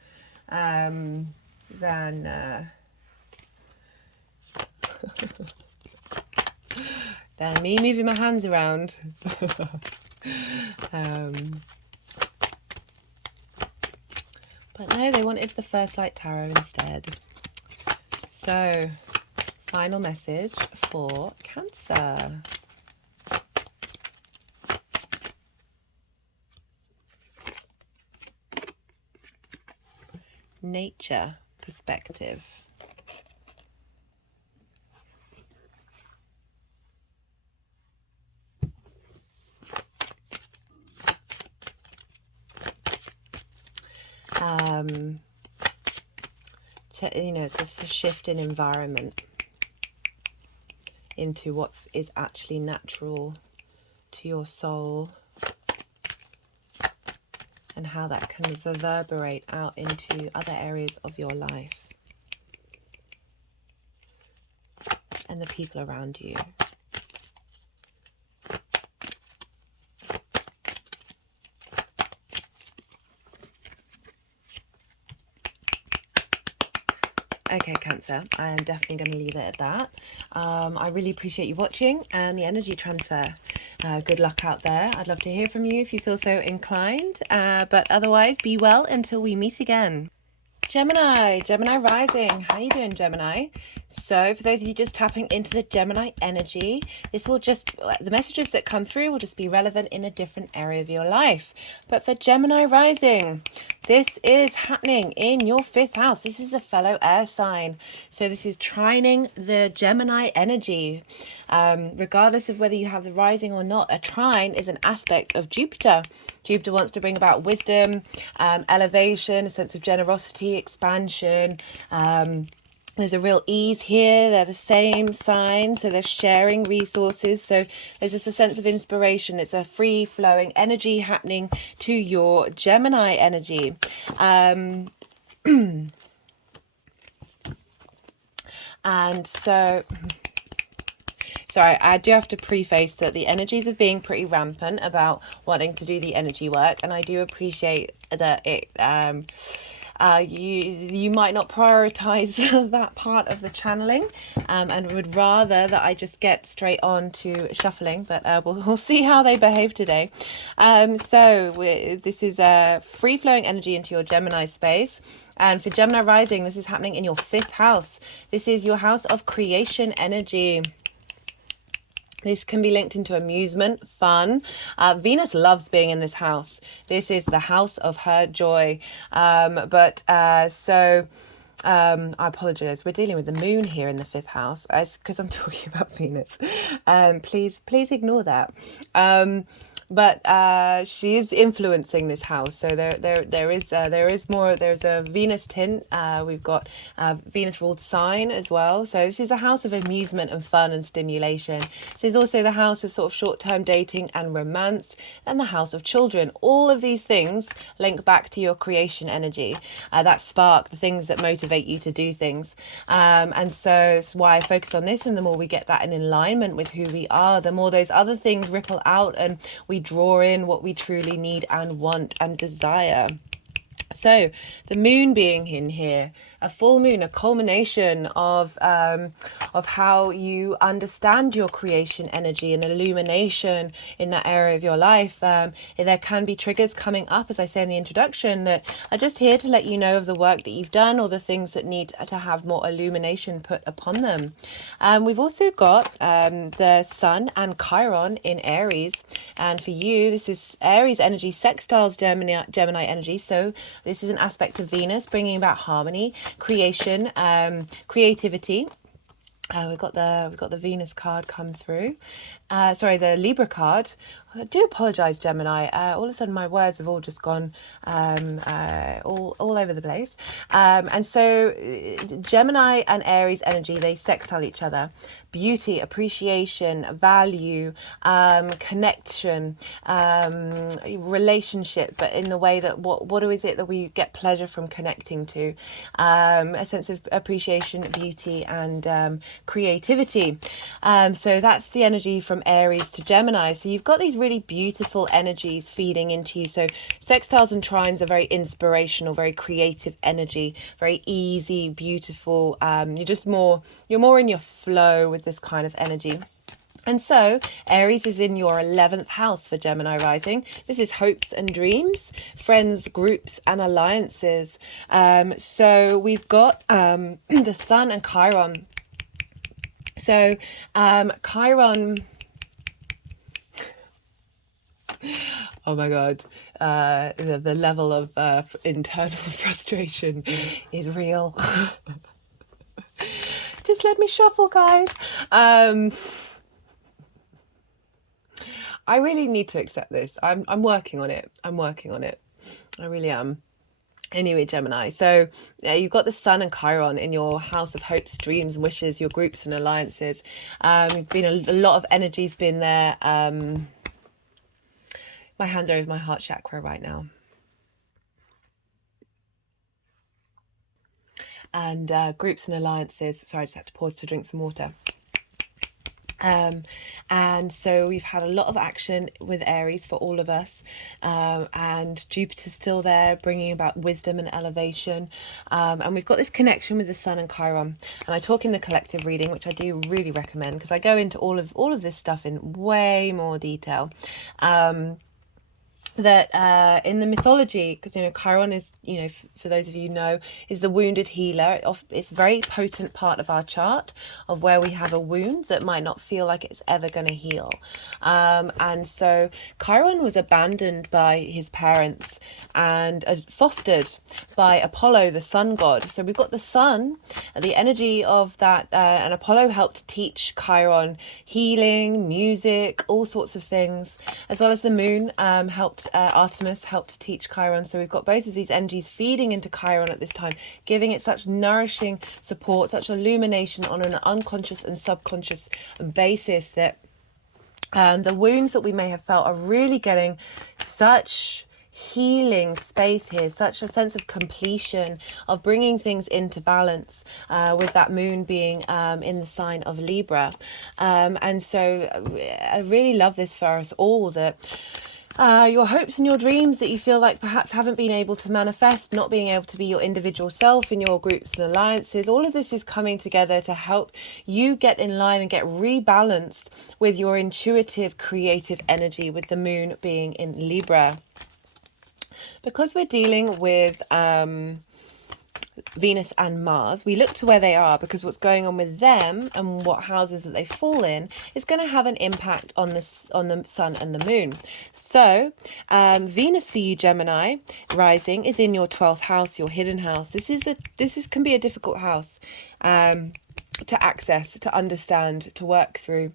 than than me moving my hands around. But no, they wanted the First Light Tarot instead. So, final message for Cancer. Nature perspective. It's just a shift in environment into what is actually natural to your soul, and how that can reverberate out into other areas of your life and the people around you. Okay, Cancer, I am definitely going to leave it at that. I really appreciate you watching and the energy transfer. Good luck out there. I'd love to hear from you if you feel so inclined. But otherwise, be well until we meet again. Gemini rising. How you doing, Gemini? So for those of you just tapping into the Gemini energy, the messages that come through will just be relevant in a different area of your life. But for Gemini rising, this is happening in your 5th house. This is a fellow air sign. So this is trining the Gemini energy. Regardless of whether you have the rising or not, a trine is an aspect of Jupiter. Jupiter wants to bring about wisdom, elevation, a sense of generosity, expansion. There's a real ease here. They're the same sign, so they're sharing resources. So there's just a sense of inspiration. It's a free-flowing energy happening to your Gemini energy. And so Sorry, I do have to preface that the energies of being pretty rampant about wanting to do the energy work, and I do appreciate that you might not prioritize that part of the channeling, and would rather that I just get straight on to shuffling, but we'll see how they behave today. This is a free-flowing energy into your Gemini space. And for Gemini rising, this is happening in your 5th house. This is your house of creation energy. This can be linked into amusement, fun. Venus loves being in this house. This is the house of her joy. I apologize. We're dealing with the moon here in the 5th house because I'm talking about Venus. Please ignore that. She is influencing this house, so there is more. There's a Venus tint. We've got Venus ruled sign as well. So this is a house of amusement and fun and stimulation. This is also the house of sort of short-term dating and romance, and the house of children. All of these things link back to your creation energy, that spark, the things that motivate you to do things. And so it's why I focus on this, and the more we get that in alignment with who we are, the more those other things ripple out and we draw in what we truly need and want and desire. So the moon being in here, a full moon, a culmination of how you understand your creation energy and illumination in that area of your life. There can be triggers coming up, as I say in the introduction, that are just here to let you know of the work that you've done or the things that need to have more illumination put upon them. We've also got the Sun and Chiron in Aries, and for you this is Aries energy sextiles Gemini energy. So this is an aspect of Venus bringing about harmony, creation, creativity. We've got the Venus card come through. The Libra card. I do apologize, Gemini. All of a sudden my words have all just gone all over the place. And so Gemini and Aries energy, they sextile each other. Beauty, appreciation, value, connection, relationship, but in the way that what is it that we get pleasure from connecting to? A sense of appreciation, beauty, and creativity. So that's the energy from Aries to Gemini. So you've got these really beautiful energies feeding into you. So sextiles and trines are very inspirational, very creative energy, very easy, beautiful. You're more in your flow with this kind of energy. And so Aries is in your 11th house for Gemini rising. This is hopes and dreams, friends, groups, and alliances. So we've got the Sun and Chiron. So Chiron, oh my God, the level of internal frustration is real. Just let me shuffle, guys. I really need to accept this. I'm working on it. I really am. Anyway, Gemini, so you've got the Sun and Chiron in your house of hopes, dreams, and wishes, your groups and alliances. Been a lot of energy's been there. My hands are over my heart chakra right now. And groups and alliances. Sorry, I just had to pause to drink some water. And so we've had a lot of action with Aries for all of us, and Jupiter's still there bringing about wisdom and elevation, and we've got this connection with the Sun and Chiron. And I talk in the collective reading, which I do really recommend because I go into all of this stuff in way more detail. That in the mythology, because Chiron is, for those of you who know, is the wounded healer. It's a very potent part of our chart of where we have a wound that might not feel like it's ever going to heal. And so Chiron was abandoned by his parents and fostered by Apollo, the sun god. So we've got the sun, the energy of that, and Apollo helped teach Chiron healing, music, all sorts of things, as well as the moon Artemis helped teach Chiron. So we've got both of these energies feeding into Chiron at this time, giving it such nourishing support, such illumination on an unconscious and subconscious basis that the wounds that we may have felt are really getting such healing space here, such a sense of completion, of bringing things into balance, with that moon being in the sign of Libra. And so I really love this for us all, that your hopes and your dreams that you feel like perhaps haven't been able to manifest, not being able to be your individual self in your groups and alliances, all of this is coming together to help you get in line and get rebalanced with your intuitive, creative energy, with the moon being in Libra. Because we're dealing with Venus and Mars, we look to where they are, because what's going on with them and what houses that they fall in is going to have an impact on this, on the sun and the moon. So Venus for you, Gemini rising, is in your 12th house, your hidden house. This can be a difficult house to access, to understand, to work through.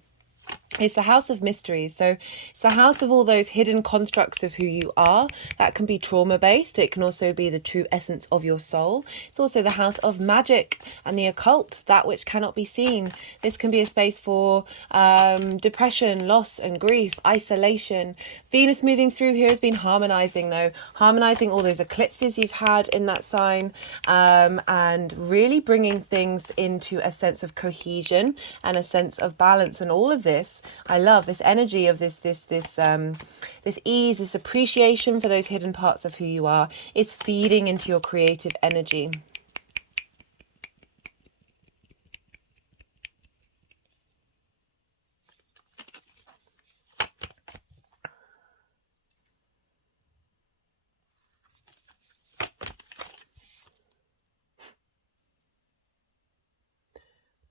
It's the house of mysteries. So it's the house of all those hidden constructs of who you are. That can be trauma based. It can also be the true essence of your soul. It's also the house of magic and the occult, that which cannot be seen. This can be a space for depression, loss and grief, isolation. Venus moving through here has been harmonizing, though, harmonizing all those eclipses you've had in that sign, and really bringing things into a sense of cohesion and a sense of balance. And all of this, I love this energy of this ease, this appreciation for those hidden parts of who you are, is feeding into your creative energy.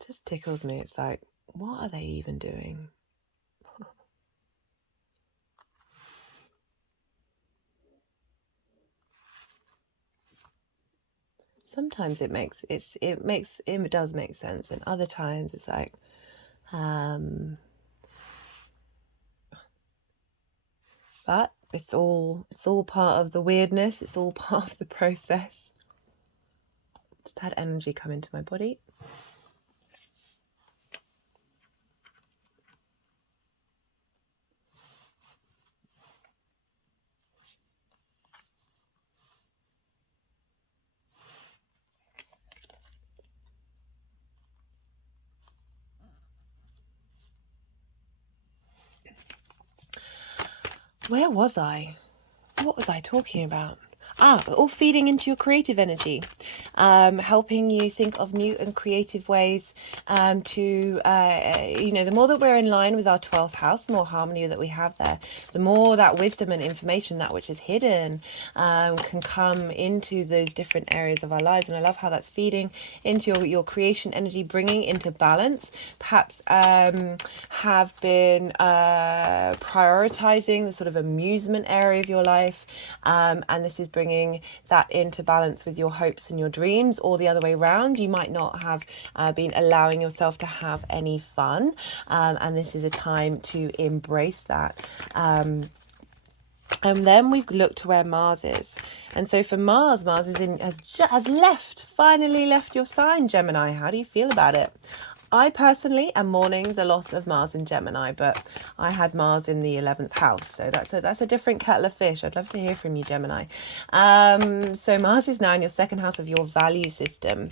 Just tickles me. It's like, what are they even doing? Sometimes it does make sense, and other times it's like, but it's all part of the weirdness. It's all part of the process. Just had energy come into my body. Where was I? What was I talking about? All feeding into your creative energy, helping you think of new and creative ways the more that we're in line with our 12th house, the more harmony that we have there, the more that wisdom and information, that which is hidden, can come into those different areas of our lives. And I love how that's feeding into your creation energy, bringing into balance. Perhaps have been prioritizing the sort of amusement area of your life, and this is bringing that into balance with your hopes and your dreams, or the other way around. You might not have been allowing yourself to have any fun, and this is a time to embrace that. And then we've looked to where Mars is. And so for Mars has finally left your sign, Gemini. How do you feel about it? I personally am mourning the loss of Mars in Gemini, but I had Mars in the 11th house, so that's a different kettle of fish. I'd love to hear from you, Gemini. So Mars is now in your second house of your value system.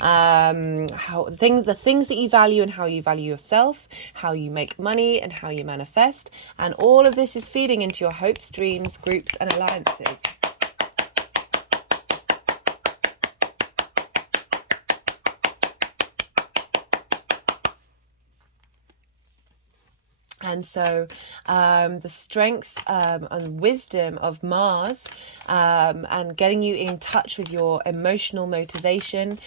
The things that you value and how you value yourself, how you make money and how you manifest, and all of this is feeding into your hopes, dreams, groups, and alliances. And so the strength and wisdom of Mars, and getting you in touch with your emotional motivation,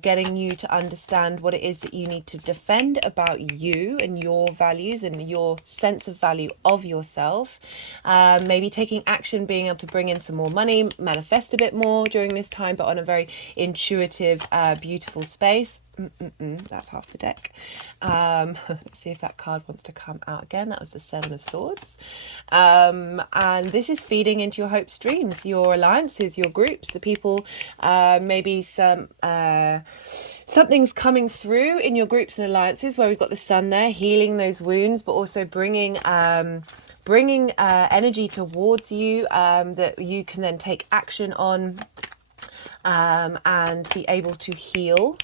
getting you to understand what it is that you need to defend about you and your values and your sense of value of yourself. Maybe taking action, being able to bring in some more money, manifest a bit more during this time, but on a very intuitive, beautiful space. That's half the deck. Let's see if that card wants to come out again. That was the Seven of Swords. And this is feeding into your hopes, dreams, your alliances, your groups, the people, maybe something's coming through in your groups and alliances where we've got the sun there, healing those wounds, but also bringing bringing energy towards you that you can then take action on and be able to heal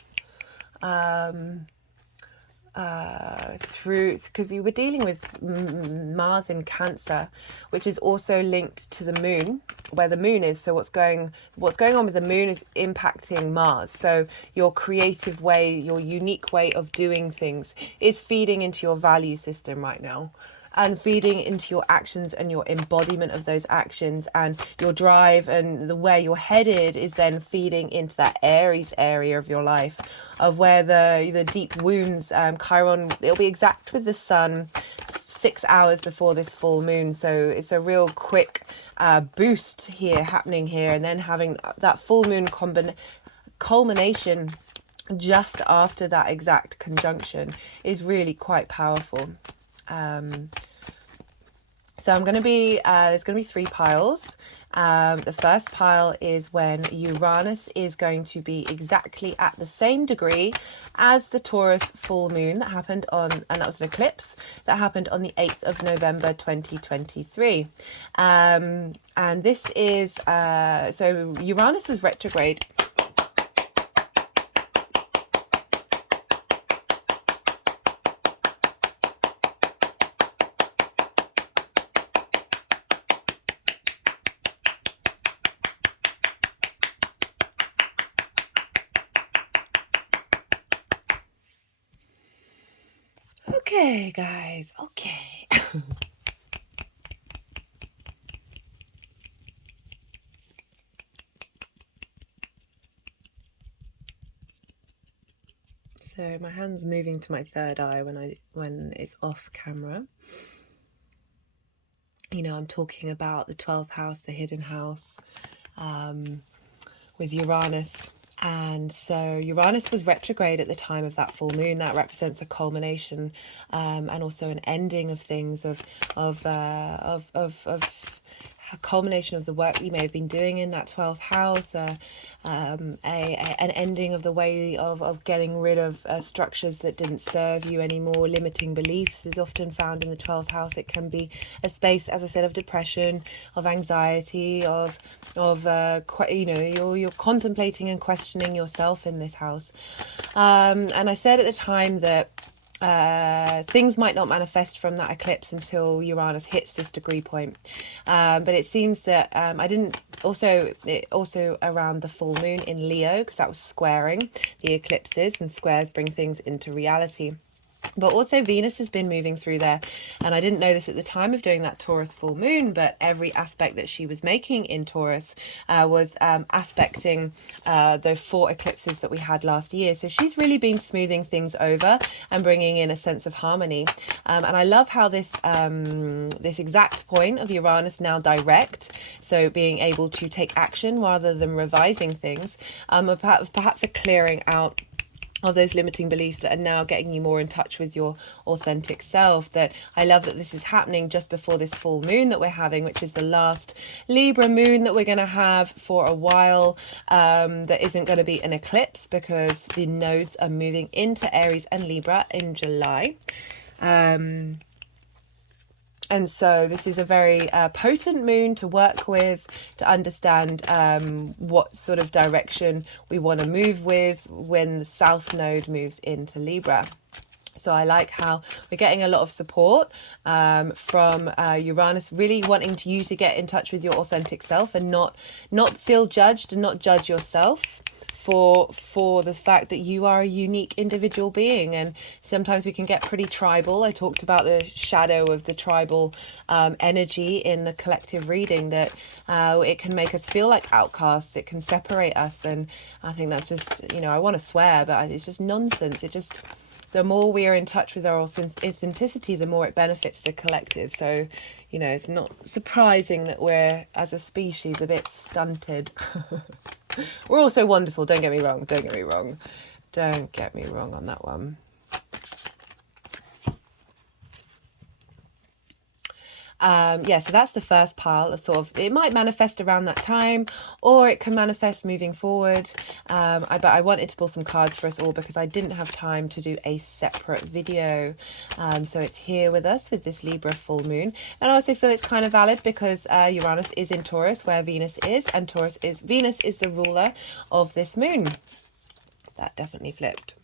through, because you were dealing with Mars in Cancer, which is also linked to the moon, where the moon is. So what's going on with the moon is impacting Mars. So your creative way, your unique way of doing things is feeding into your value system right now, and feeding into your actions and your embodiment of those actions, and your drive and the where you're headed is then feeding into that Aries area of your life, of where the deep wounds, Chiron, it'll be exact with the sun 6 hours before this full moon. So it's a real quick boost here happening here, and then having that full moon culmination just after that exact conjunction is really quite powerful. So I'm going to be, there's going to be 3 piles. The first pile is when Uranus is going to be exactly at the same degree as the Taurus full moon that happened on, and that was an eclipse that happened on the 8th of November 2023. And this is, so Uranus was retrograde. Okay, guys, okay. So my hand's moving to my third eye when it's off camera. You know, I'm talking about the 12th house, the hidden house, with Uranus. And so Uranus was retrograde at the time of that full moon. That represents a culmination and also an ending of things, of a culmination of the work you may have been doing in that 12th house, an ending of the way of getting rid of structures that didn't serve you anymore. Limiting beliefs is often found in the 12th house. It can be a space, as I said, of depression, of anxiety, of you know, you're contemplating and questioning yourself in this house. And I said at the time that things might not manifest from that eclipse until Uranus hits this degree point, but it seems that also around the full moon in Leo, because that was squaring the eclipses, and squares bring things into reality. But also Venus has been moving through there, and I didn't know this at the time of doing that Taurus full moon, but every aspect that she was making in Taurus was aspecting the 4 eclipses that we had last year. So she's really been smoothing things over and bringing in a sense of harmony. And I love how this exact point of Uranus now direct, so being able to take action rather than revising things, perhaps a clearing out of those limiting beliefs that are now getting you more in touch with your authentic self. That I love that this is happening just before this full moon that we're having, which is the last Libra moon that we're going to have for a while. That isn't going to be an eclipse because the nodes are moving into Aries and Libra in July. And so this is a very potent moon to work with, to understand what sort of direction we want to move with when the South Node moves into Libra. So I like how we're getting a lot of support from Uranus, really wanting you to get in touch with your authentic self and not feel judged and not judge yourself for the fact that you are a unique individual being. And sometimes we can get pretty tribal. I talked about the shadow of the tribal energy in the collective reading, that it can make us feel like outcasts. It can separate us, and I think that's just, you know, I want to swear, but it's just nonsense. The more we are in touch with our authenticity, the more it benefits the collective. So, you know, it's not surprising that we're, as a species, a bit stunted. We're also wonderful, don't get me wrong. Don't get me wrong on that one. Yeah, so that's the first pile of sort of, it might manifest around that time, or it can manifest moving forward. But I wanted to pull some cards for us all because I didn't have time to do a separate video. So it's here with us with this Libra full moon. And I also feel it's kind of valid because Uranus is in Taurus where Venus is, and Venus is the ruler of this moon. That definitely flipped.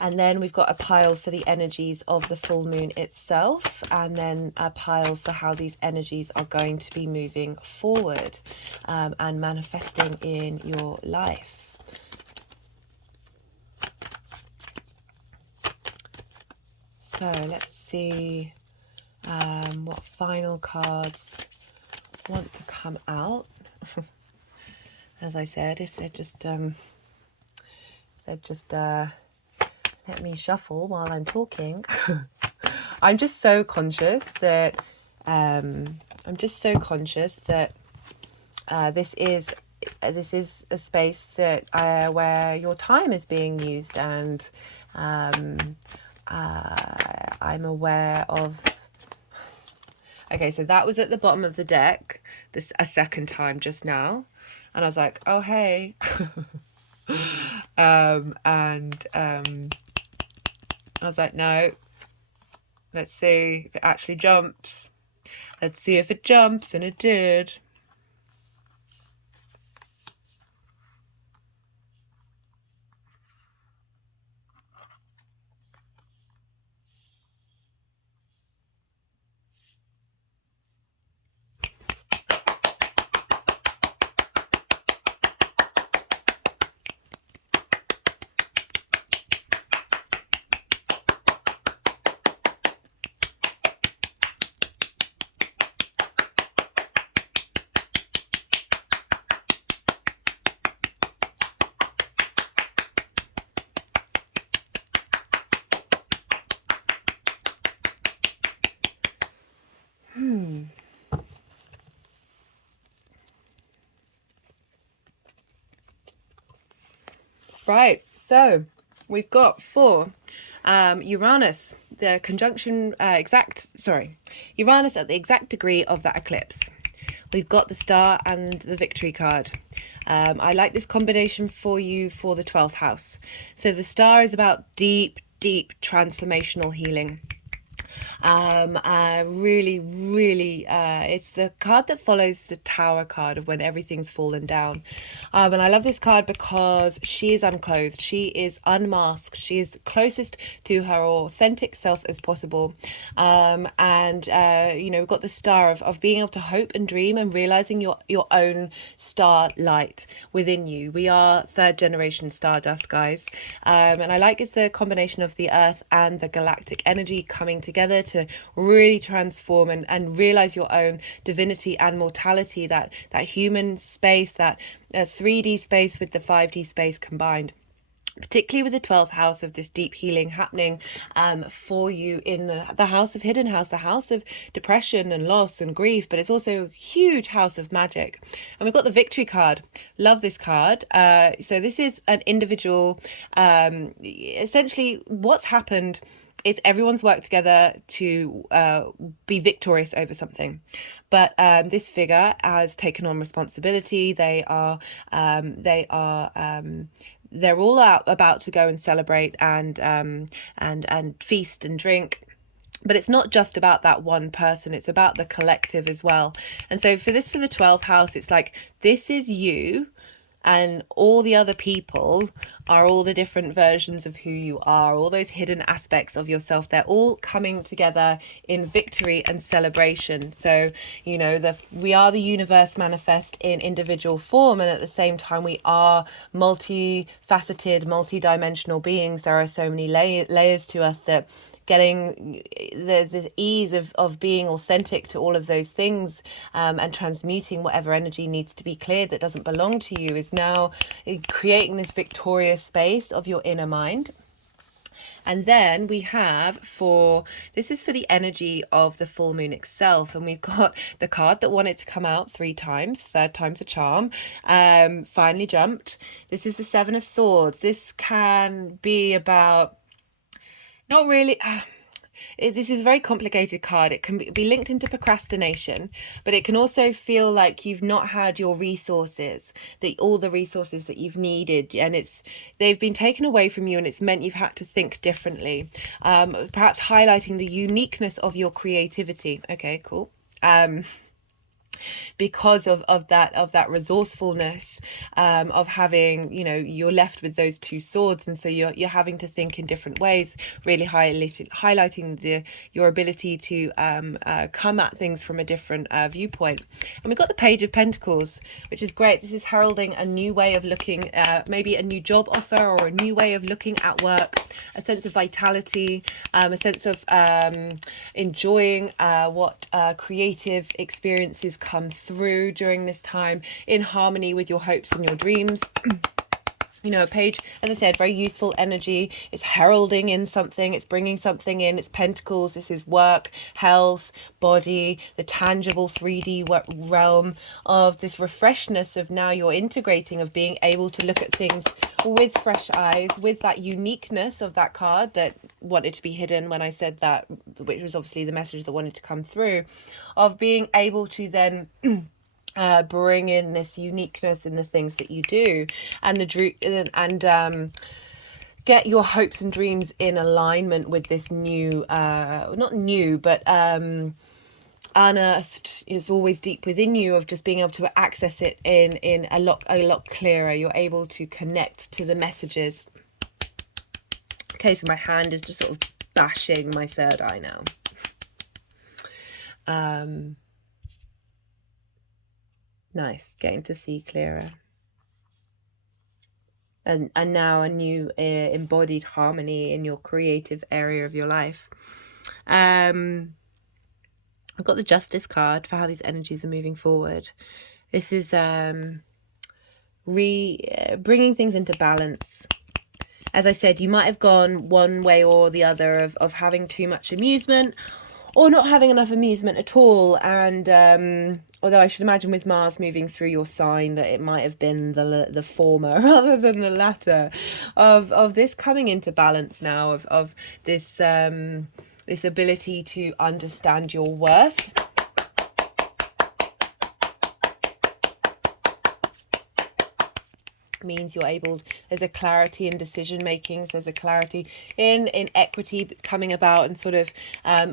And then we've got a pile for the energies of the full moon itself, and then a pile for how these energies are going to be moving forward and manifesting in your life. So let's see what final cards want to come out. As I said, if they're just let me shuffle while I'm talking. I'm just so conscious that this is a space that where your time is being used, and I'm aware of. Okay, so that was at the bottom of the deck a second time just now, and I was like, oh hey. I was like, no, let's see if it actually jumps. Let's see if it jumps, and it did. Right, so we've got for Uranus, the conjunction Uranus at the exact degree of that eclipse. We've got the Star and the Victory card. I like this combination for you for the 12th house. So the Star is about deep transformational healing. Really, it's the card that follows the Tower card of when everything's fallen down. And I love this card because she is unclothed, she is unmasked, she is closest to her authentic self as possible. You know, we've got the Star of being able to hope and dream and realizing your own star light within you. We are third generation stardust, guys. And I like it's the combination of the Earth and the galactic energy coming together to really transform and realize your own divinity and mortality, that human space, that 3D space with the 5D space combined, particularly with the 12th house of this deep healing happening for you in the house of hidden house, the house of depression and loss and grief, but it's also a huge house of magic. And we've got the Victory card. Love this card. So this is an individual, essentially what's happened is everyone's worked together to be victorious over something, but this figure has taken on responsibility. They're all out about to go and celebrate and feast and drink. But it's not just about that one person, it's about the collective as well. And so for the 12th house, it's like, this is you, and all the other people are all the different versions of who you are, all those hidden aspects of yourself. They're all coming together in victory and celebration. So, you know, we are the universe manifest in individual form, and at the same time we are multifaceted, multi-dimensional beings. There are so many layers to us that getting the ease of being authentic to all of those things and transmuting whatever energy needs to be cleared that doesn't belong to you is now creating this victorious space of your inner mind. And then we have this is for the energy of the full moon itself. And we've got the card that wanted to come out 3 times, third time's a charm, finally jumped. This is the Seven of Swords. This can be about, not really, this is a very complicated card. It can be linked into procrastination, but it can also feel like you've not had your resources, all the resources that you've needed, and they've been taken away from you, and it's meant you've had to think differently. Perhaps highlighting the uniqueness of your creativity. Okay, cool. Because of that resourcefulness, of having, you're left with those 2 swords, and so you're having to think in different ways, really highlighting your ability to come at things from a different viewpoint. And we've got the Page of Pentacles, which is great. This is heralding a new way of looking, maybe a new job offer or a new way of looking at work, a sense of vitality, a sense of enjoying what creative experiences come through during this time in harmony with your hopes and your dreams. A page, as I said, very youthful energy. It's heralding in something. It's bringing something in. It's pentacles. This is work, health, body, the tangible 3D realm of this refreshness of now you're integrating, of being able to look at things with fresh eyes, with that uniqueness of that card that wanted to be hidden when I said that, which was obviously the message that wanted to come through, of being able to then bring in this uniqueness in the things that you do, and get your hopes and dreams in alignment with this new, not new, but unearthed, is always deep within you, of just being able to access it in a lot clearer. You're able to connect to the messages. Okay, so my hand is just sort of bashing my third eye now. Nice, getting to see clearer. And now a new embodied harmony in your creative area of your life. I've got the Justice card for how these energies are moving forward. This is bringing things into balance. As I said, you might have gone one way or the other of having too much amusement or not having enough amusement at all. And although I should imagine with Mars moving through your sign that it might have been the former rather than the latter, of this coming into balance now, of this this ability to understand your worth. Means you're able, there's a clarity in decision making, so there's a clarity in equity coming about, and sort of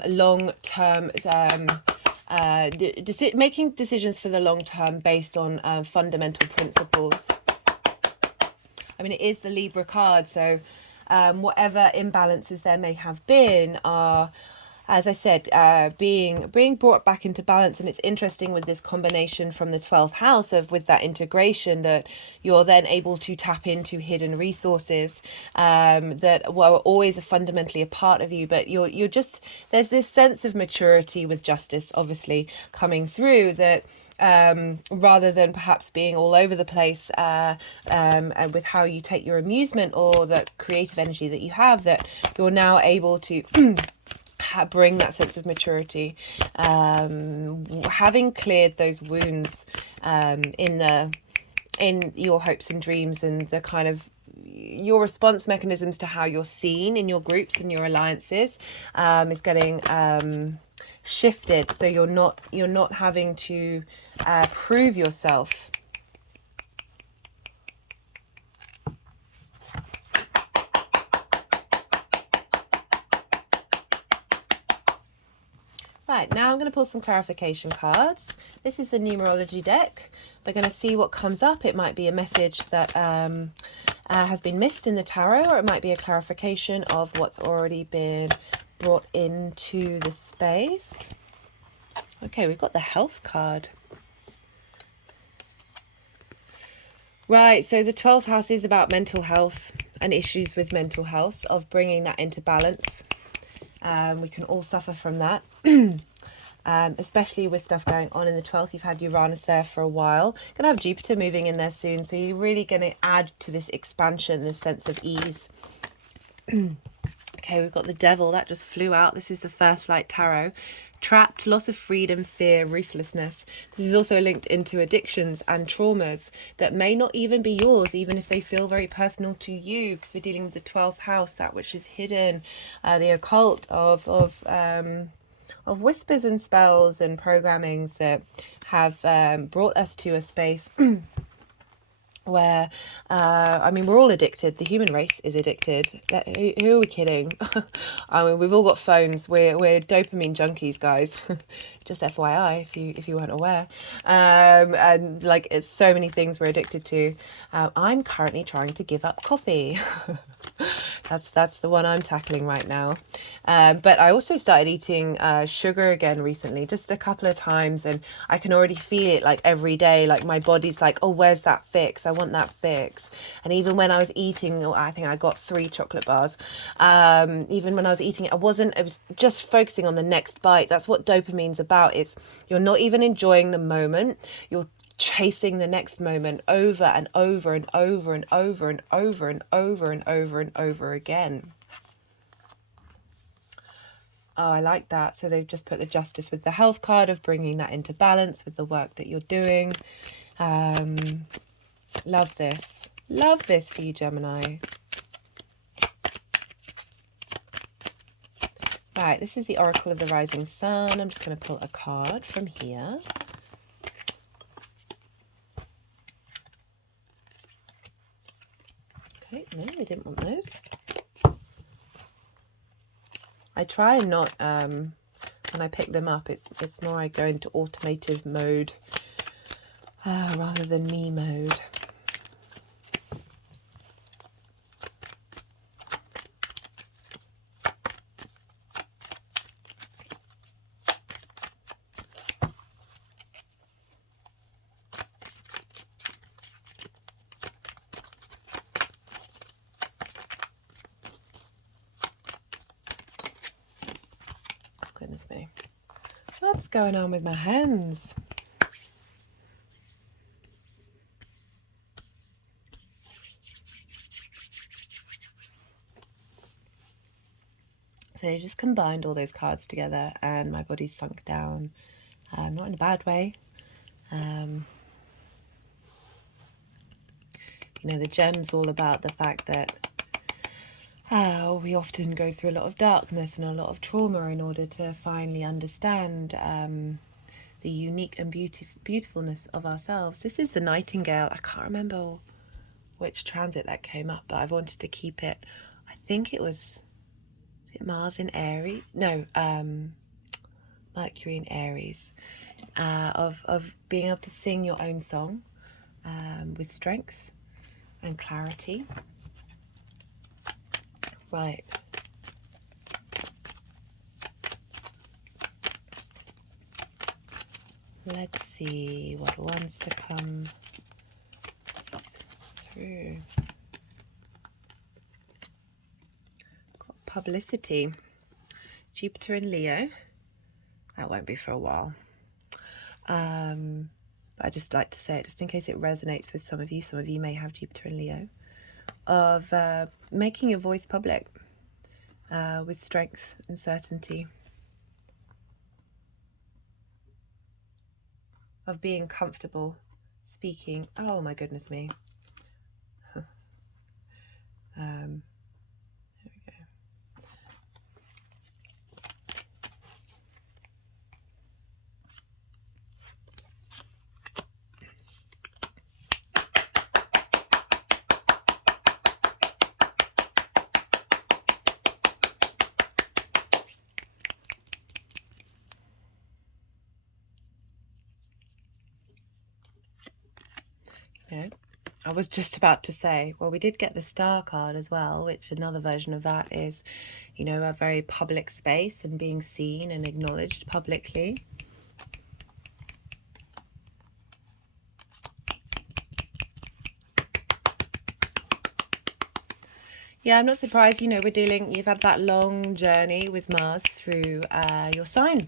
long term making decisions for the long term based on fundamental principles. I mean, it is the Libra card, so whatever imbalances there may have been are, as I said, being brought back into balance. And it's interesting with this combination from the 12th house with that integration, that you're then able to tap into hidden resources that were always fundamentally a part of you, but you're just, there's this sense of maturity with Justice obviously coming through, that rather than perhaps being all over the place and with how you take your amusement or the creative energy that you have, that you're now able to bring that sense of maturity, having cleared those wounds in your hopes and dreams, and the kind of your response mechanisms to how you're seen in your groups and your alliances is getting shifted, so you're not having to prove yourself. Right, now I'm going to pull some clarification cards. This is the numerology deck. We're going to see what comes up. It might be a message that has been missed in the tarot, or it might be a clarification of what's already been brought into the space. Okay, we've got the health card. Right, so the 12th house is about mental health and issues with mental health, of bringing that into balance. We can all suffer from that, especially with stuff going on in the 12th. You've had Uranus there for a while. Going to have Jupiter moving in there soon, so you're really going to add to this expansion, this sense of ease. Okay, we've got the Devil. That just flew out. This is the First Light Tarot. Trapped, loss of freedom, fear, ruthlessness. This is also linked into addictions and traumas that may not even be yours, even if they feel very personal to you, because we're dealing with the 12th house, that which is hidden, the occult of whispers and spells and programmings that have brought us to a space where I mean, we're all addicted. The human race is addicted. Who are we kidding? I mean, we've all got phones. We're dopamine junkies, guys. Just FYI, if you weren't aware. And like, it's so many things we're addicted to. I'm currently trying to give up coffee. That's the one I'm tackling right now. But I also started eating sugar again recently, just a couple of times, and I can already feel it like every day. Like my body's like, oh, where's that fix? I want that fix. And even when I was eating, I think I got 3 chocolate bars. Even when I was eating it, it was just focusing on the next bite. That's what dopamine's about. It's you're not even enjoying the moment. You're chasing the next moment over and over and over and over and over and over and over and over again. Oh, I like that. So they've just put the Justice with the Health card of bringing that into balance with the work that you're doing. Love this. Love this for you, Gemini. Right, this is the Oracle of the Rising Sun. I'm just going to pull a card from here. Okay, no, they didn't want those. I try and not, when I pick them up, it's more I go into automative mode rather than me mode. Goodness me. What's going on with my hands? So I just combined all those cards together and my body's sunk down. Not in a bad way. You know, the gem's all about the fact that we often go through a lot of darkness and a lot of trauma in order to finally understand the unique and beautifulness of ourselves. This is the Nightingale. I can't remember which transit that came up, but I wanted to keep it. I think it was, is it Mars in Aries? No, Mercury in Aries. Of being able to sing your own song with strength and clarity. Right. Let's see what wants to come through. Got publicity. Jupiter in Leo. That won't be for a while. But I just like to say it just in case it resonates with some of you. Some of you may have Jupiter in Leo. Of making your voice public with strength and certainty. Of being comfortable speaking. Oh my goodness me. There we go. Yeah. I was just about to say, well, we did get the Star card as well, which another version of that is, you know, a very public space and being seen and acknowledged publicly. Yeah, I'm not surprised, you know, you've had that long journey with Mars through your sign.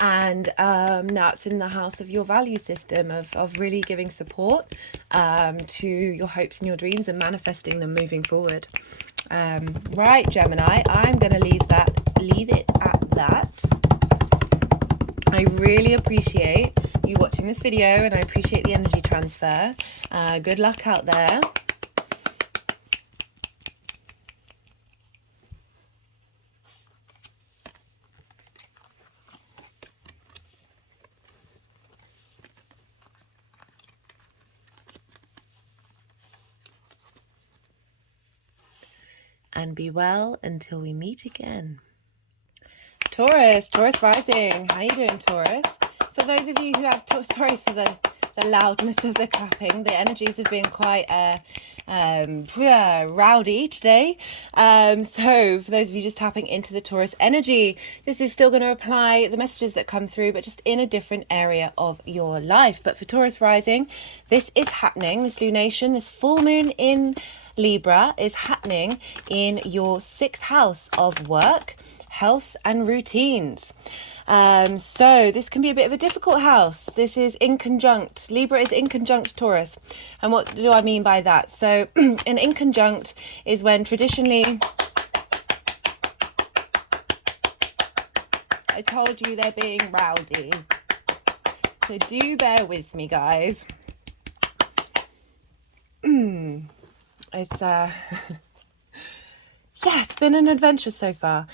And now it's in the house of your value system of really giving support to your hopes and your dreams and manifesting them moving forward. Right, Gemini, I'm going to leave it at that. I really appreciate you watching this video, and I appreciate the energy transfer. Good luck out there. And be well until we meet again. Taurus rising. How you doing, Taurus? For those of you who have, sorry for the loudness of the clapping. The energies have been quite rowdy today. So for those of you just tapping into the Taurus energy, this is still going to apply the messages that come through, but just in a different area of your life. But for Taurus rising, this is happening. This lunation, this full moon in Libra is happening in your 6th house of work, health and routines. So this can be a bit of a difficult house. This is in conjunct. Libra is in conjunct Taurus. And what do I mean by that? So an in conjunct is when traditionally, I told you they're being rowdy. So do bear with me, guys. It's yeah, it's been an adventure so far.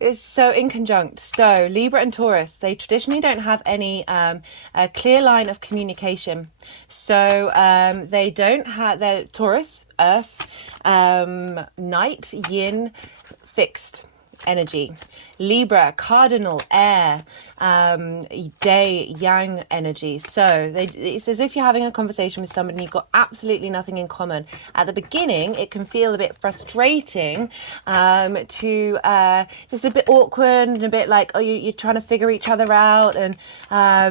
It's so in conjunct. So Libra and Taurus, they traditionally don't have any a clear line of communication. So they don't have their Taurus, Earth, night, yin, fixed energy. Libra, cardinal, air, day, yang energy. So it's as if you're having a conversation with somebody and you've got absolutely nothing in common. At the beginning, it can feel a bit frustrating, to just a bit awkward and a bit like, oh, you're trying to figure each other out. And,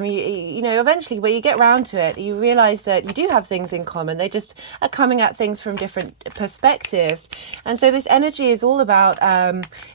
you know, eventually when you get round to it, you realize that you do have things in common. They just are coming at things from different perspectives. And so this energy is all about,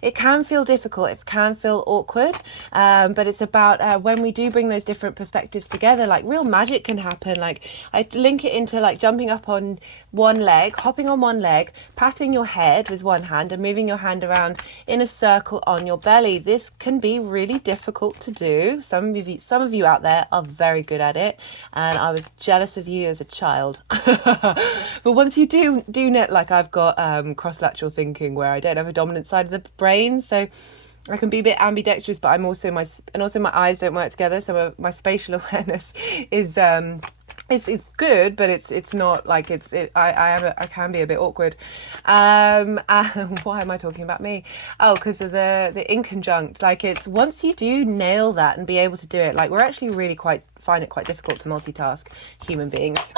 it can feel difficult, it can feel awkward, but it's about when we do bring those different perspectives together, like real magic can happen. Like I link it into like jumping up on one leg, hopping on one leg, patting your head with one hand and moving your hand around in a circle on your belly. This can be really difficult to do. Some of you out there are very good at it, and I was jealous of you as a child. But once you do net, like I've got cross-lateral thinking where I don't have a dominant side of the brain, so I can be a bit ambidextrous, but I'm also my eyes don't work together, so my spatial awareness is good, but it's not like I can be a bit awkward. And why am I talking about me? Oh, because of the in conjunct. Like it's once you do nail that and be able to do it, like we're actually really find it quite difficult to multitask, human beings.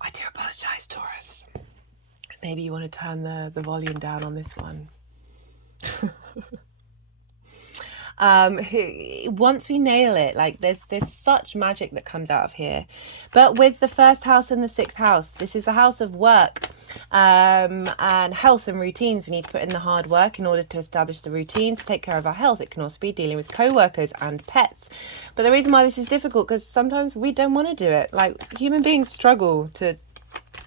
I do apologize, Taurus. Maybe you want to turn the volume down on this one. Once we nail it, like there's such magic that comes out of here. But with the 1st house and the 6th house, this is the house of work, and health and routines. We need to put in the hard work in order to establish the routines, to take care of our health. It can also be dealing with co-workers and pets. But the reason why this is difficult, because sometimes we don't want to do it. Like human beings struggle to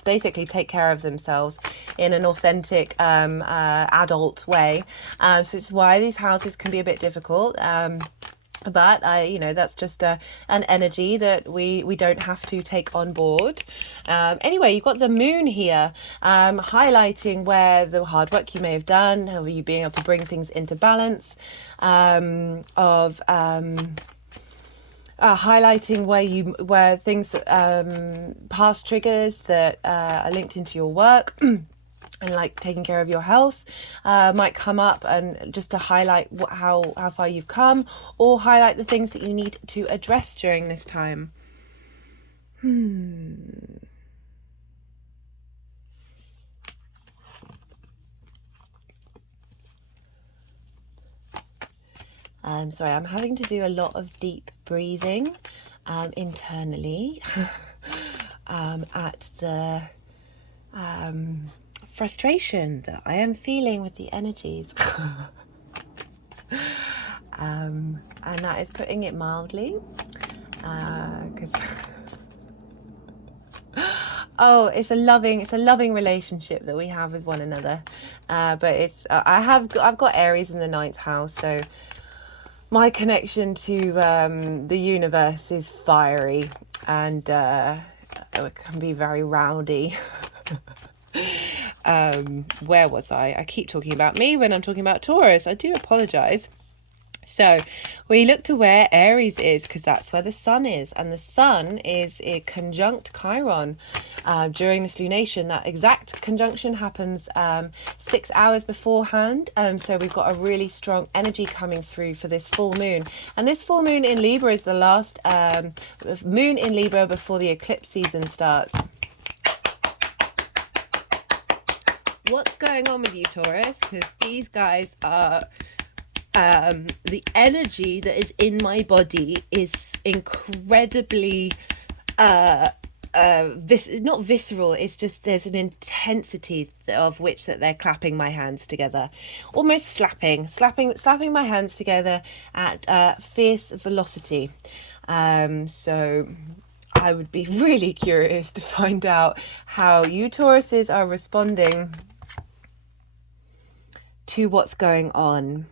basically take care of themselves in an authentic adult way, so it's why these houses can be a bit difficult, but that's just an energy that we don't have to take on board. Anyway, you've got the moon here, highlighting where the hard work you may have done, how you being able to bring things into balance, highlighting where things that past triggers that are linked into your work and like taking care of your health might come up, and just to highlight how far you've come, or highlight the things that you need to address during this time. Sorry, I'm having to do a lot of deep breathing internally at the frustration that I am feeling with the energies. And that is putting it mildly. Because oh, it's a loving relationship that we have with one another. But it's I've got Aries in the 9th house, so my connection to the universe is fiery, and it can be very rowdy. Where was I? I keep talking about me when I'm talking about Taurus. I do apologize. So we look to where Aries is, because that's where the sun is, and the sun is a conjunct Chiron during this lunation. That exact conjunction happens 6 hours beforehand, so we've got a really strong energy coming through for this full moon. And this full moon in Libra is the last moon in Libra before the eclipse season starts. What's going on with you, Taurus? Because these guys are the energy that is in my body is incredibly not visceral. It's just there's an intensity of which that they're clapping my hands together, almost slapping my hands together at fierce velocity. So I would be really curious to find out how you Tauruses are responding to what's going on.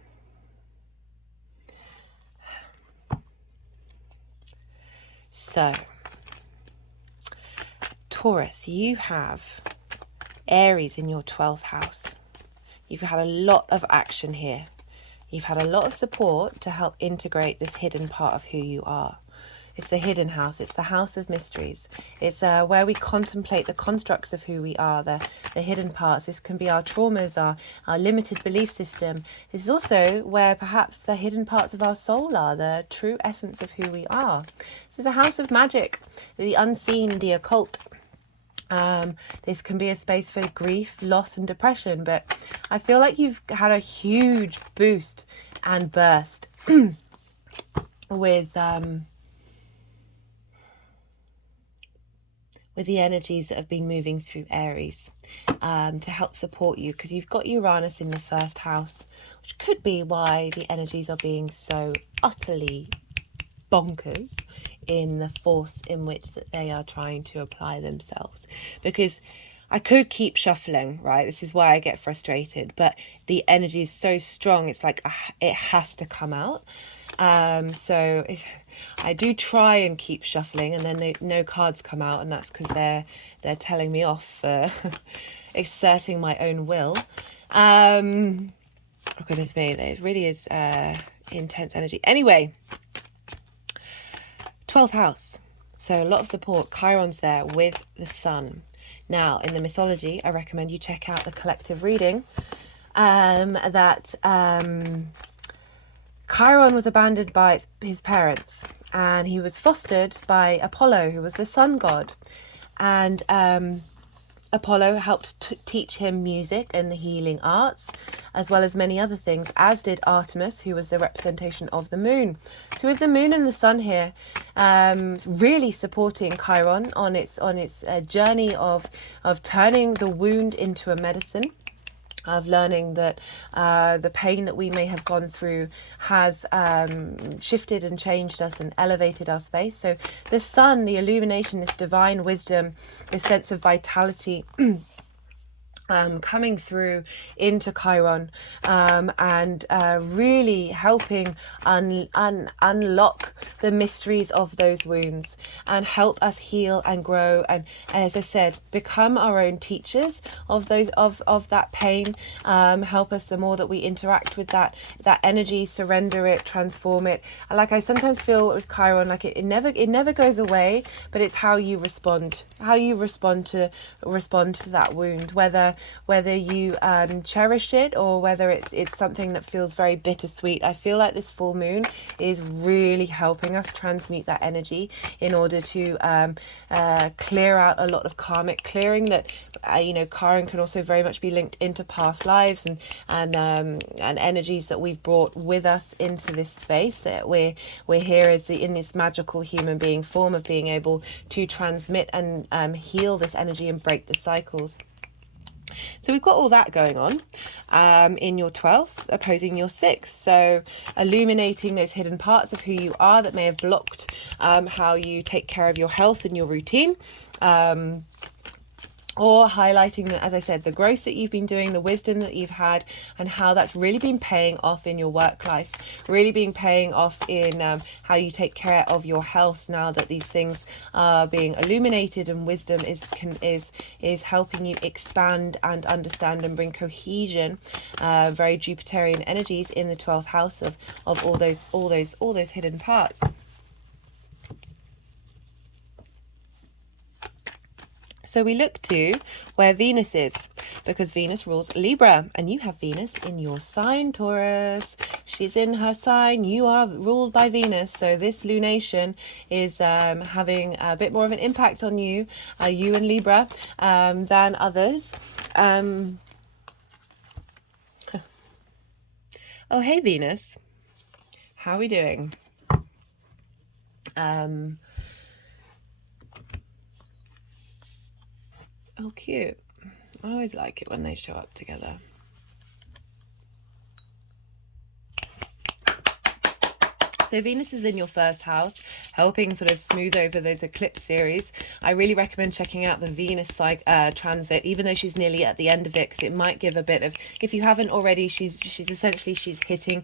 So, Taurus, you have Aries in your 12th house. You've had a lot of action here. You've had a lot of support to help integrate this hidden part of who you are. It's the hidden house. It's the house of mysteries. It's where we contemplate the constructs of who we are, the hidden parts. This can be our traumas, our limited belief system. This is also where perhaps the hidden parts of our soul are, the true essence of who we are. This is a house of magic, the unseen, the occult. This can be a space for grief, loss and depression, but I feel like you've had a huge boost and burst with the energies that have been moving through Aries to help support you, because you've got Uranus in the 1st house, which could be why the energies are being so utterly bonkers in the force in which that they are trying to apply themselves. Because I could keep shuffling, right? This is why I get frustrated, but the energy is so strong, it's like it has to come out. So I do try and keep shuffling, and then no cards come out, and that's because they're telling me off for exerting my own will. Oh goodness me, it really is intense energy. Anyway, 12th house, so a lot of support. Chiron's there with the sun. Now, in the mythology, I recommend you check out the collective reading that Chiron was abandoned by his parents, and he was fostered by Apollo, who was the sun god. And Apollo helped teach him music and the healing arts, as well as many other things, as did Artemis, who was the representation of the moon. So with the moon and the sun here, really supporting Chiron on its journey of turning the wound into a medicine, of learning that the pain that we may have gone through has shifted and changed us and elevated our space. So the sun, the illumination, this divine wisdom, this sense of vitality coming through into Chiron, and really helping unlock the mysteries of those wounds and help us heal and grow, and as I said, become our own teachers of those of that pain. Help us the more that we interact with that energy, surrender it, transform it. Like I sometimes feel with Chiron, like it never goes away, but it's how you respond to that wound, whether you cherish it or whether it's something that feels very bittersweet. I feel like this full moon is really helping us transmute that energy in order to clear out a lot of karmic clearing that Chiron can also very much be linked into past lives and energies that we've brought with us into this space, that we're here in this magical human being form of being able to transmit and heal this energy and break the cycles. So we've got all that going on in your 12th, opposing your 6th. So illuminating those hidden parts of who you are that may have blocked how you take care of your health and your routine. Or highlighting, as I said, the growth that you've been doing, the wisdom that you've had, and how that's really been paying off in your work life, really been paying off in how you take care of your health now that these things are being illuminated, and wisdom is helping you expand and understand and bring cohesion, very Jupiterian energies in the 12th house of all those hidden parts. So we look to where Venus is, because Venus rules Libra, and you have Venus in your sign, Taurus. She's in her sign. You are ruled by Venus. So this lunation is having a bit more of an impact on you, you and Libra, than others. Oh, hey, Venus. How are we doing? Oh, cute. I always like it when they show up together. So Venus is in your first house, helping sort of smooth over those eclipse series. I really recommend checking out the Venus transit, even though she's nearly at the end of it, because it might give a bit of, if you haven't already, she's hitting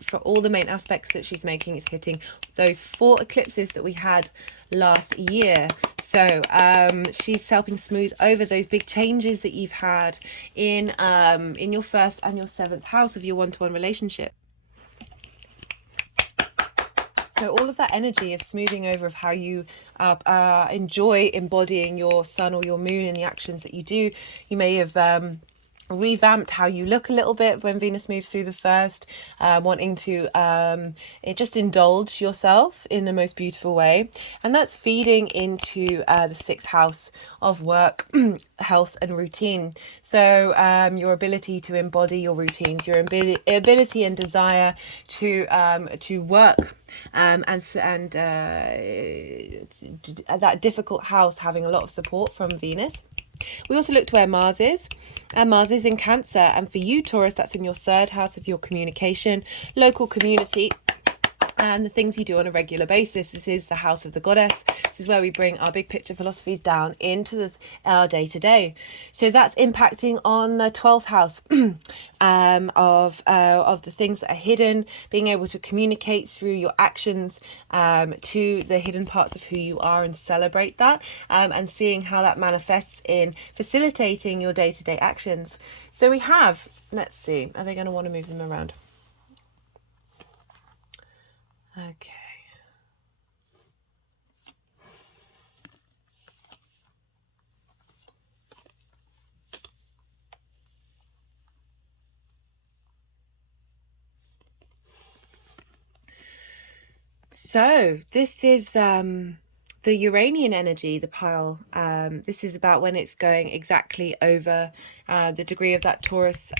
for all the main aspects that she's making, it's hitting those 4 eclipses that we had last year. So she's helping smooth over those big changes that you've had in your first and your 7th house of your one-to-one relationship. So all of that energy of smoothing over of how you enjoy embodying your sun or your moon in the actions that you do. You may have revamped how you look a little bit when Venus moves through the first, wanting to just indulge yourself in the most beautiful way, and that's feeding into the 6th house of work, health and routine. So your ability to embody your routines, your ability and desire to work, and that difficult house having a lot of support from Venus. We also looked where Mars is, and Mars is in Cancer, and for you, Taurus, that's in your 3rd house of your communication, local community, and the things you do on a regular basis. This is the house of the goddess. This is where we bring our big picture philosophies down into our day-to-day. So that's impacting on the 12th house of the things that are hidden, being able to communicate through your actions to the hidden parts of who you are and celebrate that, and seeing how that manifests in facilitating your day-to-day actions. So we have, let's see, are they going to want to move them around? Okay. So this is the Uranian energy, the pile. This is about when it's going exactly over the degree of that Taurus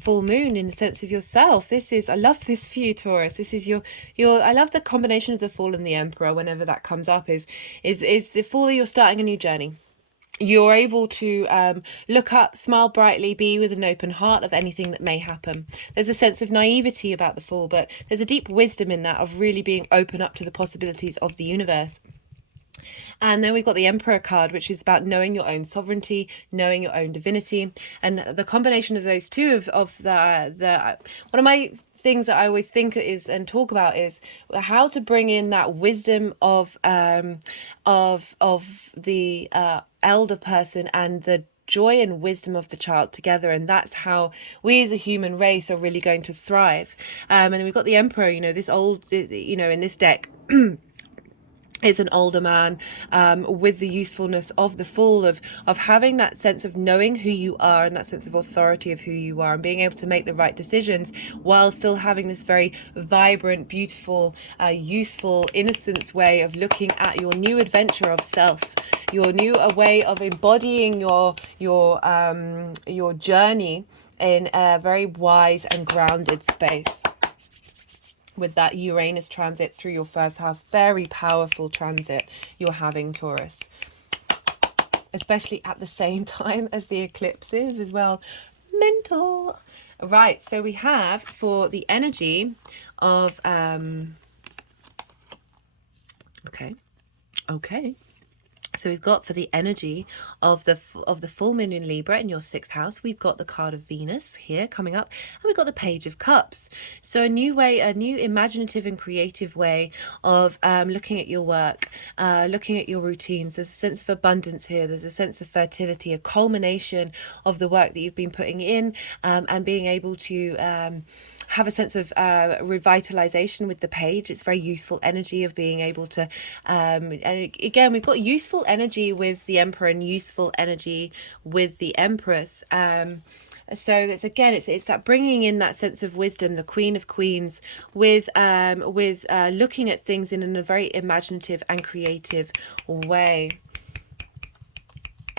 full moon in the sense of yourself. This is, I love this for you, Taurus. This is your I love the combination of the Fool and the Emperor whenever that comes up, is the Fool, you're starting a new journey. You're able to look up, smile brightly, be with an open heart of anything that may happen. There's a sense of naivety about the Fool, but there's a deep wisdom in that of really being open up to the possibilities of the universe. And then we've got the Emperor card, which is about knowing your own sovereignty, knowing your own divinity, and the combination of those two of the one of my things that I always think is and talk about is how to bring in that wisdom of the elder person and the joy and wisdom of the child together, and that's how we as a human race are really going to thrive. And then we've got the Emperor, this old, in this deck is an older man with the youthfulness of the Fool, of having that sense of knowing who you are and that sense of authority of who you are, and being able to make the right decisions while still having this very vibrant, beautiful, youthful, innocence way of looking at your new adventure of self, your new way of embodying your journey in a very wise and grounded space. With that Uranus transit through your first house, very powerful transit you're having, Taurus. especially at the same time as the eclipse is as well. Mental. Right, so we have for the energy of okay. So we've got for the energy of the full moon in Libra in your 6th house, we've got the card of Venus here coming up, and we've got the Page of Cups. So a new way, a new imaginative and creative way of looking at your work, looking at your routines. There's a sense of abundance here. There's a sense of fertility, a culmination of the work that you've been putting in, and being able to have a sense of revitalization with the page. It's very youthful energy of being able to, and again, we've got youthful energy with the Emperor and youthful energy with the Empress. So it's again, it's that bringing in that sense of wisdom, the Queen of Queens, with looking at things in a very imaginative and creative way.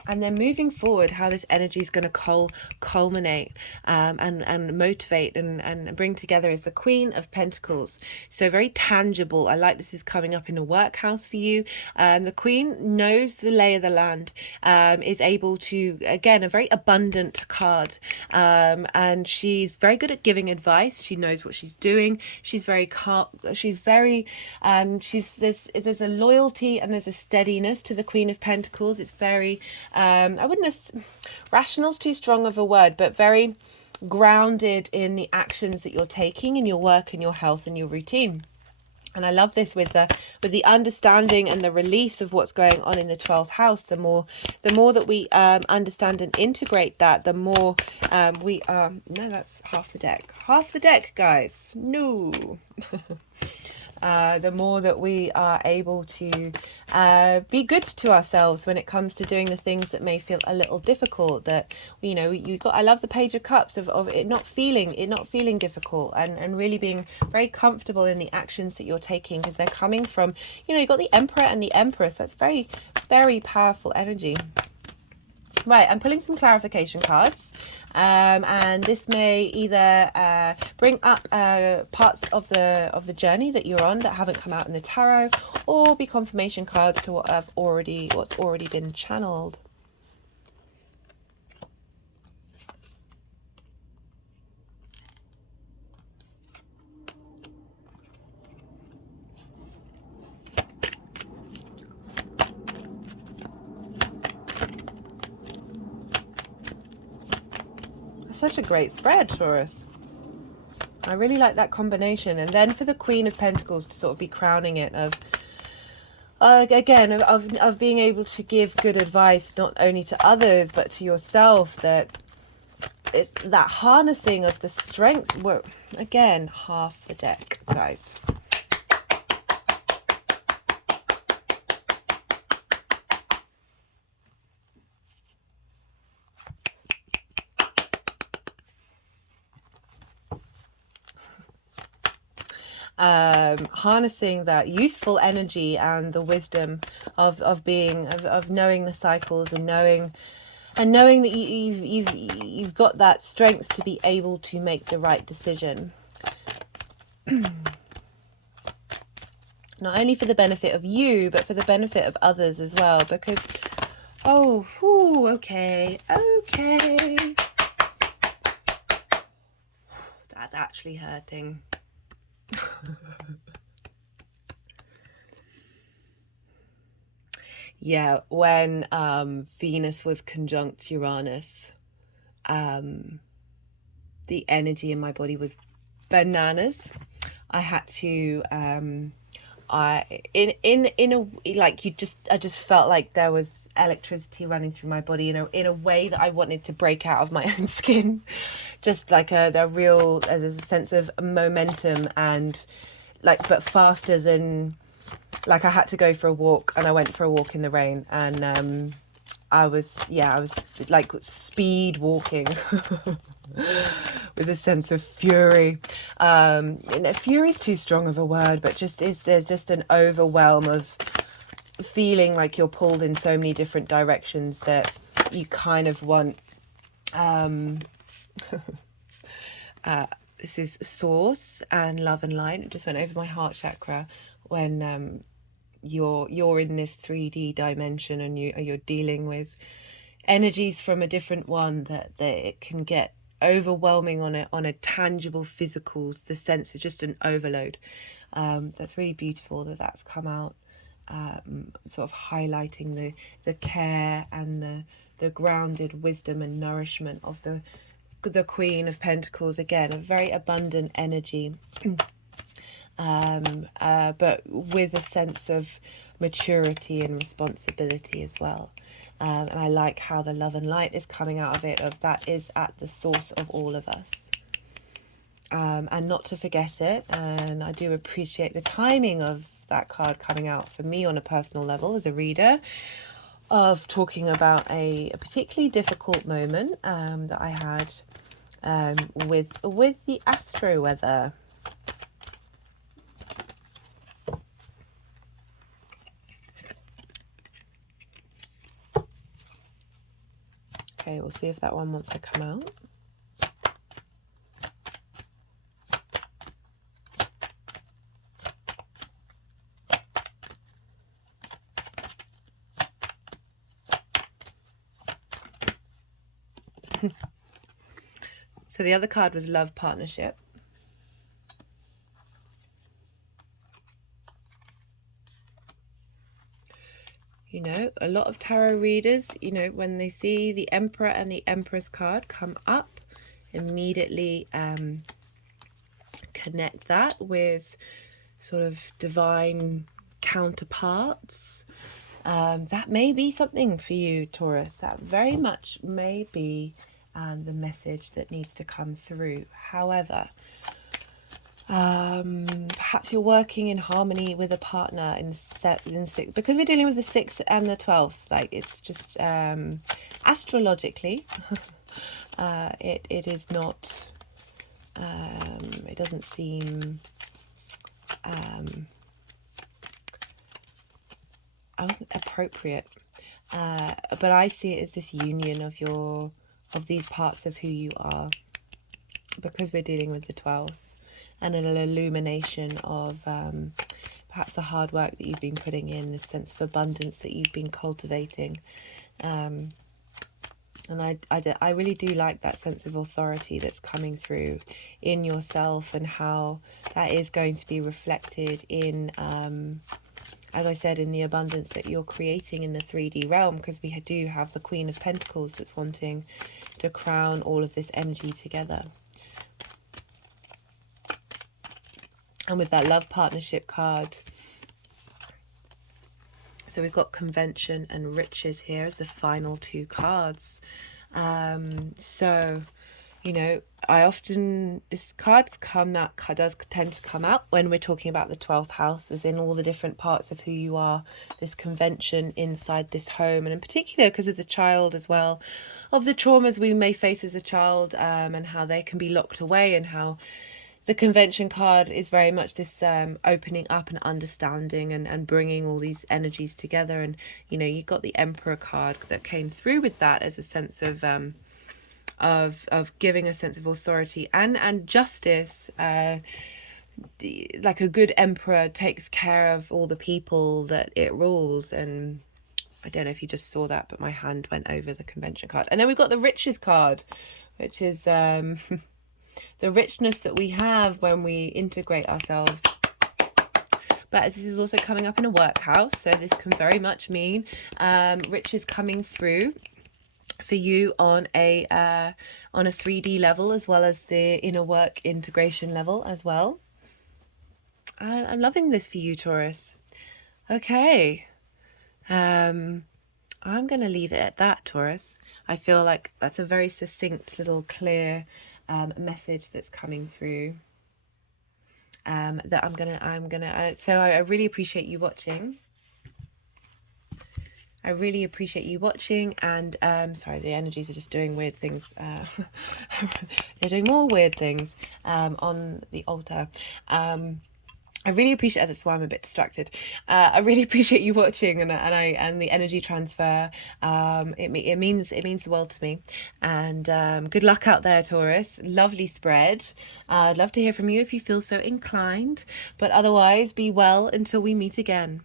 And then moving forward, how this energy is going to culminate and motivate and bring together is the Queen of Pentacles. So very tangible. I like this is coming up in the work house for you. The Queen knows the lay of the land, is able to, again, a very abundant card. And she's very good at giving advice. She knows what she's doing. She's very calm. She's very, there's a loyalty and there's a steadiness to the Queen of Pentacles. It's very, I wouldn't, rational's too strong of a word, but very grounded in the actions that you're taking in your work and your health and your routine. And I love this with the understanding and the release of what's going on in the 12th house. The more that we understand and integrate that, the more we no, that's half the deck, guys. No. The more that we are able to be good to ourselves when it comes to doing the things that may feel a little difficult. That, you know, I love the Page of Cups of it not feeling difficult, and really being very comfortable in the actions that you're taking, because they're coming from, you know, you've got the Emperor and the Empress. That's very, very powerful energy. Right, I'm pulling some clarification cards, and this may either bring up parts of the journey that you're on that haven't come out in the tarot, or be confirmation cards to what's already been channeled. Such a great spread, Taurus. I really like that combination. And then for the Queen of Pentacles to sort of be crowning it of again of being able to give good advice not only to others but to yourself, that it's that harnessing of the strength. Well, again, half the deck, guys. Harnessing that youthful energy and the wisdom of knowing the cycles, and knowing that you've got that strength to be able to make the right decision. Not only for the benefit of you, but for the benefit of others as well. Because, okay. That's actually hurting. Yeah, when Venus was conjunct Uranus, the energy in my body was bananas. I had to I just felt like there was electricity running through my body in a way that I wanted to break out of my own skin. Just like there's a sense of momentum, and but faster than, I had to go for a walk, and I went for a walk in the rain, and I was like speed walking with a sense of fury. Fury is too strong of a word, but there's just an overwhelm of feeling like you're pulled in so many different directions that you kind of want. This is Source and Love and Light. It just went over my heart chakra when you're in this 3D dimension, and you're dealing with energies from a different one, that it can get overwhelming on a tangible physical. The sense is just an overload. That's really beautiful that that's come out, sort of highlighting the care and the grounded wisdom and nourishment of the Queen of Pentacles. Again, a very abundant energy, but with a sense of maturity and responsibility as well. And I like how the love and light is coming out of it, of that is at the source of all of us. And not to forget it. And I do appreciate the timing of that card coming out for me on a personal level as a reader, of talking about a particularly difficult moment that I had with the astro weather. Okay, we'll see if that one wants to come out. So the other card was love partnership. You know, a lot of tarot readers, you know, when they see the Emperor and the Empress card come up, immediately connect that with sort of divine counterparts. That may be something for you, Taurus. That very much may be the message that needs to come through. However, perhaps you're working in harmony with a partner in six, because we're dealing with the 6th and the 12th. Like, it's just astrologically, it is not. It doesn't seem. I wasn't appropriate, but I see it as this union of these parts of who you are, because we're dealing with the 12th, and an illumination of perhaps the hard work that you've been putting in, the sense of abundance that you've been cultivating. And I really do like that sense of authority that's coming through in yourself, and how that is going to be reflected in, as I said, in the abundance that you're creating in the 3D realm, because we do have the Queen of Pentacles that's wanting to crown all of this energy together. And with that love partnership card, so we've got convention and riches here as the final two cards. So, you know, this cards does tend to come out when we're talking about the 12th house, as in all the different parts of who you are, this convention inside this home, and in particular because of the child as well, of the traumas we may face as a child, and how they can be locked away, and how the convention card is very much this opening up and understanding, and bringing all these energies together. And, you know, you got the Emperor card that came through with that as a sense of giving a sense of authority and justice. Like a good emperor takes care of all the people that it rules. And I don't know if you just saw that, but my hand went over the convention card. And then we've got the riches card, which is the richness that we have when we integrate ourselves. But this is also coming up in a workhouse, so this can very much mean riches coming through for you on a 3D level, as well as the inner work integration level as well. I'm loving this for you, Taurus. Okay, I'm gonna leave it at that, Taurus. I feel like that's a very succinct, little clear message that's coming through, that I'm gonna so I really appreciate you watching. I really appreciate you watching. And sorry, the energies are just doing weird things. They're doing more weird things on the altar. I really appreciate, that's why I'm a bit distracted. I really appreciate you watching, and the energy transfer. It means the world to me. And good luck out there, Taurus. Lovely spread. I'd love to hear from you if you feel so inclined. But otherwise, be well until we meet again.